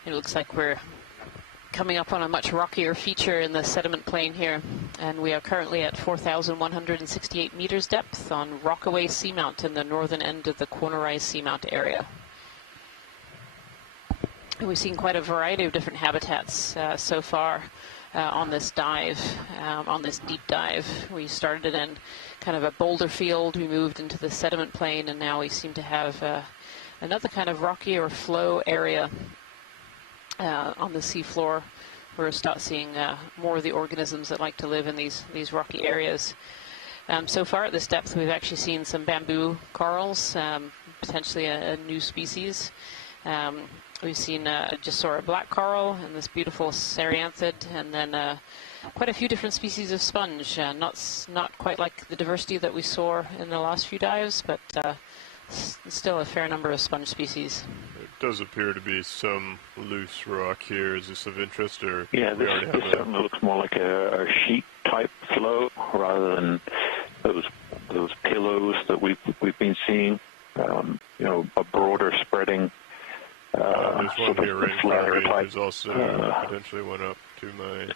It looks like we're coming up on a much rockier feature in the sediment plain here, and we are currently at 4,168 meters depth on Rockaway Seamount in the northern end of the Corner Rise Seamount area. And we've seen quite a variety of different habitats so far on this dive, on this deep dive. We started in kind of a boulder field, we moved into the sediment plain, and now we seem to have another kind of rocky or flow area on the seafloor. We're start seeing more of the organisms that like to live in these rocky areas. So far at this depth, we've actually seen some bamboo corals, potentially a new species. We've seen just saw a black coral and this beautiful ceranthid, and then quite a few different species of sponge. Not quite like the diversity that we saw in the last few dives, but still a fair number of sponge species. It does appear to be some loose rock here. Is this of interest, or yeah? This certainly looks more like a sheet type flow rather than those pillows that we've been seeing. You know, a broader spreading. There's one here right in front of me. There's also potentially one up to my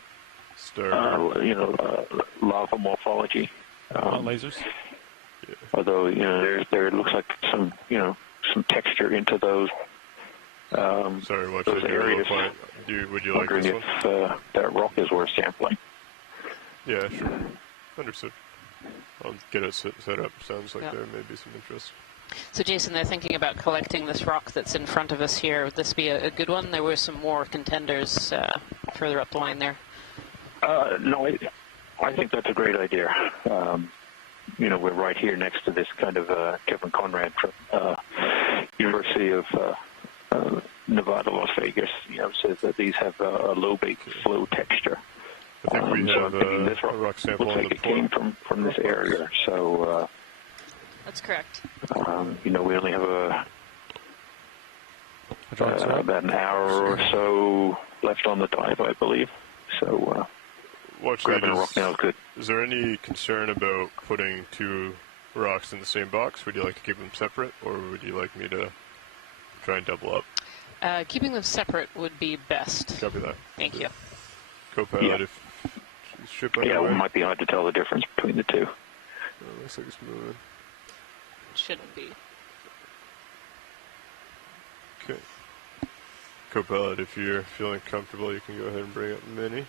starboard. You know, lava morphology. Lasers. Yeah. Although, you know, there looks like some, you know, some texture into those. Sorry, what's those areas. Would you like this one? If that rock is worth sampling. Yeah, sure. Understood. I'll get it set up. Sounds like there may be some interest. So, Jason, they're thinking about collecting this rock that's in front of us here. Would this be a good one? There were some more contenders further up the line there. No, I think that's a great idea. You know, we're right here next to this kind of Kevin Conrad from University of Nevada, Las Vegas. You know, says that these have a low bake flow texture. I think we have this rock sample looks like it came from this area. So. That's correct. You know, we only have about an hour or so left on the dive, I believe. So, grabbing a rock now is good. Is there any concern about putting two rocks in the same box? Would you like to keep them separate, or would you like me to try and double up? Keeping them separate would be best. Copy that. Thank you. Co-pilot, if ship it might be hard to tell the difference between the two. Looks like it's moving. Shouldn't be. Okay. Co-pilot, if you're feeling comfortable, you can go ahead and bring up Mini.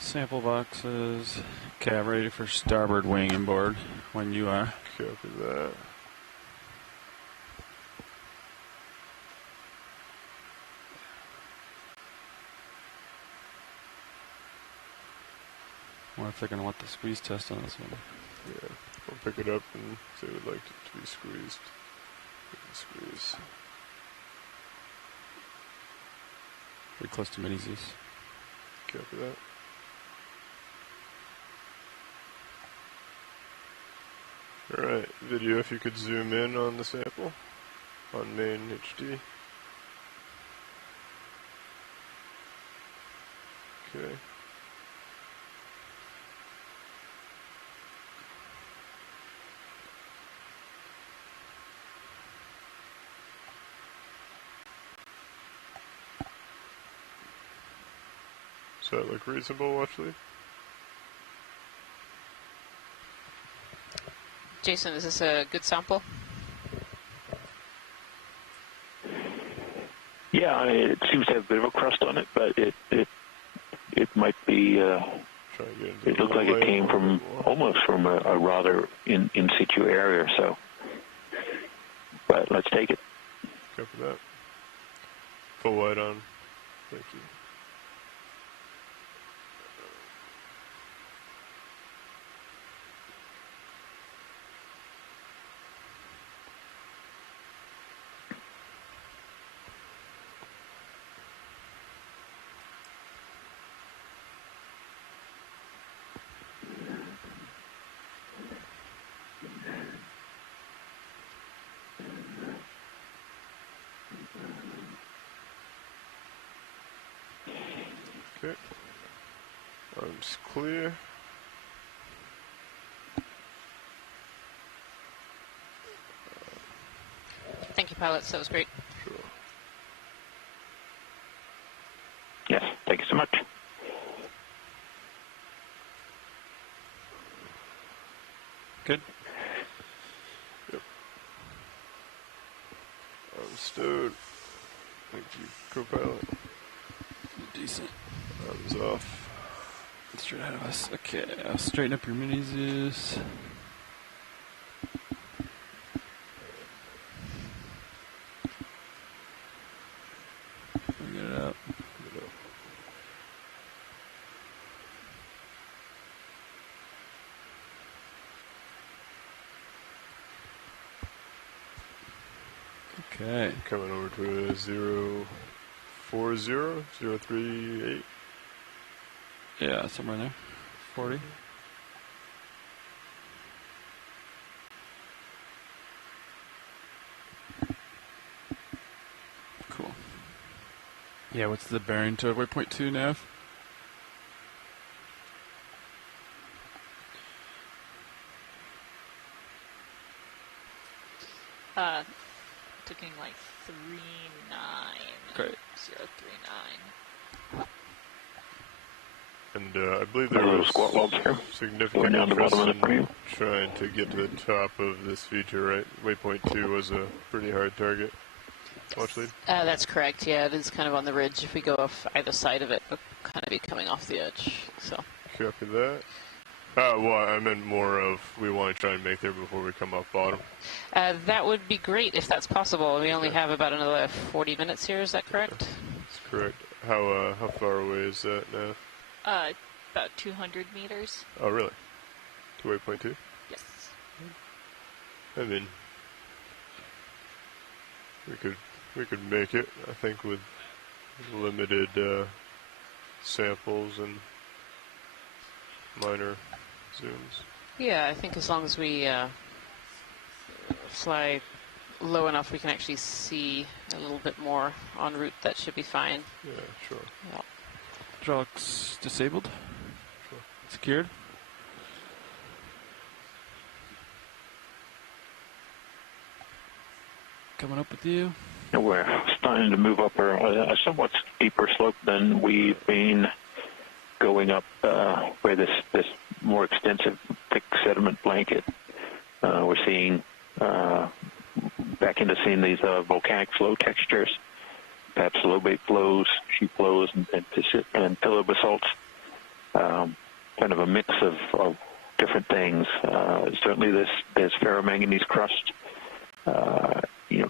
Sample boxes. Okay, I'm ready for starboard wing inboard when you are. Copy that. Well, if they're going to want the squeeze test on this one. Yeah, I'll pick it up and say we'd like it to be squeezed. Squeeze. Pretty close to Mini-Zeus. Copy that. Alright, video, if you could zoom in on the sample on main HD. Okay. Does that look reasonable, Watchley? Jason, is this a good sample? Yeah, it seems to have a bit of a crust on it, but it might be. It looks like it came from almost from a rather in situ area. So, but let's take it. Copy that. Full wide on. Thank you. Seems clear. Thank you, pilots. That was great. Sure. Yes, thank you so much. Good. Yep. I'm stowed. Thank you, co-pilot. Decent. Arms off. Straight ahead of us. Okay, I'll straighten up your mini Zeus. Get it up. Okay. Coming over to a 040, 038. Yeah, somewhere in there. 40. Cool. Yeah, what's the bearing to waypoint 2 nav? Looking like 39. Great. 039. And I believe there was significant Going down the interest bottom of the frame. in trying to get to the top of this feature, right? Waypoint 2 was a pretty hard target. Watch lead? That's correct, yeah. It is kind of on the ridge. If we go off either side of it, we'll kind of be coming off the edge. So. Copy that. Well, I meant more of we want to try and make there before we come off bottom. That would be great if that's possible. We only have about another 40 minutes here, is that correct? That's correct. How far away is that now? About 200 meters. Oh, really? To waypoint 2? Yes. I mean, we could make it, I think, with limited samples and minor zooms. Yeah, I think as long as we fly low enough, we can actually see a little bit more en route. That should be fine. Yeah, sure. Yeah. Hydraulics disabled. Sure. Secured. Coming up with you. And we're starting to move up a somewhat steeper slope than we've been going up where this more extensive thick sediment blanket. We're seeing back into seeing these volcanic flow textures, perhaps lobate flows, sheet flows, and pillow basalts. Kind of a mix of different things. Certainly there's ferromanganese crust,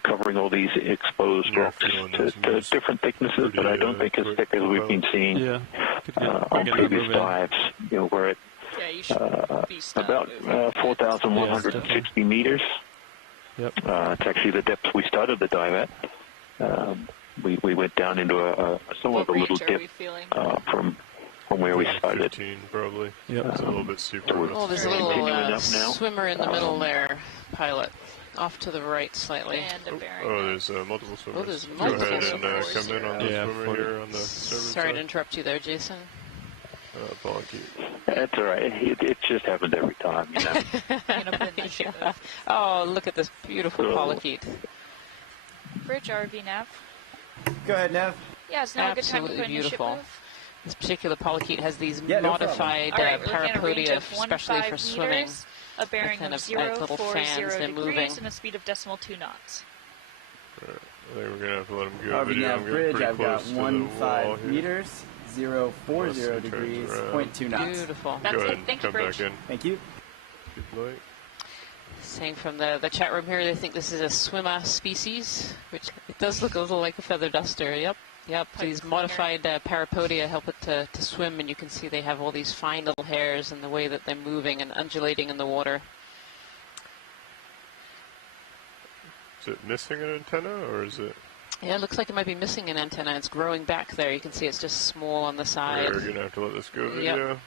covering all these exposed rocks to different thicknesses, but I don't think as thick as we've been seeing on previous dives, where it about 4,160 meters. Yep. It's actually the depth we started the dive at. We went down into a somewhat of a little dip from where we started. 15 probably. Yep. It's a little bit steeper. Oh, there's a little swimmer in the middle there, pilot. Off to the right slightly. And a bearing. Oh, there's multiple swimmers. Oh, there's multiple Go ahead and swimmers. come in on the swimmer here on the starboard Sorry side. to interrupt you there, Jason. Apology. That's all right. It just happens every time, Yeah. Oh, look at this beautiful polychaete. Bridge RV nav. Go ahead, Nev. Yeah, it's now a good time to Absolutely put in your ship beautiful. move. This particular polychaete has these Yeah, no modified All right, we're looking at a range parapodia, of especially 15 for swimming. meters, a bearing kind of of like little 040 fans, they're moving. degrees, and a speed of decimal 2 knots. Right. I think we're going to have to let him go. RV Video. nav I'm getting bridge, pretty I've got close to the wall 15 here. meters, 040 Unless he degrees, turns around. 0.2 knots. Beautiful. That's Go ahead it. and Thank you, come Bridge. back in. Thank you. Good light. Saying from the chat room here, they think this is a swimmer species, which it does look a little like a feather duster. Yep. These modified parapodia help it to swim, and you can see they have all these fine little hairs and the way that they're moving and undulating in the water. Is it missing an antenna, or is it? Yeah, it looks like it might be missing an antenna. It's growing back there. You can see it's just small on the side. We're going to have to let this go video.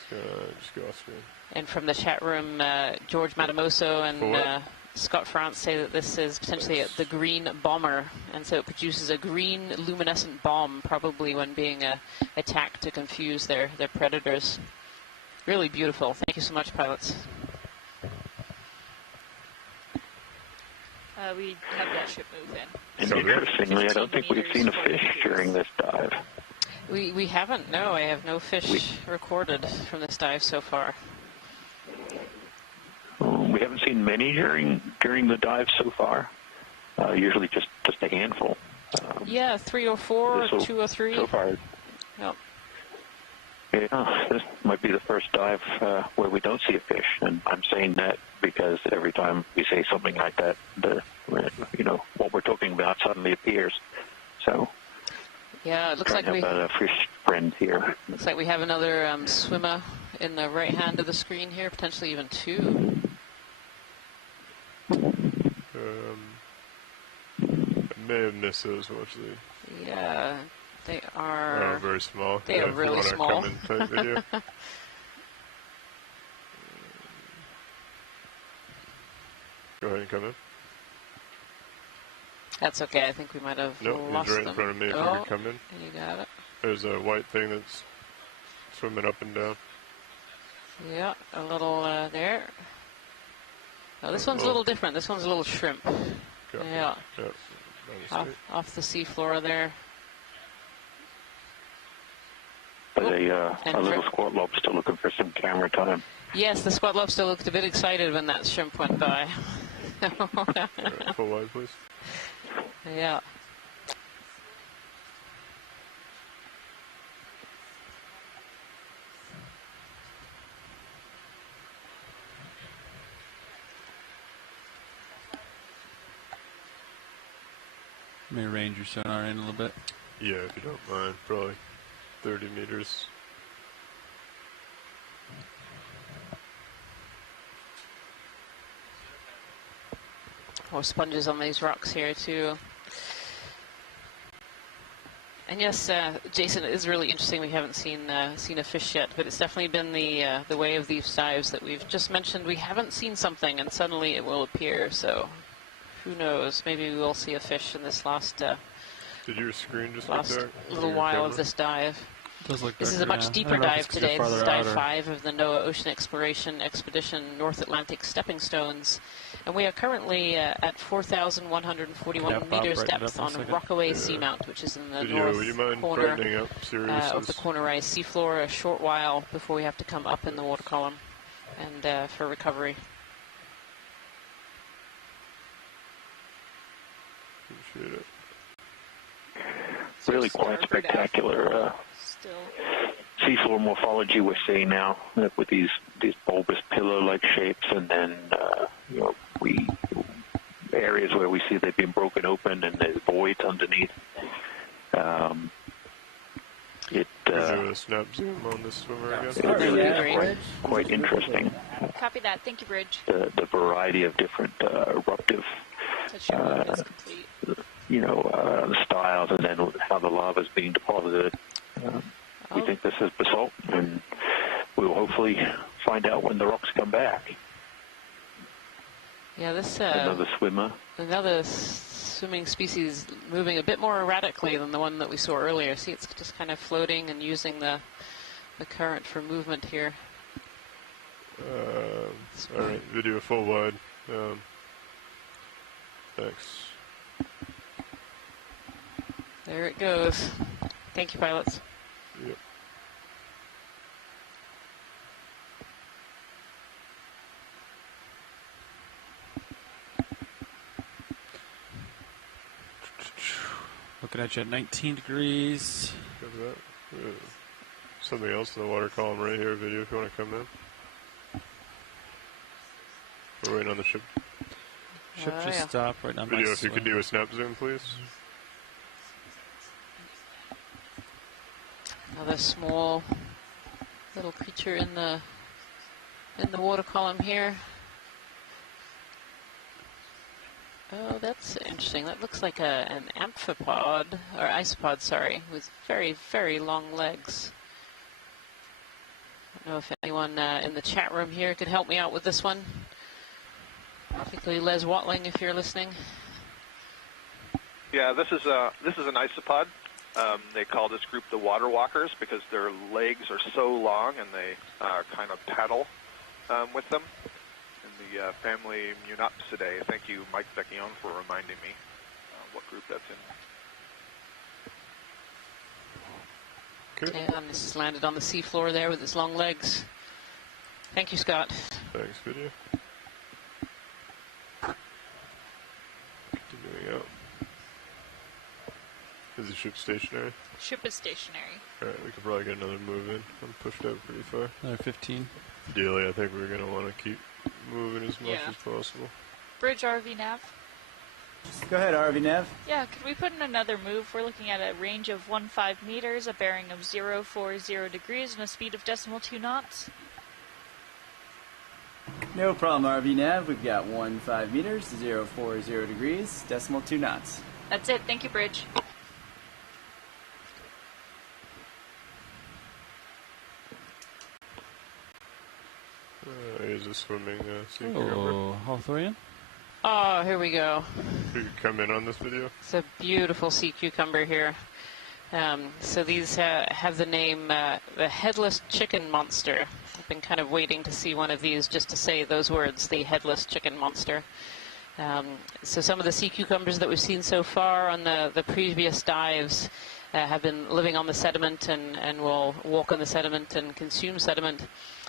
It's going to just go off screen. And from the chat room, George Matamoso and Scott France say that this is potentially the green bomber, and so it produces a green luminescent bomb, probably when being attacked to confuse their predators. Really beautiful. Thank you so much, pilots. We have that ship move in. Interestingly, I don't think we've seen a fish during this dive. We haven't. No, I have no fish recorded from this dive so far. We haven't seen many during the dive so far. Usually just a handful. Yeah, 304, 203. So far. Yep. Yeah, this might be the first dive where we don't see a fish, and I'm saying that because every time we say something like that, what we're talking about suddenly appears. So. Yeah, it looks like we have a fish friend here. Looks like we have another swimmer in the right hand of the screen here, potentially even two. I may have missed those actually. Yeah, they are. Oh, very small. They are really small. Type video. Go ahead and come in. That's okay. I think we might have lost he's right them. in front of me. If you could come in. You got it. There's a white thing that's swimming up and down. Yeah, a little there. Oh, this one's a little different. This one's a little shrimp. Yeah. Off the seafloor there. But a little squat lobster looking for some camera time. Yes, the squat lobster looked a bit excited when that shrimp went by. Full wide, please. Yeah. May range your sonar in a little bit. Yeah, if you don't mind, probably 30 meters. More sponges on these rocks here too. And yes, Jason, it is really interesting. We haven't seen a fish yet, but it's definitely been the way of these dives that we've just mentioned. We haven't seen something, and suddenly it will appear. So, who knows? Maybe we will see a fish in this last Did your screen just last little while of this dive. This is a much deeper dive today. This is dive 5 of the NOAA Ocean Exploration Expedition North Atlantic Stepping Stones. And we are currently at 4,141 meters depth on Rockaway Seamount, which is in the north corner of the Corner Rise seafloor, a short while before we have to come up in the water column and for recovery. Appreciate it. Really quite spectacular seafloor morphology we're seeing now with these bulbous pillar-like shapes, and then areas where we see they've been broken open and there's voids underneath. Do a snap zoom on this swimmer again? It's really quite interesting. Copy that. Thank you, Bridge. The variety of different eruptive styles, and then how the lava is being deposited. We think this is basalt, and we will hopefully find out when the rocks come back. Yeah, this another swimmer. Another swimming species moving a bit more erratically than the one that we saw earlier. See, it's just kind of floating and using the current for movement here. All right, video full wide. Thanks. There it goes. Thank you, pilots. Yep. Looking at you at 19 degrees. Cover that. Something else in the water column right here, video, if you want to come in. We're waiting on the ship. Ship just stopped right now. Video, if you could do a snap zoom, please. Another small little creature in the water column here. Oh, that's interesting. That looks like an amphipod, or isopod, sorry, with very, very long legs. I don't know if anyone in the chat room here could help me out with this one. Particularly Les Watling, if you're listening. Yeah, this is an isopod. They call this group the water walkers because their legs are so long and they kind of paddle with them. In the family Munopsidae. Thank you, Mike Vecchione, for reminding me what group that's in. Okay. And this has landed on the seafloor there with its long legs. Thank you, Scott. Thanks, video. Continuing out. Is the ship stationary? Ship is stationary. Alright, we could probably get another move in. I'm pushed out pretty far. Another 15. Ideally, I think we're going to want to keep moving as much as possible. Bridge RV nav. Go ahead, RV nav. Yeah, could we put in another move? We're looking at a range of 15 meters, a bearing of 040 degrees, and a speed of .2 knots. No problem, RV nav. We've got 15 meters, 040 degrees, .2 knots. That's it. Thank you, Bridge. Here's a swimming sea Oh, cucumber. Hawthorne. Oh, here we go. You could come in on this video. It's a beautiful sea cucumber here. So these have the name the headless chicken monster. I've been kind of waiting to see one of these just to say those words, the headless chicken monster. So some of the sea cucumbers that we've seen so far on the previous dives have been living on the sediment and will walk on the sediment and consume sediment.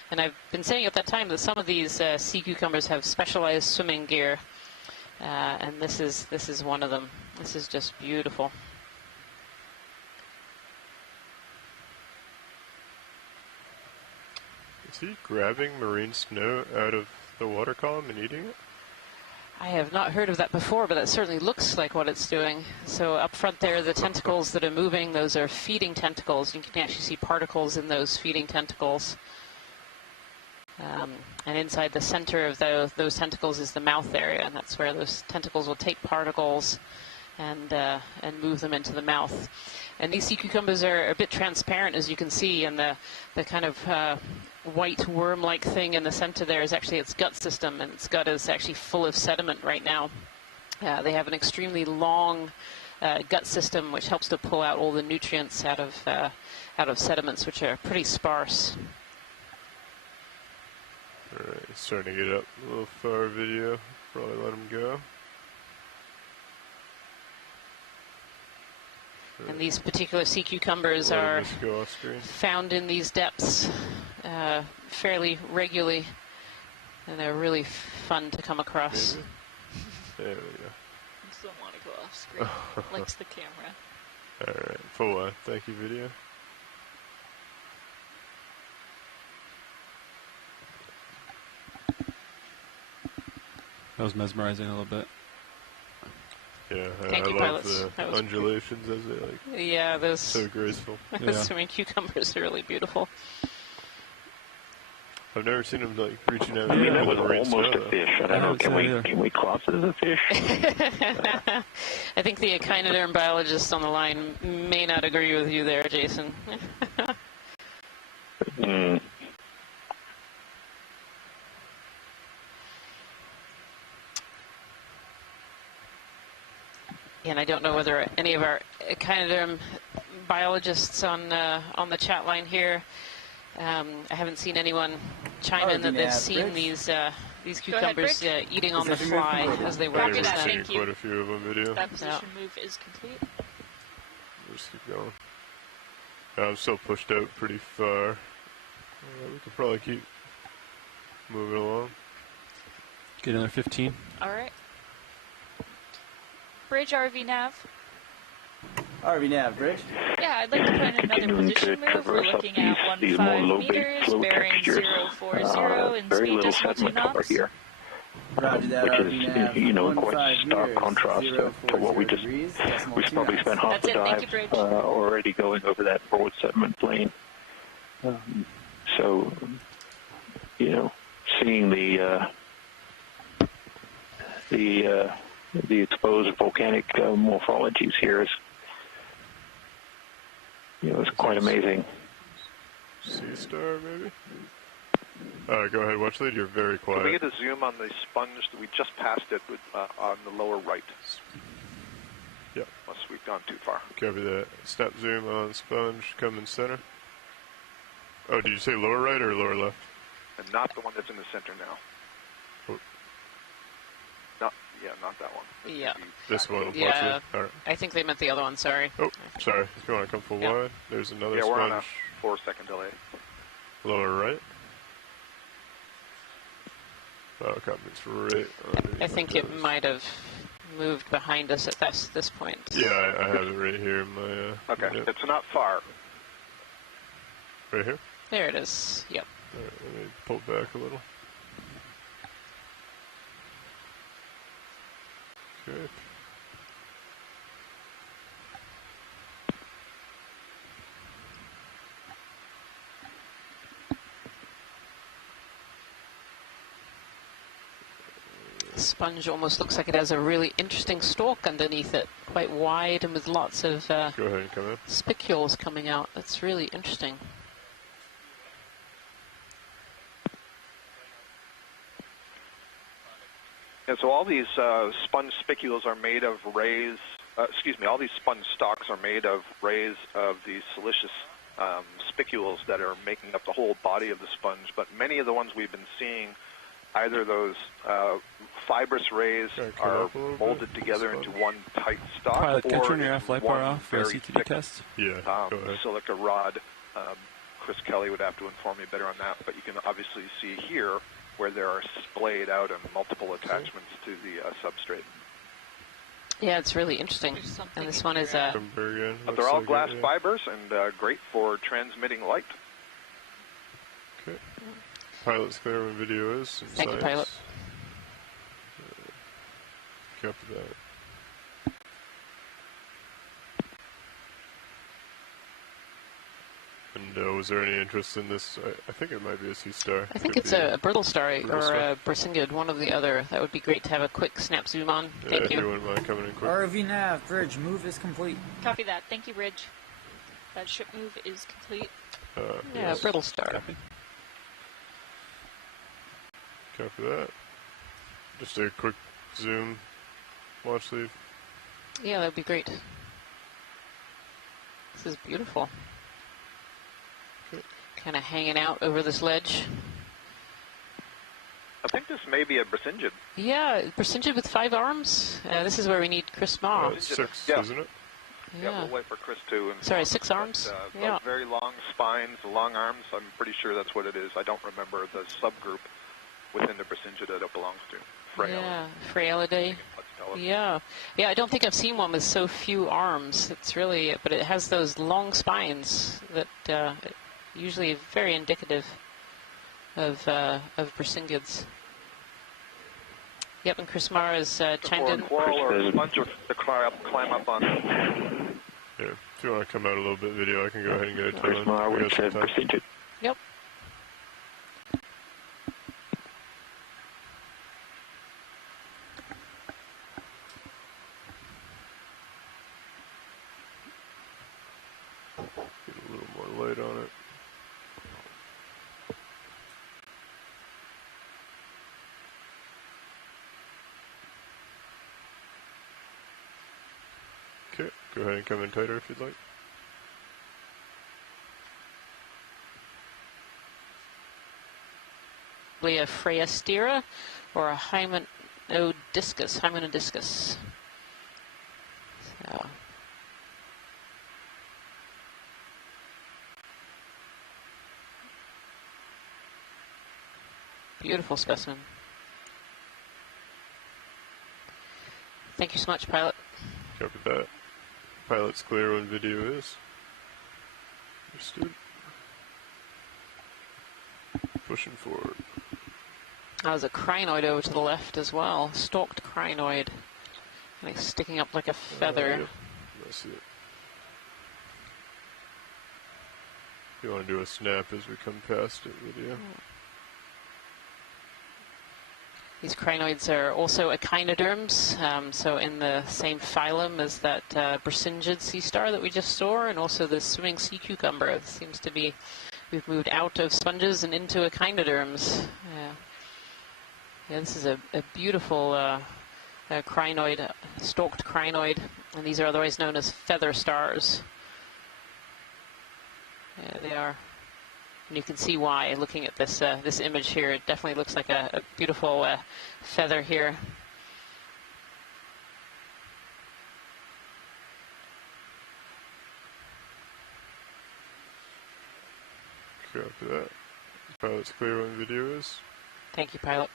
And I've been saying at that time that some of these sea cucumbers have specialized swimming gear, and this is one of them. This is just beautiful. Is he grabbing marine snow out of the water column and eating it? I have not heard of that before, but that certainly looks like what it's doing. So up front there, the tentacles that are moving, those are feeding tentacles. You can actually see particles in those feeding tentacles. And inside the center of those tentacles is the mouth area, and that's where those tentacles will take particles and move them into the mouth. And these sea cucumbers are a bit transparent, as you can see, and the kind of white worm-like thing in the center there is actually its gut system, and its gut is actually full of sediment right now. They have an extremely long gut system, which helps to pull out all the nutrients out of sediments, which are pretty sparse. Alright, starting to get up a little far video. Probably let him go. And these particular sea cucumbers are found in these depths fairly regularly, and they're really fun to come across. Maybe. There we go. I just don't want to go off screen. Likes the camera. Alright, for what? Thank you, video. That was mesmerizing a little bit. Yeah, Thank I you, love pilots. the undulations as they like. Yeah, those so graceful. those swimming cucumbers are really beautiful. I've never seen them like reaching out. I mean, that was marine almost snow, a fish. I don't know. Can we class it as a fish? I think the echinoderm biologist on the line may not agree with you there, Jason. And I don't know whether any of our echinoderm biologists on the chat line here. I haven't seen anyone chime in that they've seen these cucumbers eating on the fly as they work. Thank you. Quite a few of them video. That position move is complete. We'll just keep going. I'm still pushed out pretty far. We could probably keep moving along. Get another 15. All right. Bridge RV nav. RV nav, Bridge. Yeah, I'd like to put in another position move. We're looking at 15 meters, bearing 040 and speed .2 knots. Here. Roger that, which is, you know, quite stark contrast to what we just, we probably spent half the dive already going over that broad sediment plain. So, you know, seeing the exposed volcanic morphologies here is, you know, it's quite amazing. Sea star, maybe? Go ahead, watch lead. You're very quiet. Can we get a zoom on the sponge that we just passed it with, on the lower right? Yeah. Unless we've gone too far. Copy that. Snap zoom on sponge, come in center. Oh, did you say lower right or lower left? And not the one that's in the center now. Oh. Not that one. Yeah. This one. Yeah. All right. I think they meant the other one, sorry. Oh, sorry. If you want to come full wide, there's another Yeah, sponge. we're on a 4-second delay. Lower right. Oh, copies right. I think it might have moved behind us at this point. Yeah, I have it right here in my... Okay, yep. it's not far. Right here? There it is, yep. All right, let me pull back a little. Okay. The sponge almost looks like it has a really interesting stalk underneath it, quite wide and with lots of Go ahead and come in. spicules coming out. That's really interesting. Yeah, so all these sponge spicules are made of rays, all these sponge stalks are made of rays of these siliceous spicules that are making up the whole body of the sponge. But many of the ones we've been seeing, either those fibrous rays are molded together into one tight stalk, Pilot, can I or turn your F light bar off for a very CTD thick test? Yeah, go ahead. silica rod. Chris Kelly would have to inform me better on that, but you can obviously see here where there are splayed out and multiple attachments to the substrate. Yeah, it's really interesting. And this one is But they're all glass fibers and great for transmitting light. Okay. Pilot's clear when video is. Thank you, pilot. Copy that. And was there any interest in this? I think it might be a sea star. I think it's a brittle star or a brisingid, one or the other. That would be great to have a quick snap zoom on. Thank you. If you wouldn't mind coming in quick. ROV nav, bridge, move is complete. Copy that. Thank you, Bridge. That ship move is complete. Yeah, yes. brittle star. Copy that. Just a quick zoom. Watch lead. Yeah, that would be great. This is beautiful. Kind of hanging out over this ledge. I think this may be a brisingid. Yeah, brisingid with 5 arms. This is where we need Chris Ma. It's 6, isn't it? Yeah, we'll wait for Chris to. Sorry, 6 arms? Those very long spines, long arms, I'm pretty sure that's what it is. I don't remember the subgroup within the brisingid that it belongs to. Yeah, Fraelidae. Yeah, I don't think I've seen one with so few arms. It's really, but it has those long spines that usually very indicative of brisingids. Yep, and Chris Mara has chimed in. Coral or sponge to climb up on. Yeah, if you want to come out a little bit video, I can go ahead and get it Chris Mara would say brisingid. Yep. Get a little more light on it. Okay, go ahead and come in tighter if you'd like. A Phrastera or a Hymenodiscus. So. Beautiful specimen. Thank you so much, pilot. Copy that. Pilot's clear when video is. Understood. Pushing forward. There's a crinoid over to the left as well. Stalked crinoid. Like sticking up like a feather. Yep. I see it. If you want to do a snap as we come past it, video. These crinoids are also echinoderms, so in the same phylum as that brisingid sea star that we just saw, and also the swimming sea cucumber. It seems to be we've moved out of sponges and into echinoderms. Yeah, this is a beautiful crinoid, stalked crinoid, and these are otherwise known as feather stars. Yeah, they are. And you can see why, looking at this this image here. It definitely looks like a beautiful feather here. Copy that. Pilot's clear when video is. Thank you, pilot.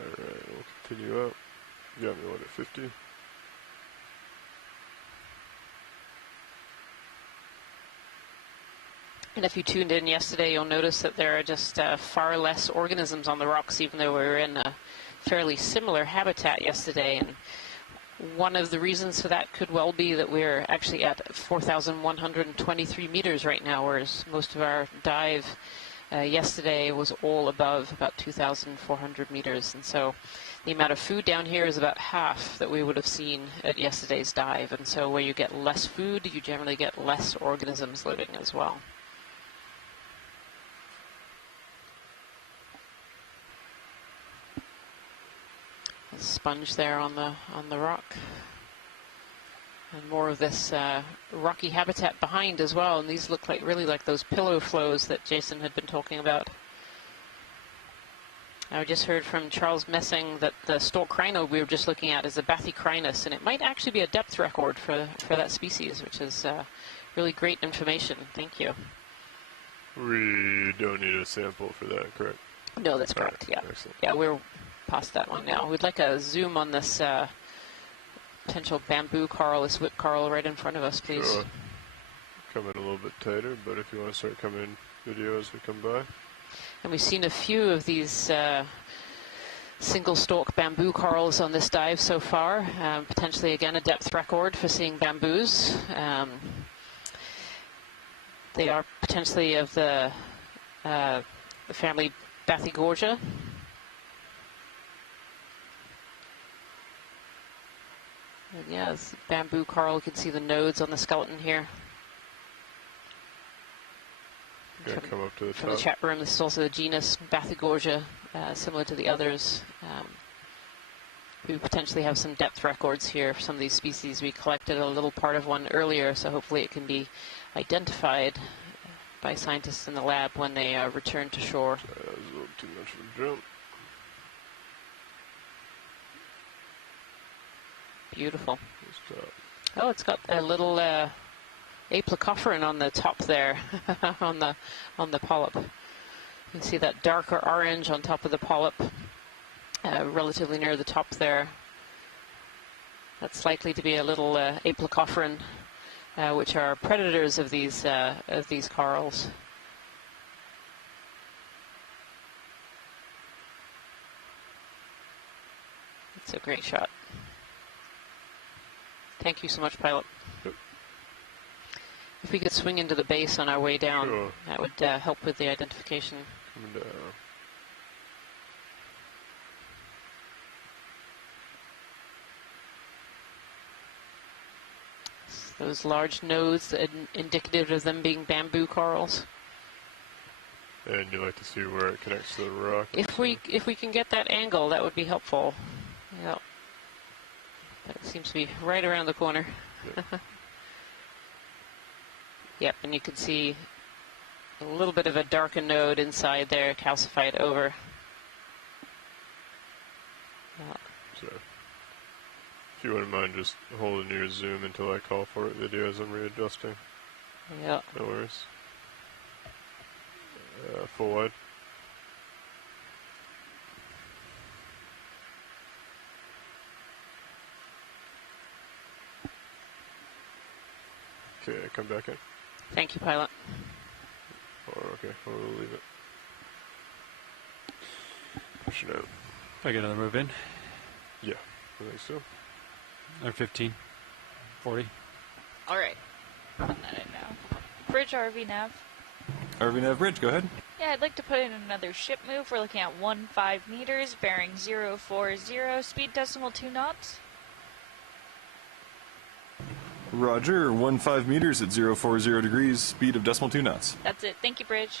Alright, we'll continue up. You got me one at 50. And if you tuned in yesterday, you'll notice that there are just far less organisms on the rocks, even though we were in a fairly similar habitat yesterday. And one of the reasons for that could well be that we're actually at 4,123 meters right now, whereas most of our dive yesterday was all above about 2,400 meters. And so the amount of food down here is about half that we would have seen at yesterday's dive. And so where you get less food, you generally get less organisms living as well. Sponge there on the rock, and more of this rocky habitat behind as well. And these look really like those pillow flows that Jason had been talking about. I just heard from Charles Messing that the stalk crino we were just looking at is a Bathycrinus, and it might actually be a depth record for that species, which is really great information. Thank you. We don't need a sample for that, correct? No, that's correct. Right. Yeah, Excellent. yeah, we're past that one now. We'd like a zoom on this potential bamboo coral, this whip coral right in front of us, please. Sure. Come in a little bit tighter, but if you want to start coming in video as we come by. And we've seen a few of these single stalk bamboo corals on this dive so far. Potentially, again, a depth record for seeing bamboos. They are potentially of the family Bathygorgia. And yeah, this bamboo coral, you can see the nodes on the skeleton here. Yeah, come up to the from top. The chat room, this is also the genus Bathygorgia, similar to the others. We potentially have some depth records here for some of these species. We collected a little part of one earlier, so hopefully it can be identified by scientists in the lab when they return to shore. That was a little too much of a jump. Beautiful. Oh, it's got a little aplecophoran on the top there, on the polyp. You can see that darker orange on top of the polyp, relatively near the top there. That's likely to be a little aplecophoran, which are predators of these corals. It's a great shot. Thank you so much, pilot. Yep. If we could swing into the base on our way down, sure. That would help with the identification. Coming down. Those large nodes, indicative of them being bamboo corals. And you like to see where it connects to the rock? If we can get that angle, that would be helpful. Yep. That seems to be right around the corner. Yep. Yep, and you can see a little bit of a darkened node inside there, calcified over. So, if you wouldn't mind just holding your zoom until I call for it, video as I'm readjusting. Yeah. No worries. Full wide. Okay, come back in. Thank you, pilot. Or okay, we'll leave it. Push it out. If I get another move in. Yeah, I think so. Or 15, 40. All right. Putting that in now. Bridge RV nav. RV nav bridge, go ahead. Yeah. Yeah, I'd like to put in another ship move. We're looking at 15 meters, bearing 040, speed decimal 2 knots. Roger, 15 meters at 040 degrees, speed of decimal 2 knots. That's it. Thank you, Bridge.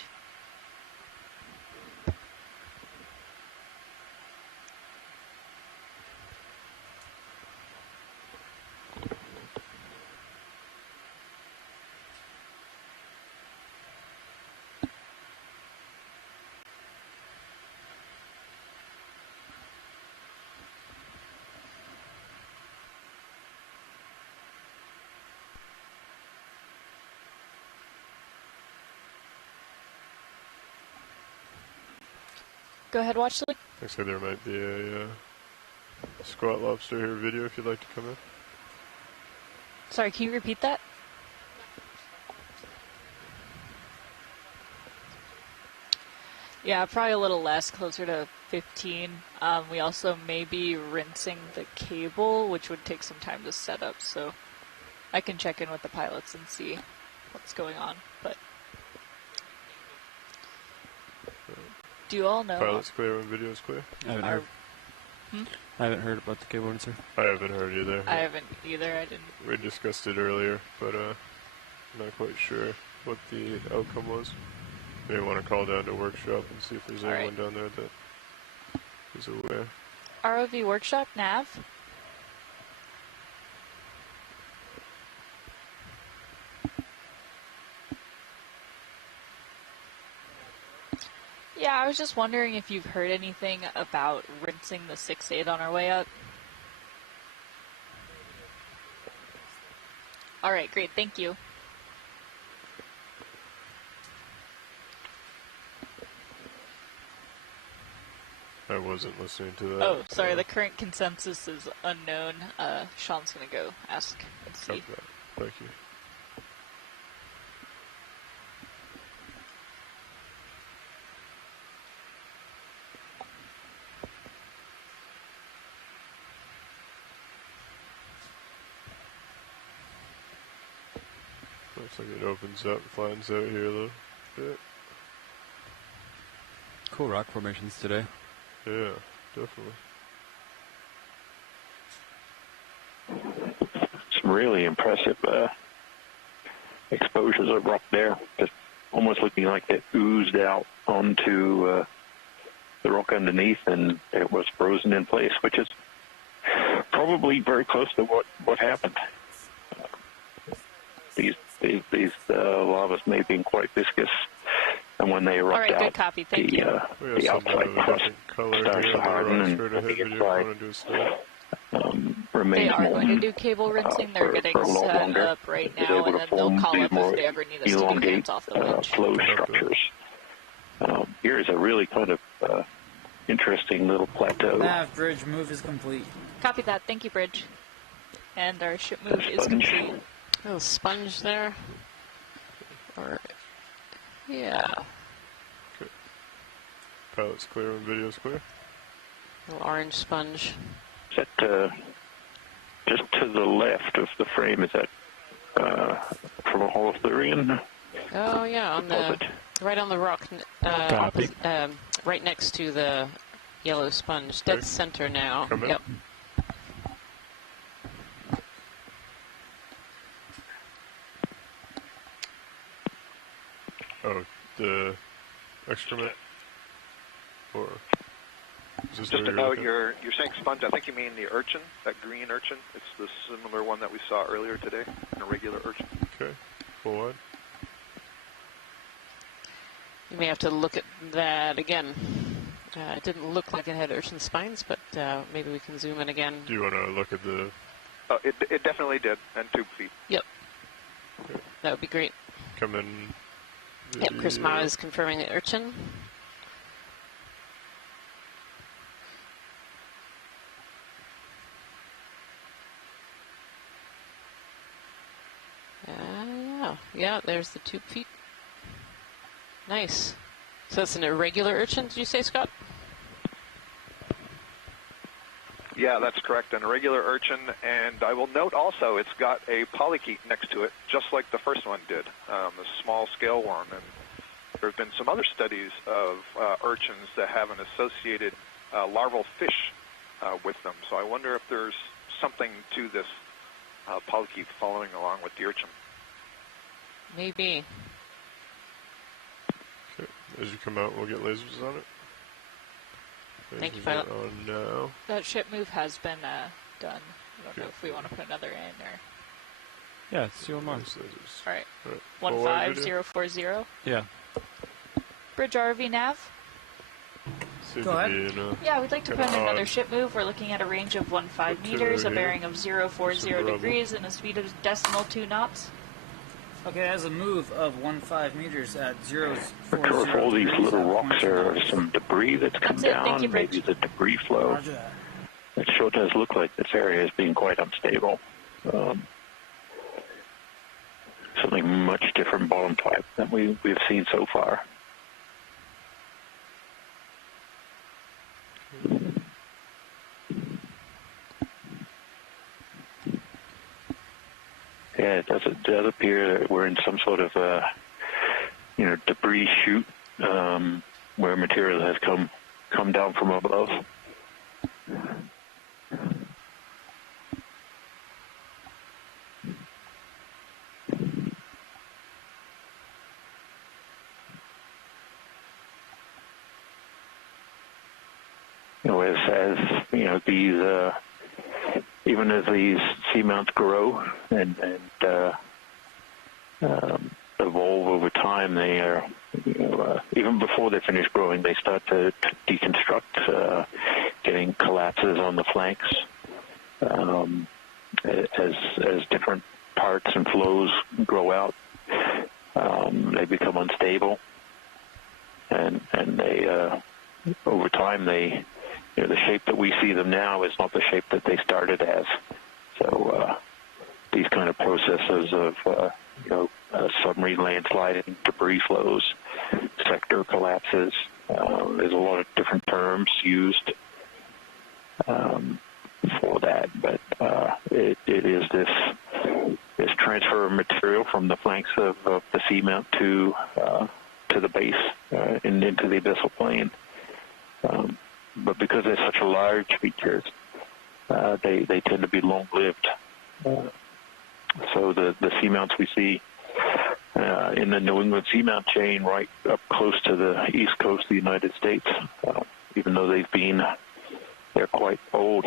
Go ahead, watch the... Looks like there might be a squat lobster here video if you'd like to come in. Sorry, can you repeat that? Yeah, probably a little less, closer to 15. We also may be rinsing the cable, which would take some time to set up, so I can check in with the pilots and see what's going on, but... Do you all know? Pilot's clear when video's clear. I haven't heard. I haven't heard about the cable rinser. I haven't heard either. I haven't either. I didn't. We discussed it earlier, but not quite sure what the outcome was. Maybe want to call down to workshop and see if there's anyone down there that is aware. ROV workshop, nav. Yeah, I was just wondering if you've heard anything about rinsing the 6-8 on our way up. Alright, great, thank you. I wasn't listening to that. Oh, sorry, the current consensus is unknown. Sean's gonna go ask and see. Thank you. Looks like it opens up, flattens out here a little bit. Cool rock formations today. Yeah, definitely. Some really impressive exposures of rock there, just almost looking like it oozed out onto the rock underneath, and it was frozen in place, which is probably very close to what happened. These lavas may be quite viscous, and when they erupt Alright, out, good copy, thank you. The outside crust starts to harden, and the inside remains They are going to molten do cable rinsing. They're getting for a lot set longer. up right Is now, able and to then they'll form call these up more if they ever need us to do elongate hands off the winch. flow structures. Here is a really kind of interesting little plateau. Nav bridge move is complete. Copy that. Thank you, Bridge. And our ship move is complete. A little sponge there. Or, yeah. Okay. Pilot's clear when video's clear. A little orange sponge. Is that just to the left of the frame? Is that from a Holothurian? Oh yeah, on the right on the rock, right next to the yellow sponge. Dead center now. Yep. Oh, the excrement? Or is this Just to note, you're saying sponge. I think you mean the urchin, that green urchin. It's the similar one that we saw earlier today, an irregular urchin. Okay, full on. You may have to look at that again. It didn't look like it had urchin spines, but maybe we can zoom in again. Do you want to look at the... It definitely did, and tube feet. Yep. Okay. That would be great. Come in. Yep, Chris Ma is confirming the urchin. Yeah, there's the tube feet. Nice. So that's an irregular urchin, did you say, Scott? Yeah, that's correct, an irregular urchin, and I will note also it's got a polychaete next to it, just like the first one did, a small scale worm, and there have been some other studies of urchins that have an associated larval fish with them. So I wonder if there's something to this polychaete following along with the urchin. Maybe. Okay. As you come out, we'll get lasers on it. Thank you, Lasers Pilot. are on now. That ship move has been done. I don't know if we want to put another in or. Yeah, see one more. All right. Forward 15040. Yeah. Bridge RV nav. Seems Go to ahead. be in a Yeah, we'd like to put in kinda another odd ship move. We're looking at a range of 15 meters, a here. bearing of 040 Some rubble. degrees, and a speed of decimal 2 knots. Okay, as a move of 15 meters at 040 Because all these degrees little at rocks are some debris that's come That's it. Thank down, you, Bridge. maybe the debris flow. Roger that. It sure does look like this area is being quite unstable. Something much different bottom type than we've seen so far. Yeah, it does appear that we're in some sort of debris chute where material has come down from above. As these even as these seamounts grow and evolve over time, they are even before they finish growing, they start to deconstruct, getting collapses on the flanks as different parts and flows grow out. They become unstable, and they over time the shape that we see them now is not the shape that they started as. So these kind of processes of submarine landsliding, debris flows, sector collapses. There's a lot of different terms used for that, but it is this transfer of material from the flanks of the seamount to the base and into the abyssal plain. But because they're such large features, they tend to be long-lived. So the seamounts we see in the New England seamount chain right up close to the east coast of the United States, even though they're quite old,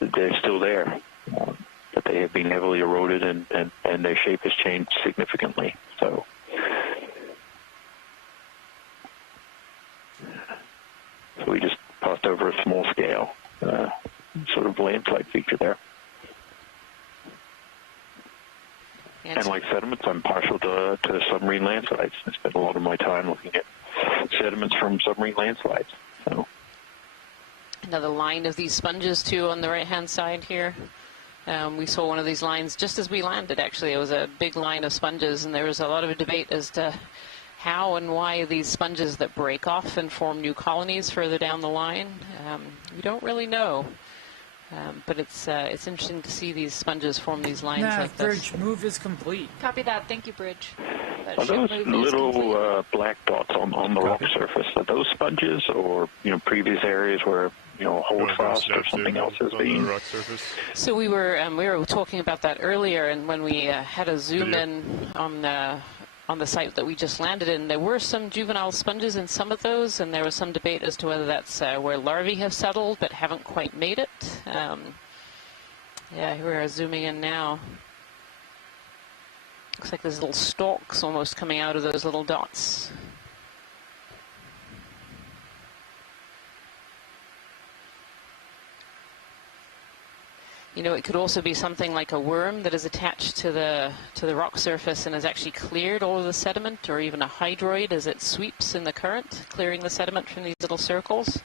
they're still there. But they have been heavily eroded and their shape has changed significantly. So we just passed over a small scale sort of landslide feature there. And like sediments, I'm partial to submarine landslides. I spend a lot of my time looking at sediments from submarine landslides. So Another line of these sponges too on the right-hand side here. We saw one of these lines just as we landed, actually. It was a big line of sponges, and there was a lot of debate as to how and why these sponges that break off and form new colonies further down the line. We don't really know, but it's interesting to see these sponges form these lines like this. Bridge move is complete. Copy that. Thank you, Bridge. That are ship those move is complete. little black dots on the rock surface, are those sponges or previous areas where holdfast or something else has been? Rock surface. So we were talking about that earlier, and when we had a zoom in on the site that we just landed in, there were some juvenile sponges in some of those, and there was some debate as to whether that's where larvae have settled but haven't quite made it. Yeah, we're zooming in now. Looks like there's little stalks almost coming out of those little dots. It could also be something like a worm that is attached to the rock surface and has actually cleared all of the sediment, or even a hydroid as it sweeps in the current, clearing the sediment from these little circles.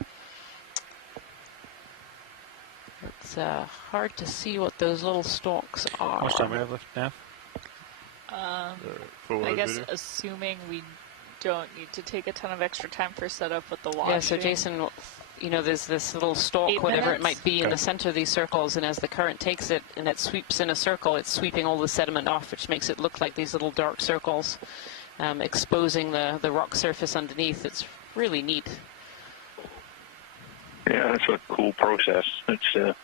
It's hard to see what those little stalks are. How much time we have left, Nav? I guess assuming we don't need to take a ton of extra time for setup with the washing. Yeah, so Jason, there's this little stalk, 8 whatever minutes? it might be, in the center of these circles, and as the current takes it and it sweeps in a circle, it's sweeping all the sediment off, which makes it look like these little dark circles. exposing the rock surface underneath. It's really neat. Yeah, it's a cool process. It's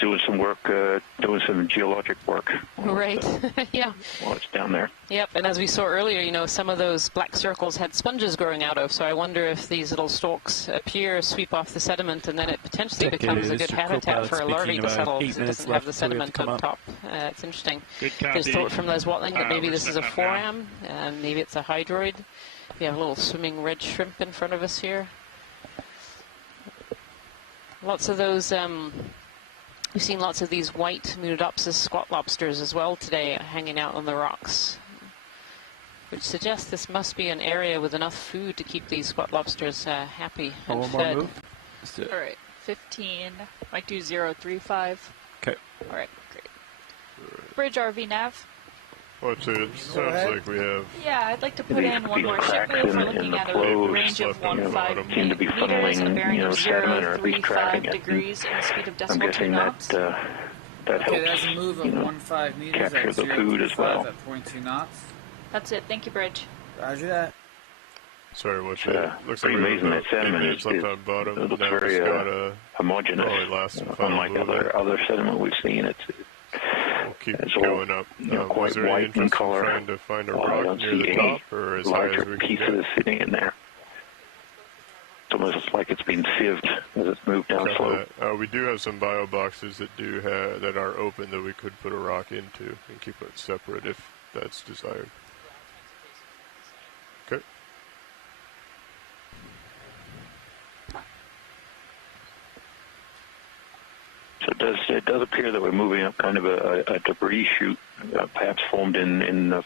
doing some work, doing some geologic work. Right. Yeah. While it's down there. Yep. And as we saw earlier, you know, some of those black circles had sponges growing out of. So I wonder if these little stalks appear, sweep off the sediment, and then it potentially becomes a good habitat for a larvae to settle because it doesn't have the sediment up top. It's interesting. There's thought from Les Watling that maybe this is a foram, and maybe it's a hydroid. We have a little swimming red shrimp in front of us here. Lots of those. We've seen lots of these white Munidopsis squat lobsters as well today hanging out on the rocks, which suggests this must be an area with enough food to keep these squat lobsters happy and one fed. more move. All right, 15. Might do 035. Okay. All right, great. Bridge RV nav. Well, it sounds like we have... Yeah, I'd like to put in one more ship move. We're looking at a range of 15 meters, a bearing of 035 degrees, and a speed of decimal 2 knots. That helps, Okay, that's a move of 15 meters capture at the food as well. at 0.2 knots. That's it. Thank you, Bridge. Roger that. Sorry, what's it? Looks pretty like amazing. That sediment left on bottom. it looks Now very it's got homogeneous, unlike other sediment we've seen. Keep it's going all, up. quite is there any white in interest color. Trying to find a I rock don't near see the any top, or as high larger as we can pieces get? sitting in there. It's almost like it's been sieved as it's moved down slope. We do have some bio boxes that that are open that we could put a rock into and keep it separate if that's desired. Okay. So it does appear that we're moving up kind of a debris chute, perhaps formed in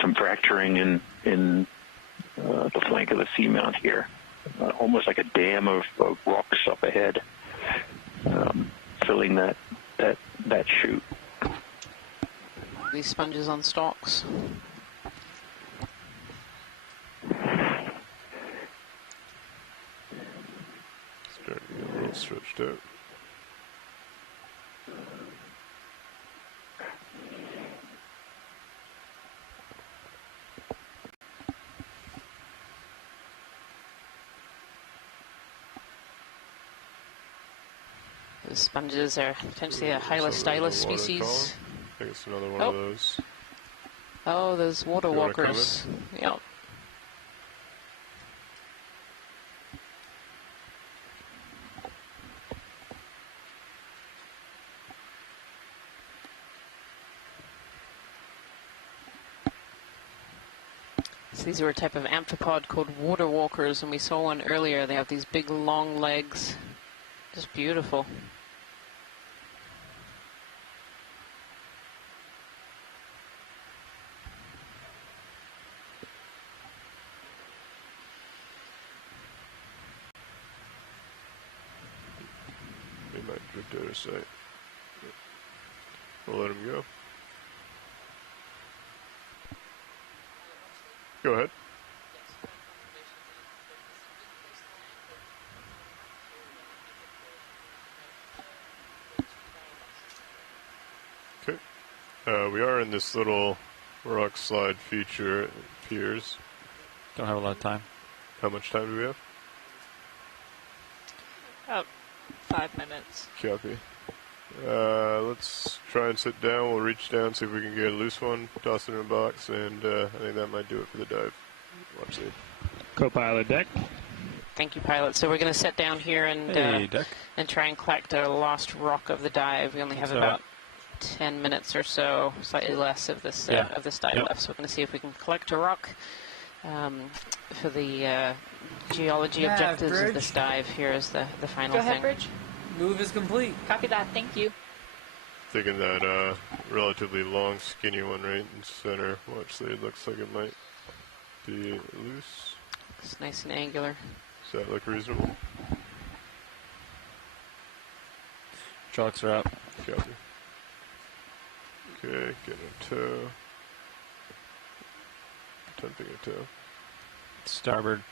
some fracturing in the flank of the seamount here, almost like a dam of rocks up ahead, filling that chute. These sponges on stalks. Starting to get a little stretched out. The sponges are potentially a Hylostylis species. I think it's another one of those. Oh, those water You wanna come walkers. Yep. So these are a type of amphipod called water walkers, and we saw one earlier. They have these big long legs. Just beautiful. They might drift out of sight. We'll let him go. Go ahead. Okay. We are in this little rock slide feature, it appears. Don't have a lot of time. How much time do we have? About 5 minutes. Copy. Let's try and sit down. We'll reach down, see if we can get a loose one, toss it in a box, and I think that might do it for the dive. Watch the co-pilot deck. Thank you, pilot. So we're going to sit down here and try and collect a lost rock of the dive. We only have about 10 minutes or so, slightly less of this dive left. So we're going to see if we can collect a rock for the geology objectives of this dive. Here is the final Go ahead, thing. Bridge. Move is complete. Copy that. Thank you. Thinking that relatively long, skinny one right in the center. Watch, it looks like it might be loose. It's nice and angular. Does that look reasonable? Trucks are up. Copy. Okay, getting a toe. Attempting a toe. Starboard.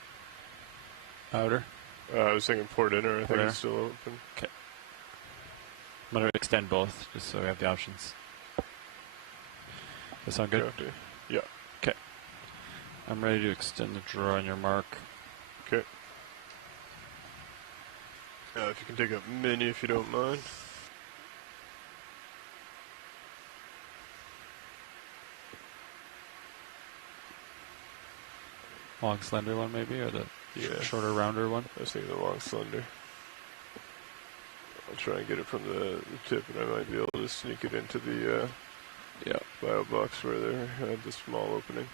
Outer. I was thinking port inner. I think it's still open. Okay. I'm going to extend both, just so we have the options. That sound good? Copy. Yeah. Okay. I'm ready to extend the draw on your mark. Okay. If you can take a mini if you don't mind. Long, slender one, maybe, or the shorter, rounder one? I was thinking the long, slender. I'll try and get it from the tip, and I might be able to sneak it into the bio box where they had the small opening.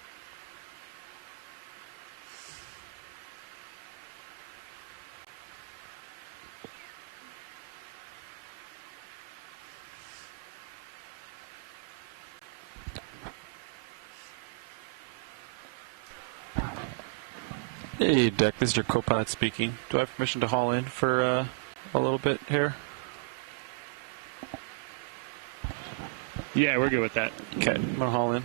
Hey, Deck, this is your co-pilot speaking. Do I have permission to haul in for a little bit here? Yeah, we're good with that. Okay, I'm going to haul in.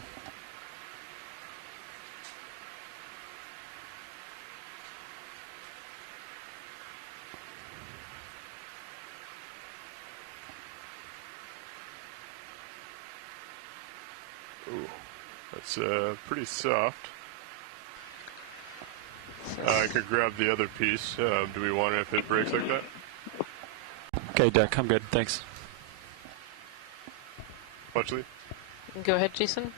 Ooh, that's pretty soft. I could grab the other piece. Do we want it if it breaks like that? Okay, Deck, I'm good. Thanks. Watchley? Go ahead, Jason.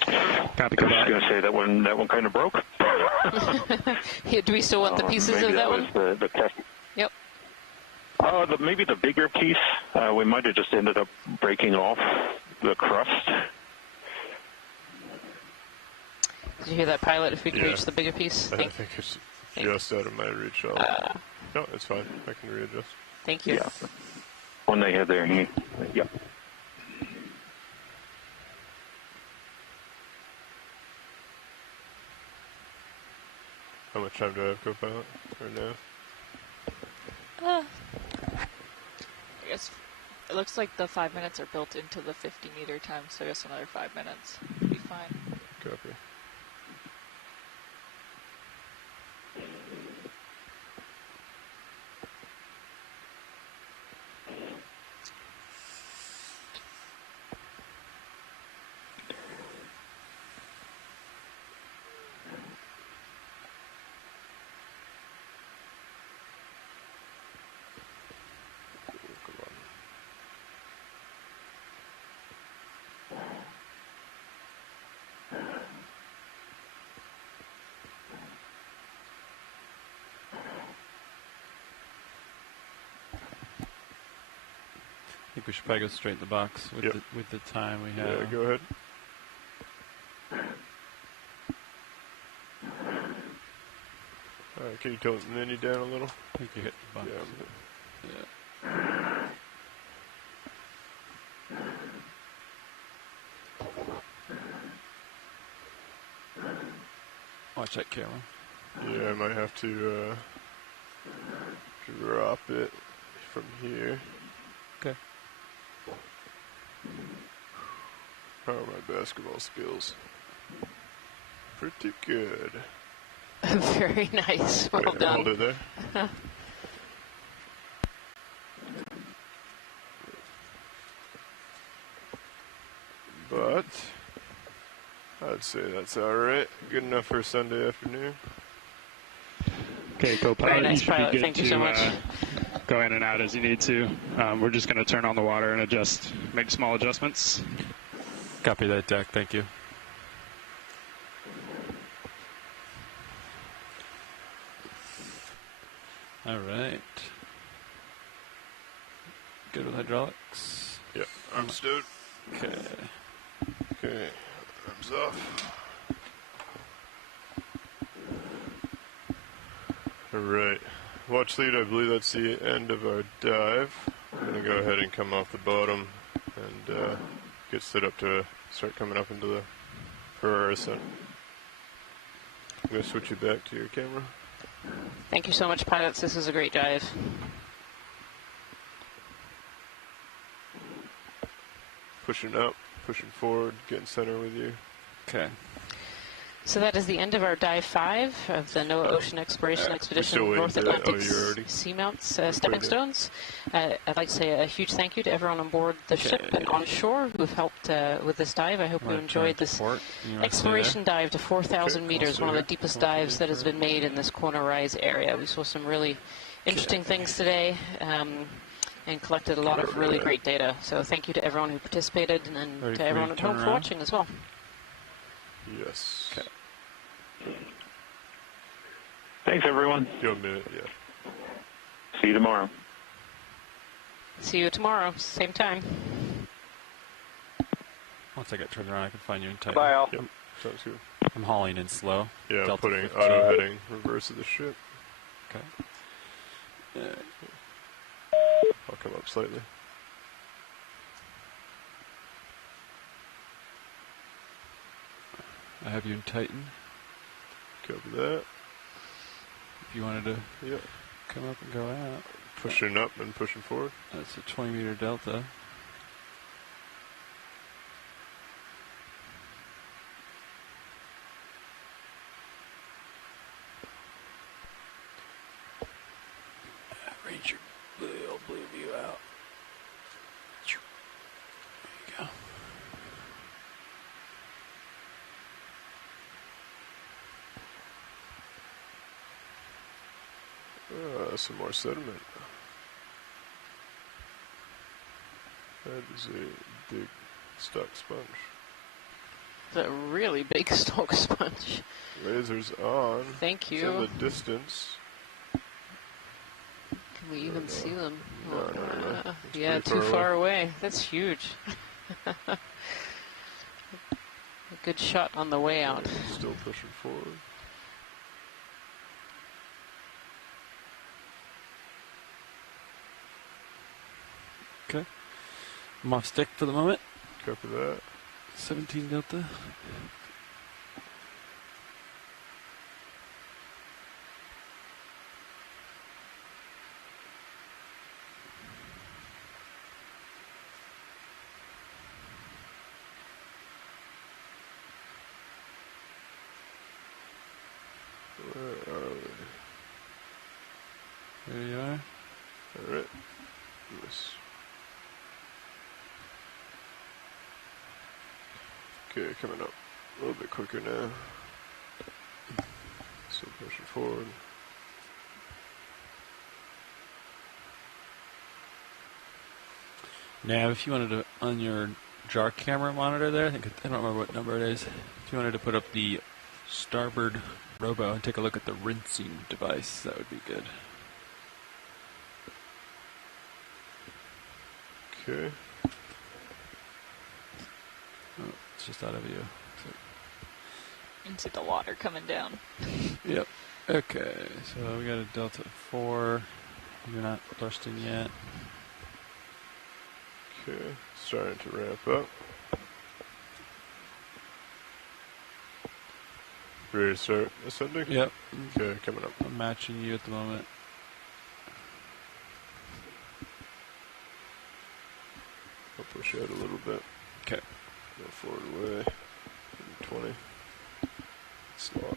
Copy. I was going to say that one kind of broke. Yeah, do we still want the pieces of that one? Was the test. Yep. Maybe the bigger piece. We might have just ended up breaking off the crust. Did you hear that, pilot? If we can reach the bigger piece? I think it's just out of my reach. No, it's fine. I can readjust. Thank you. Yeah. When they had their hand. Yeah. How much time do I have, co-pilot, right now? I guess it looks like the 5 minutes are built into the 50-meter time, so I guess another 5 minutes would be fine. Copy. I think we should probably go straight in the box with the time we have. Yeah, go ahead. Alright, can you tilt the mini down a little? I think you hit the box. Yeah. Watch that camera. Yeah, I might have to drop it from here. Okay. How are my basketball skills? Pretty good. Very nice. Well done. Hold it there. But I'd say that's alright. Good enough for a Sunday afternoon. Okay, co-pilot, Very nice, you should pilot. be good Thank you to so much. go in and out as you need to. We're just going to turn on the water and make small adjustments. Copy that, Deck. Thank you. All right. Good with hydraulics? Yep, arms stowed. Okay. Okay, arms off. Alright. Watch lead, I believe that's the end of our dive. I'm going to go ahead and come off the bottom and get set up to start coming up into the for our ascent. I'm going to switch you back to your camera. Thank you so much, pilots. This is a great dive. Pushing up, pushing forward, getting center with you. Okay. So that is the end of our Dive 5 of the NOAA Ocean Exploration Expedition North Atlantic Seamounts Stepping Stones. I'd like to say a huge thank you to everyone on board the ship and on shore who've helped with this dive. I hope you enjoyed this exploration dive to 4,000 meters, one of the deepest dives that has been made in this Corner Rise area. We saw some really interesting things today and collected a lot of really great data. So thank you to everyone who participated and to everyone at home for watching as well. Yes. Okay. Thanks, everyone. Give a minute, yeah. See you tomorrow. See you tomorrow, same time. Once I get turned around, I can find you in Titan. Bye, Al. Yep, sounds good. I'm hauling in slow. Yeah, I'm Delta putting 15. auto heading reverse of the ship. Okay. I'll come up slightly. I have you in Titan. Copy that. If you wanted to come up and go out. Pushing up and pushing forward. That's a 20-meter delta. Range your blue view out. There you go. Some more sediment. That is a big stock sponge. It's a really big stalk sponge. Lasers on. Thank you. It's in the distance. Can we even see them? No. Yeah, too far away. That's huge. A good shot on the way out. Still pushing forward. Okay. I'm off stick for the moment. Copy that. 17 delta. Where are we? There you are. Alright. Yes. Okay, coming up a little bit quicker now. Still pushing forward. Nav, if you wanted to, on your jar camera monitor there, I don't remember what number it is. If you wanted to put up the starboard robo and take a look at the rinsing device, that would be good. Okay. Oh, it's just out of view. So. You can see the water coming down. Yep. Okay, so we got a delta 4. You're not bursting yet. Okay, starting to ramp up. Ready to start ascending? Yep. Okay, coming up. I'm matching you at the moment. I'll push out a little bit. Okay. Go forward away. 20. Slot.